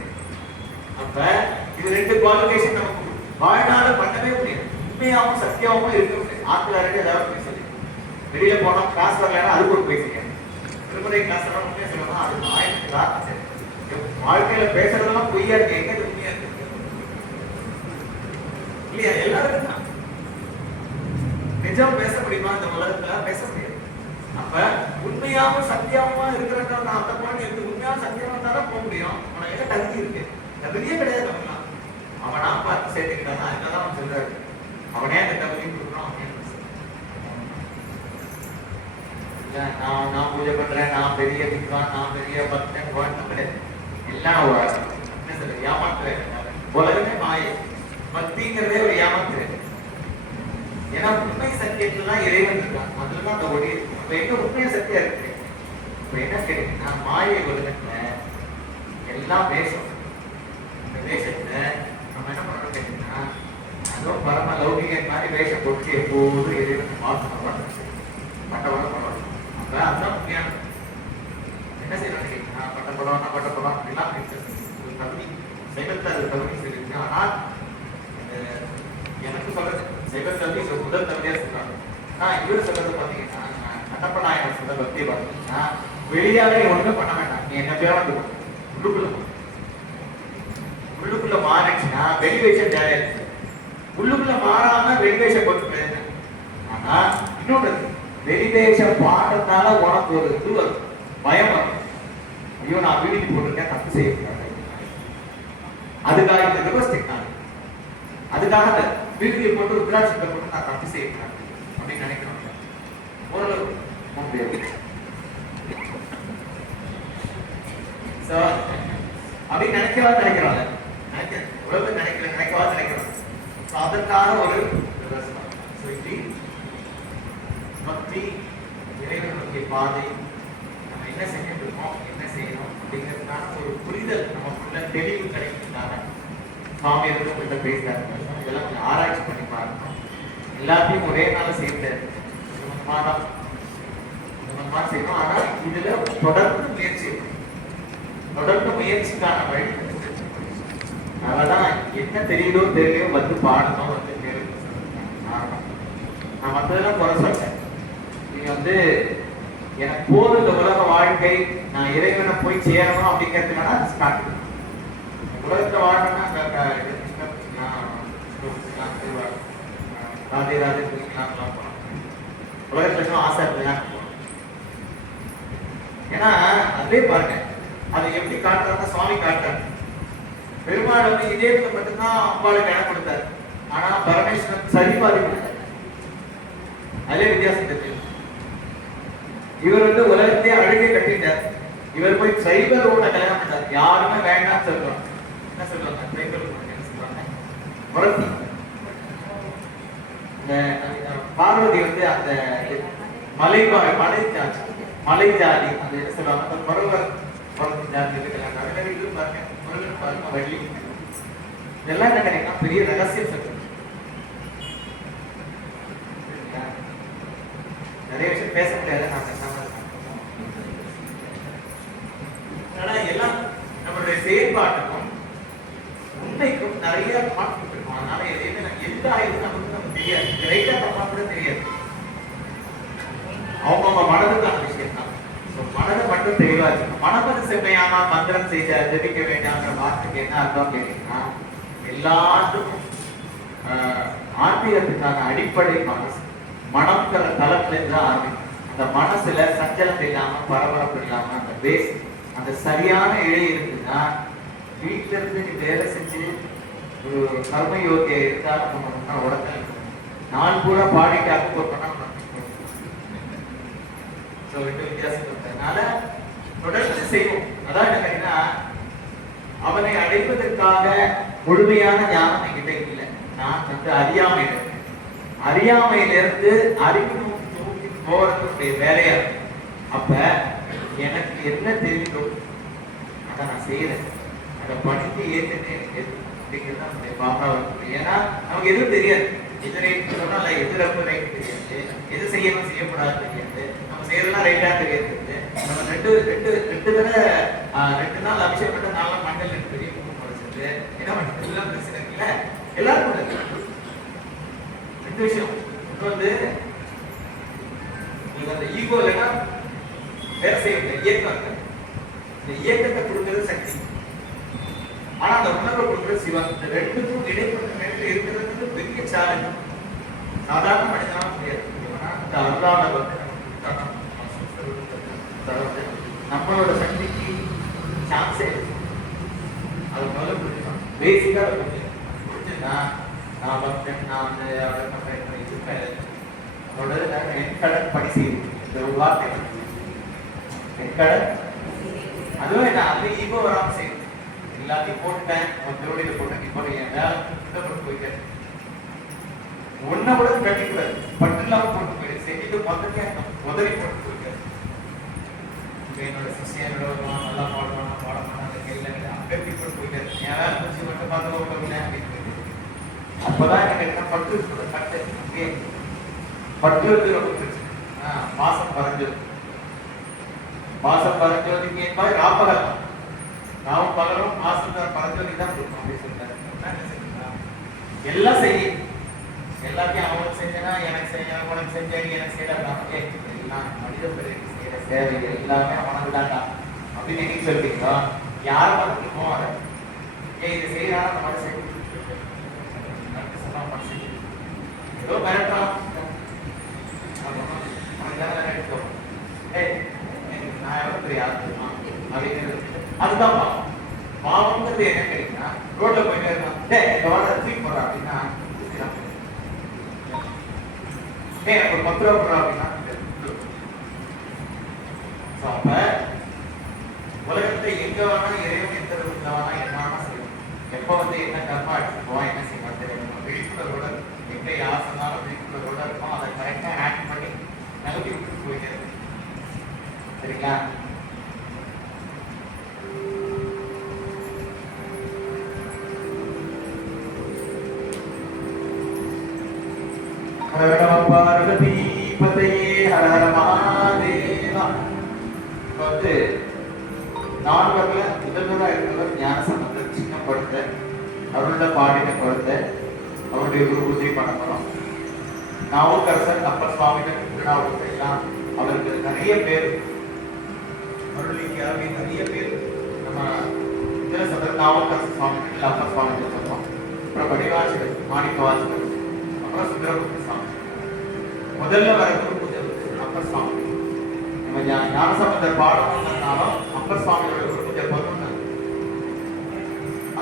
அப்ப இது 2 குவாலிஃபிகேஷன் நமக்கு வாழ்நாள பண்ணவே முடியாது. உண்மையாவும் சத்தியமாவும் இருக்க முடியாது. ஆத்துல ஏதாவது பேச வெளியில போனா கிளாஸ் வரலன்னா அதுக்கு ஒரு பேசுங்க. திருமுறை கிளாஸ் எல்லாம் உண்மையா சொல்லணும். அது ஆயிரத்தி வாழ்க்கையில பேசுறதெல்லாம் பொய்யா இருக்கு. எங்க உண்மையா இருக்கு இல்லையா? எல்லாருக்கும் தான் நிஜம் பேச முடியுமா? இந்த உலகத்துல பேச முடியாது. அப்ப உண்மையாவும் சத்தியமா இருக்கிற அந்த பாயிண்ட் இருக்கு. உண்மையாவும் சத்தியமா இருந்தாலும் போக முடியும். ஆனா எங்க தகுதி இருக்கு? தகுதியே கிடையாது. அவனா பார்த்து சேர்த்துக்கிட்டான். அதுக்காக அவன் சொல்றாரு, அவனே அந்த தகுதியும் கொடுக்குறான். நான் பூஜை பண்றேன், நான் பெரிய வித்வான், நான் பெரிய பக்தன் கிடையாது. எல்லாம் என்ன சொல்ற ஏமாத்துறேன். உலகமே மாயை. பக்திங்கிறதே ஒரு ஏமாத்துறேன். ஏன்னா உண்மை சத்தியத்துலாம் இறைவன் இருக்கான். அதுலதான் அந்த ஒளி. இப்ப எங்க உண்மை சத்தியம் இருக்கு? இப்ப என்ன கேட்டீங்கன்னா, மாயை உலகத்துல எல்லாம் வேஷம். இந்த வேஷத்துல நம்ம என்ன பண்றோம் கேட்டீங்கன்னா, அதுவும் பரம லௌகிகன் மாதிரி வேஷம் போட்டு எப்போதும் இறைவன் பார்க்கணும் பட்டவரம் பண்ணணும். அப்ப அதுதான் முக்கியம். என்ன செய்யணும்னு கேட்டீங்கன்னா, பட்டப்படம் அப்படிலாம் தகுதி சைவத்தை அது தகுதி இருக்கு. ஆனால் எனக்கு சொல்றது சைவ கல்வி முதல் தகுதியா சொல்றாங்க. ஆனா இவர் சொல்றது பாத்தீங்கன்னா, கட்டப்பநாயகர் சொல்ற பக்தியை பாத்தீங்கன்னா, வெளியாலே ஒண்ணும் பண்ண வேண்டாம், நீ என்ன பேர் வந்து உள்ளுக்குள்ள மாறிச்சுன்னா வெளி வேஷம் தேவையா. உள்ளுக்குள்ள மாறாம வெளி வேஷம் போட்டு போயிருந்தேன். ஆனா இன்னொன்று, வெளிவேஷம் பாடுறதுனால உனக்கு ஒரு இது வரும், பயம் வரும். ஐயோ நான் வீட்டுக்கு போட்டிருக்கேன், தப்பு செய்யக்கூடாது. அதுக்காக இந்த ரிவர்ஸ் டெக்னாலஜி. அதுக்காக அந்த வீட்டுக்கு போட்டு ருத்ராட்சத்தை போட்டு நான் தப்பு செய்யக்கூடாது அப்படின்னு நினைக்கிறோம். ஓரளவு அப்படின்னு நினைக்கிறோம். உலகம் நினைக்கவா நினைக்கிறோம். அதற்கான ஒரு பக்தி, இறைவனுடைய பாதை, நம்ம என்ன செஞ்சுட்டு இருக்கோம், என்ன செய்யணும் அப்படிங்கிறதுக்கான ஒரு புரிதல் நமக்குள்ள தெளிவு கிடைக்கிறதுக்காக சுவாமி உங்கள்கிட்ட பேசுறாங்க. இதெல்லாம் கொஞ்சம் ஆராய்ச்சி பண்ணி பார்க்கணும். எல்லாத்தையும் ஒரே நாள சேர்ந்து மாதம் செய்யணும். ஆனா இதுல தொடர்ந்து முயற்சிக்கான வழி. அதனாலதான் என்ன தெரியுதோ தெரியலையோ வந்து பாடணும், வந்து தெரியும். நான் மற்றதெல்லாம் குறை சொல்றேன். நீங்க வந்து எனக்கு போதும் இந்த உலக வாழ்க்கை, நான் இறைவனை போய் சேரணும் அப்படிங்கிறதுக்கான ஸ்டார்ட். உலகத்தை வாழணும்னா ராதே ராதே உலகத்துல ஆசை இருக்குதான். ஏன்னா அதே பாருங்க, அதை எப்படி காட்டுறாருன்னா சுவாமி காட்டுறாரு. பெருமாள் வந்து இதயத்துல மட்டும்தான் அம்பாளுக்கு இடம் கொடுத்தாரு. ஆனா பரமேஸ்வரன் சரிபாதி கொடுத்தாரு. அதே வித்தியாசம் தெரியும். இவர் வந்து உலகத்தையே அழுகை கட்டிட்டார். இவர் போய் சைபரோட கல்யாணம் பண்ணார். யாருமே வேண்டாம்னு சொல்லுவாங்க. என்ன சொல்லுவாங்க? சைபர் என்ன சொல்லுவாங்க? முரத்தி. பார்வதி வந்து அந்த மலை ஜாதி அந்த என்ன சொல்லுவாங்க? அந்த பருவர் முரத்தி ஜாதி கல்யாணம் பாருங்க. வள்ளி இதெல்லாம் என்ன கிடைக்கும்? பெரிய ரகசியம் சொல்லுங்க. நிறைய விஷயம் பேச முடியாது. ஆனா எல்லாம் நம்மளுடைய செயல்பாட்டுக்கும் உண்மைக்கும் நிறைய கான்ஃபிளிக்ட் இருக்கும். அதனால எந்த ஆயுதம் நமக்கு தெரியாது. ரைட்டா தப்பா கூட தெரியாது. அவங்க மனதுக்கான விஷயம் தான். மனதை மட்டும் தெளிவா இருக்கு. மனது செம்மையானா மந்திரம் செய்த ஜெபிக்க வேண்டாங்கிற வார்த்தைக்கு என்ன அர்த்தம் கேட்டீங்கன்னா, எல்லாத்துக்கும் ஆன்மீகத்துக்கான அடிப்படை மனசு. மனம்ங்கிற தளத்துல இருந்து ஆரம்பிக்கும். அந்த மனசுல சஞ்சலம் இல்லாம, பரபரப்பு இல்லாம, அந்த பேஸ் அந்த சரியான இழை இருக்குன்னா, வீட்டுல இருந்து நீ வேலை செஞ்சு ஒரு கர்ம யோகியா இருந்தாலும் நம்ம உடனே நான் கூட பாடிக்காக பண்ண வித்தியாசம் இருக்கிறதுனால தொடர்ந்து செய்வோம். அதான் என்ன கேட்டீங்கன்னா, அவனை அடைப்பதற்காக முழுமையான ஞானம் என்கிட்ட இல்லை. நான் வந்து அறியாமையிலிருந்து அறிவு நோக்கி போறதுடைய வேலையா. அப்ப எனக்கு என்ன தெரியுதோ அதை நான் செய்யறேன். அதை படித்து ஏற்றுன்னு அப்படிங்கிறது நம்முடைய பாப்பா. ஏன்னா நமக்கு எதுவும் தெரியாது. எது ரைட் சொன்னா எது ரொம்ப ரைட் தெரியாது, எது செய்யணும் செய்யக்கூடாது தெரியாது, நம்ம செய்யறதுலாம் ரைட்டா தெரியாது. நம்ம ரெண்டு நாள் அபிஷேகம் பண்ண 4 நாள் மண்டல் 2 பெரிய குடும்பம் முடிச்சது. என்ன பண்ணுறது? எல்லாம் பிரச்சனை இருக்குல்ல, எல்லாருக்கும் ரெண்டு விஷயம். ஒன்று வந்து உங்களுக்கு அந்த ஈகோ இல்லைன்னா வேலை செய்ய முடியாது. இயக்கம் இருக்கு. இந்த இயக்கத்தை கொடுக்கிறது சக்தி. ஆனா அந்த உணர்வை கொடுக்கிறது சிவன். இந்த ரெண்டுக்கும் இடைப்பட்ட நேரத்தில் இருக்கிறது பெரிய சேலஞ்ச். சாதாரண மனிதனால முடியாது. இந்த அருளாளர் வந்து நம்மளோட சக்திக்கு சான்ஸே அது முதல்ல புரிஞ்சுக்கலாம். பேசிக்கா புரிஞ்சுக்கலாம். என் கடன் பணி செய்யும் இந்த ஒரு வார்த்தை என் கடன் அதுவும் என்ன அந்த ஈகோ வராம செய்யும் எல்லாத்தையும் போட்டுட்டேன் அவன் திருவடியில போட்டேன் இப்போ என் வேலை போட்டு போயிட்டேன் ஒன்ன கூட கட்டிக்கூடாது பட்டு இல்லாம போட்டு போயிடு செஞ்சுட்டு முதலி போட்டு போயிட்டாரு என்னோட சிஷியனோட வருவான் நல்லா பாடுவானா பாட மாட்டான் அந்த கையில அப்படி போட்டு போயிட்டாரு என் வேலை முடிச்சு மட்டும் பார்த்து விட்டோம்ல அப்படின்னு போயிட்டு அப்பதான் எனக்கு என்ன பட்டு இருக்குது கட்டு அப்படியே பட்டு வந்து ரொம்ப பிரச்சனை மாசம் பரஞ்சோதிக்கு என்பா ராப்பகல் நாமும் பகலும் மாசம் பரஞ்சோதி தான் கொடுக்கும் அப்படின்னு சொல்லிட்டாரு எல்லாம் செய்யும் எல்லாத்தையும் அவனுக்கு செஞ்சனா எனக்கு செஞ்சேன் உனக்கு செஞ்சேன் எனக்கு செய்யலாம் எல்லாம் மனித பிறகு செய்யற சேவை எல்லாமே அவனுக்கு தான்டா அப்படின்னு நீங்க சொல்றீங்களோ யார் பார்த்துருக்கோம் அதை இது செய்யறான் அந்த மாதிரி செய்ய ஏதோ மிரட்டான் எடுத்துக்கோ நான் எவ்வளவு பெரிய ஆள் அப்படின்னு அதுதான் பாவங்கிறது என்ன கிடைக்குன்னா ரோட்ல போயிட்டே இருக்கான் தூக்கி போடுறான் அப்படின்னா எனக்கு ஒரு 10 ரூபா போடுறா அப்படின்னா அப்ப உலகத்தை எங்க வேணா இறைவன் எந்த வேணா என்ன வேணா செய்யும் எப்ப வந்து என்ன கர்மா எடுத்துக்குவோம் என்ன செய்யணும் தெரியும் விழிப்புணர்வோட எங்க யார் சொன்னாலும் விழிப்புணர்வோட இருக்கும் அதை கரெக்டா ஆக்ட் பண்ணி நகர்த்தி விட்டு போயிட்டே இருக்கு சரிங்களா பார்வதி பதையே ஹர ஹர மகாதேவா வந்து நான்வர்ல முதல்வரா இருக்கிறவர் ஞானசம்பந்தர் சின்ன படுத்த அவரோட பாடின படுத்த அவருடைய குரு பூஜை பண்ண போறோம் நாவுக்கரசர் அப்பர் சுவாமிகள் திருநாவுக்கரசர் எல்லாம் அவருக்கு நிறைய பேர் அருளிக்காக நிறைய பேர் நம்ம இதில் சொல்ற நாவுக்கரசர் சுவாமிகள் அப்பர் சுவாமிகள் சொல்றோம் அப்புறம் வடிவாசகர் மாணிக்கவாசகர் அப்புறம் சுந்தரகுப்த சுவாமி முதல்ல வர குரு பூஜை அப்பர் சுவாமி நம்ம ஞானசம்பந்தர் பாடணும்னாலும் அப்பர் சுவாமியோட குரு பூஜை பண்ணணும்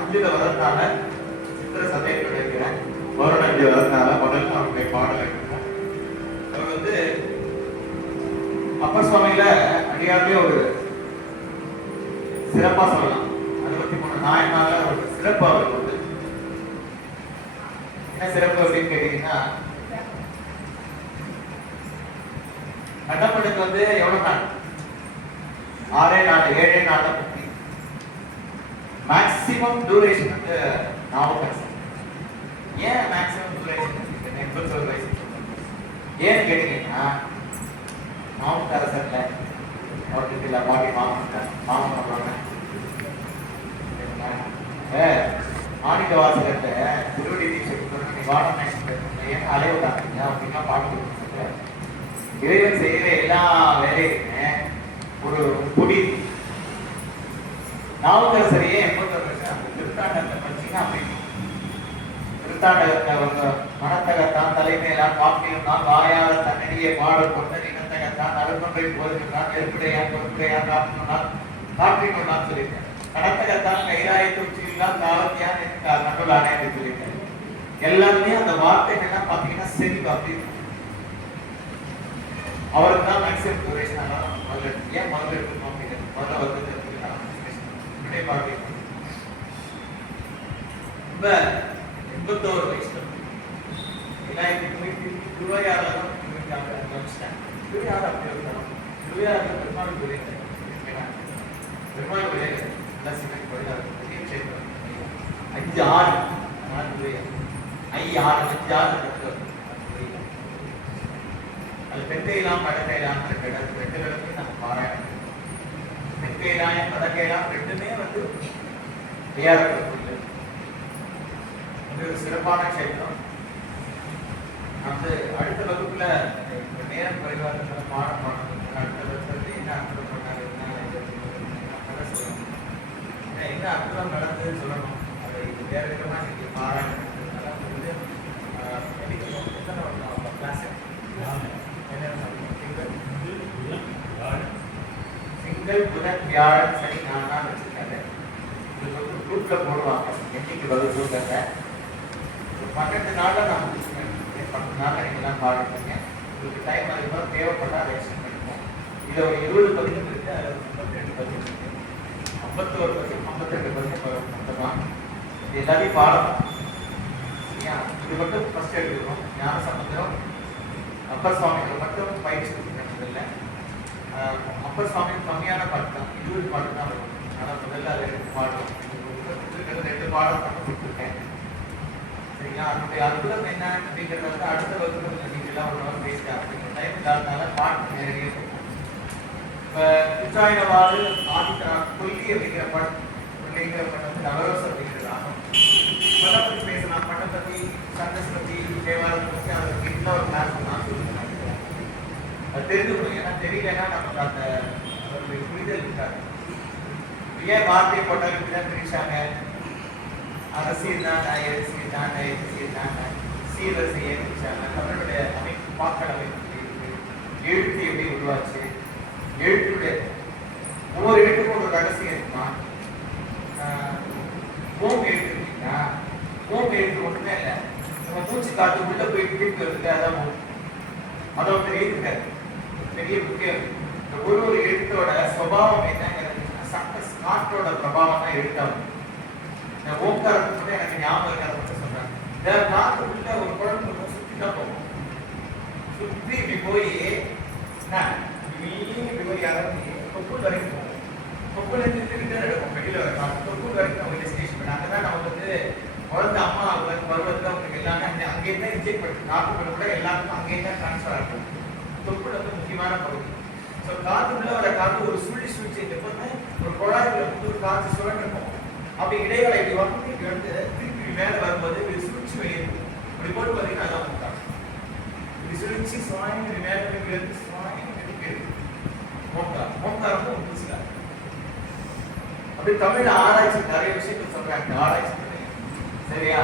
5 வரதுனால சித்திர சதயத்தில் இருக்கிறேன் வருடம் 5 வரதுனால முதல்ல அவருடைய பாடல் இருக்கணும் அவர் வந்து அப்பர் சுவாமியில அடியாருமே ஒரு சிறப்பா சொல்லலாம் 63 நாயனால ஒரு சிறப்பு அவருக்கு வந்து என்ன சிறப்பு அப்படின்னு கேட்டீங்கன்னா கட்டப்பட்டுக்கு வந்து எவ்வளவு நாள் 6 நாள் 7 நாள் தான் முக்தி மேக்ஸிமம் டியூரேஷன் வந்து நாவுக்கரசர் ஏன் மேக்ஸிமம் டியூரேஷன் 81 வயசு ஏன்னு கேட்டீங்கன்னா நாவுக்கரசர்ல அவருக்கு இல்ல பாட்டி மாமன் பண்ணுவாங்க மாணிக்க வாசகத்தை திருவடி நீ வாடகை ஏன் அலைவுதாங்க அப்படின்னா பாட்டு இறைவன் செய்யற எல்லா வேலையுமே ஒரு பொடி நாவுக்கரசரையே 81 வருஷம் அந்த திருத்தாண்டகத்தை படிச்சீங்கன்னா அப்படி திருத்தாண்டகத்தை அவங்க மனத்தகத்தான் தலைமையிலாம் காப்பியம்தான் வாயார தன்னடியை பாடல் கொண்ட இனத்தகத்தான் நடுமன்றை போதுதான் நெருப்படையான் பொறுப்படையான் காற்றினோடான்னு சொல்லியிருக்கேன் கடத்தகத்தான் கைராயத்து உச்சியிலாம் காவத்தியான் நடுலானே என்று சொல்லியிருக்கேன் எல்லாருமே அந்த வார்த்தைகள்லாம் பார்த்தீங்கன்னா செறிவு அப்படி அவருக்கு தான் மேக்ஸிமம் டியூரேஷன் ஏன் முதல்ல எடுக்கணும் அப்படின்னு முதல்ல வந்து ரொம்ப 81 வயசுல திருவையாறு திருவையாறு அப்படி இருக்கணும் திருவையாறு பெருமாள் பெருமாள் கோயில் 5 6 அது பெண்கைலாம் படக்கைலாம் ரெண்டுகளுமே நம்ம பாராயணம் பெண்கைலாயம் பதக்கைலாம் ரெண்டுமே வந்து ஒரு சிறப்பான க்ஷேத்திரம் வந்து அடுத்த வகுப்புல நேரம் குறைவாக பாடம் பாடணும் அடுத்த வகுப்பு என்ன அற்புதம் பண்ணாரு என்ன அற்புதம் நடந்ததுன்னு சொல்லணும் அதை வேற விதமா இன்னைக்கு பாராயணம் கிளாஸ் திங்கள் புதன் வியாழன் சனி 4 நாள் வச்சிருக்காங்க குரூப்ல போடுவாங்க என்னைக்கு பதில் போட்டாங்க 12 நாள்ல நான் 10 நாள்ல நீங்க எல்லாம் பாடுறீங்க உங்களுக்கு டைம் அதிகமாக தேவைப்பட்டால் அதை எக்ஸ்டெண்ட் பண்ணிப்போம். இதில் ஒரு 20 பதிகம் இருக்குது, அதில் 32 பதிகம் இருக்குது, 51 பதிகம் 52 பதிகம் வரும் மொத்தமாக. இது எல்லாத்தையும் பாடம் சரியா? இது மட்டும் ஃபர்ஸ்ட் எடுத்துக்கிறோம். ஞான சம்பந்தம் அப்பர் சுவாமிகள் மட்டும் பயிற்சி கொடுக்குறதில்லை. அப்பர் சுவாமிகள் கம்மியான பாட்டு தான், 20 பாட்டு தான் வரும். ஆனால் முதல்ல அதை 2 பாடம் 2 பாடம் மட்டும் கொடுத்துருக்கேன் சரிங்களா? அதனுடைய அற்புதம் என்ன அப்படிங்கிறத வந்து அடுத்த வகுப்புகள் நீங்கள்லாம் ஒரு நாள் பேசிட்டா அப்படிங்கிற டைம் இல்லாதனால பாட்டு நேரடியாக சொல்லுவோம். இப்போ உச்சாயனவாறு ஆதித்தனா கொல்லி அப்படிங்கிற படம், கொல்லிங்கிற படம் வந்து நவரோஸ் அப்படிங்கிறது ஆகும். படம் பற்றி பேசலாம், படம் பற்றி சந்தஸ் பற்றி தேவாரம் பற்றி அதற்கு இன்னும் ஒரு கிளாஸ் நான் சொல்லுவேன். அது தெரிஞ்சுக்கணும், ஏன்னா தெரியலன்னா நமக்கு அந்த அவருடைய புரிதல் இருக்காது. ஏன் வார்த்தையை போட்டாலும் இப்படிதான் பிரிச்சாங்க, அரசியல் தான் அரசியல் தான் அரசியல் தான் சீரரசையை பிரிச்சாங்க. தமிழுடைய அமைப்பு பாக்கள் அமைப்பு எழுத்து எப்படி உருவாச்சு, எழுத்துடைய ஒவ்வொரு எழுத்துக்கும் ஒரு ரகசியம் இருக்குமா? ஓம் எழுத்து இருக்கீங்களா? ஓம் எழுத்து ஒன்றுமே இல்லை, நம்ம மூச்சு காத்து உள்ள போய் திருப்பி வருது, அதான் ஓம். அதை வந்து எழுத்துக்காரு பெரிய முக்கியம். ஒரு எழுத்தோட சுபாவம் என்னங்கிறது காற்றோட பிரபாவம் தான் எழுத்தாகும். இந்த ஓம்காரத்தை மட்டும் எனக்கு ஞாபகம் இருக்காத மட்டும் சொல்றேன். இந்த காற்று உள்ள ஒரு குழந்தை சுத்தி தான் போகும், சுத்தி இப்படி போய் இப்படி போய் இறங்கி தொப்புள் வரைக்கும் போகும். தொப்புள் எடுத்துக்கிட்டே இருக்கும், வெளியில வர காற்று தொப்புள் வரைக்கும் அவங்க டெஸ்டினேஷன் பண்ண. அங்கதான் நம்ம வந்து குழந்தை அம்மா பருவத்தில் அவங்களுக்கு எல்லாமே அங்கே தான் இன்ஜெக்ட் பண்ணி காற்று பண்ண கூட எல்லாருக்கும் அங்கே தான் டிரான்ஸ்ஃபர் ஆகும். தொப்புள் வந்து முக்கியமான பகுதி. ஸோ காற்று உள்ள வர காற்று ஒரு சுழி எப்போதுமே ஒரு குழாய்ல வந்து ஒரு காற்று சுழண்டிருக்கும். அப்படி இடைவேளை இப்படி வந்து இப்படி வந்து திருப்பி மேலே வரும்போது இப்படி சுழிச்சு வெளியேறும். இப்படி போட்டு பார்த்தீங்கன்னா அதான் முக்காடு. இப்படி சுழிச்சு சுவாயம் இப்படி மேலே எடுத்து சுவாயம் எடுத்து மோக்கார் மோக்கார் வந்து ஒரு பூசிக்கார். அப்படி தமிழ் ஆராய்ச்சி நிறைய விஷயங்கள் சொல்றாங்க, ஆராய்ச்சி பண்ணுங்க சரியா?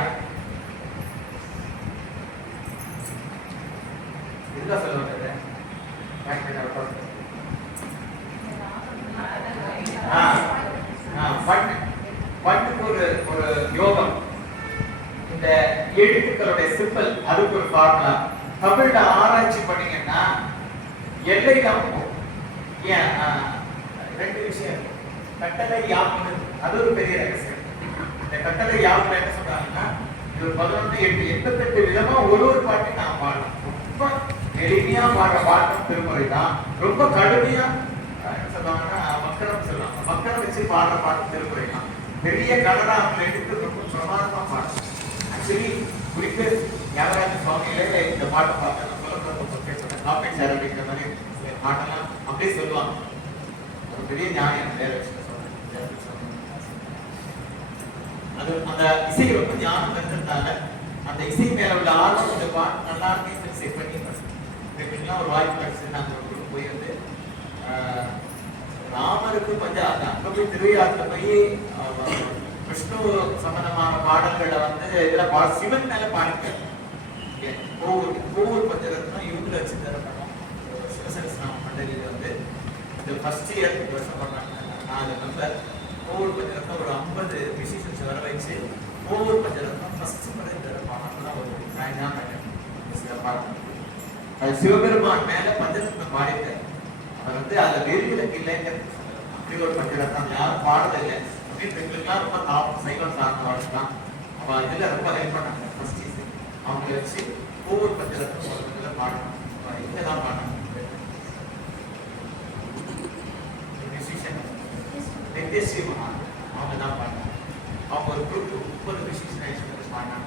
இதுதான் சொல்ல வந்தது. பண்ணுக்கு ஒரு யோகம், இந்த எழுத்துக்களுடைய சிம்பிள் அதுக்கு ஒரு ஃபார்முலா. தமிழ்ல ஆராய்ச்சி பண்ணீங்கன்னா எல்லை தான் போகும். ஏன் 2 விஷயம் இருக்கு. கட்டளை யாப்பு அது ஒரு பெரிய ரகசியம். இந்த கட்டளை யாப்புல என்ன சொல்றாங்கன்னா இது 11 8 88 விதமா ஒரு பாட்டு நான் பாடலாம். ரொம்ப எளிமையா பாடுற பாட்டம் திருமுறை தான். ரொம்ப கடுமையா என்ன சொல்லுவாங்கன்னா மக்களம் சொல்லுவாங்க, மக்களம் வச்சு பாடுற பாட்டு திருமுறை தான். பெரிய கனடா எடுத்து ரொம்ப பிரமாதமா பாடும். ஆக்சுவலி குறித்து ஞானராஜ சுவாமியிலே இந்த பாட்டை பார்த்தேன், காப்பி சார் அப்படிங்கிற மாதிரி பாட்டெல்லாம் அப்படியே சொல்லுவாங்க. ஒரு பெரிய ஞானம் வேற அது அந்த இசை ரொம்ப ஞானம் இருந்ததுனால அந்த இசை மேல உள்ள ஆர்வம் இந்த பாட்டு நல்லா இருக்கு செட் பண்ணி இப்படிலாம் ஒரு வாய்ப்பு கிடைச்சு நாங்கள் ஒரு குரூப் போய் வந்து ராமருக்கு அங்க போய் திருவிழாத்துல போய் விஷ்ணு சம்பந்தமான பாடல்களை வந்து இதுல சிவன் மேல பாடிருக்காரு. ஒவ்வொரு பஞ்சரத்னம் இவங்களை வச்சு தரப்படும். சிவசகஸ்ரநாம மண்டலியில வந்து இது ஃபர்ஸ்ட் இயர் வருஷம் பண்ணாங்க. 4 மெம்பர் ஒவ்வொரு பஞ்சரத்னம் ஒரு 50 மியூசிஷியன்ஸ் வர வச்சு ஒவ்வொரு பஞ்சரத்னம் ஃபர்ஸ்ட் முறை தர பாடலாம் ஒரு பாடம். அது சிவபெருமான் மேல பஞ்சரத்னம் பாடிட்டார். அவர் வந்து அதுல வெறிவிலக்கு இல்லைங்கிறது அப்படி ஒரு பஞ்சரத்னம் யாரும் பாடதில்லை அப்படின்னு எங்களுக்குலாம் ரொம்ப சைவம் சார்ந்த வாழ்தான். அவ இதுல ரொம்ப ஹெல்ப் பண்ணாங்க. ஃபர்ஸ்ட் அவங்களை வச்சு ஒவ்வொரு பஞ்சரத்னம் ஒரு இதுல பாடணும். இங்கதான் பாடினாங்க. நித்யஸ்ரீ மகான் அவங்க தான் பாடினாங்க. அவங்க ஒரு குரூப் 30 மியூசிஷியன்ஸ் பாடினாங்க.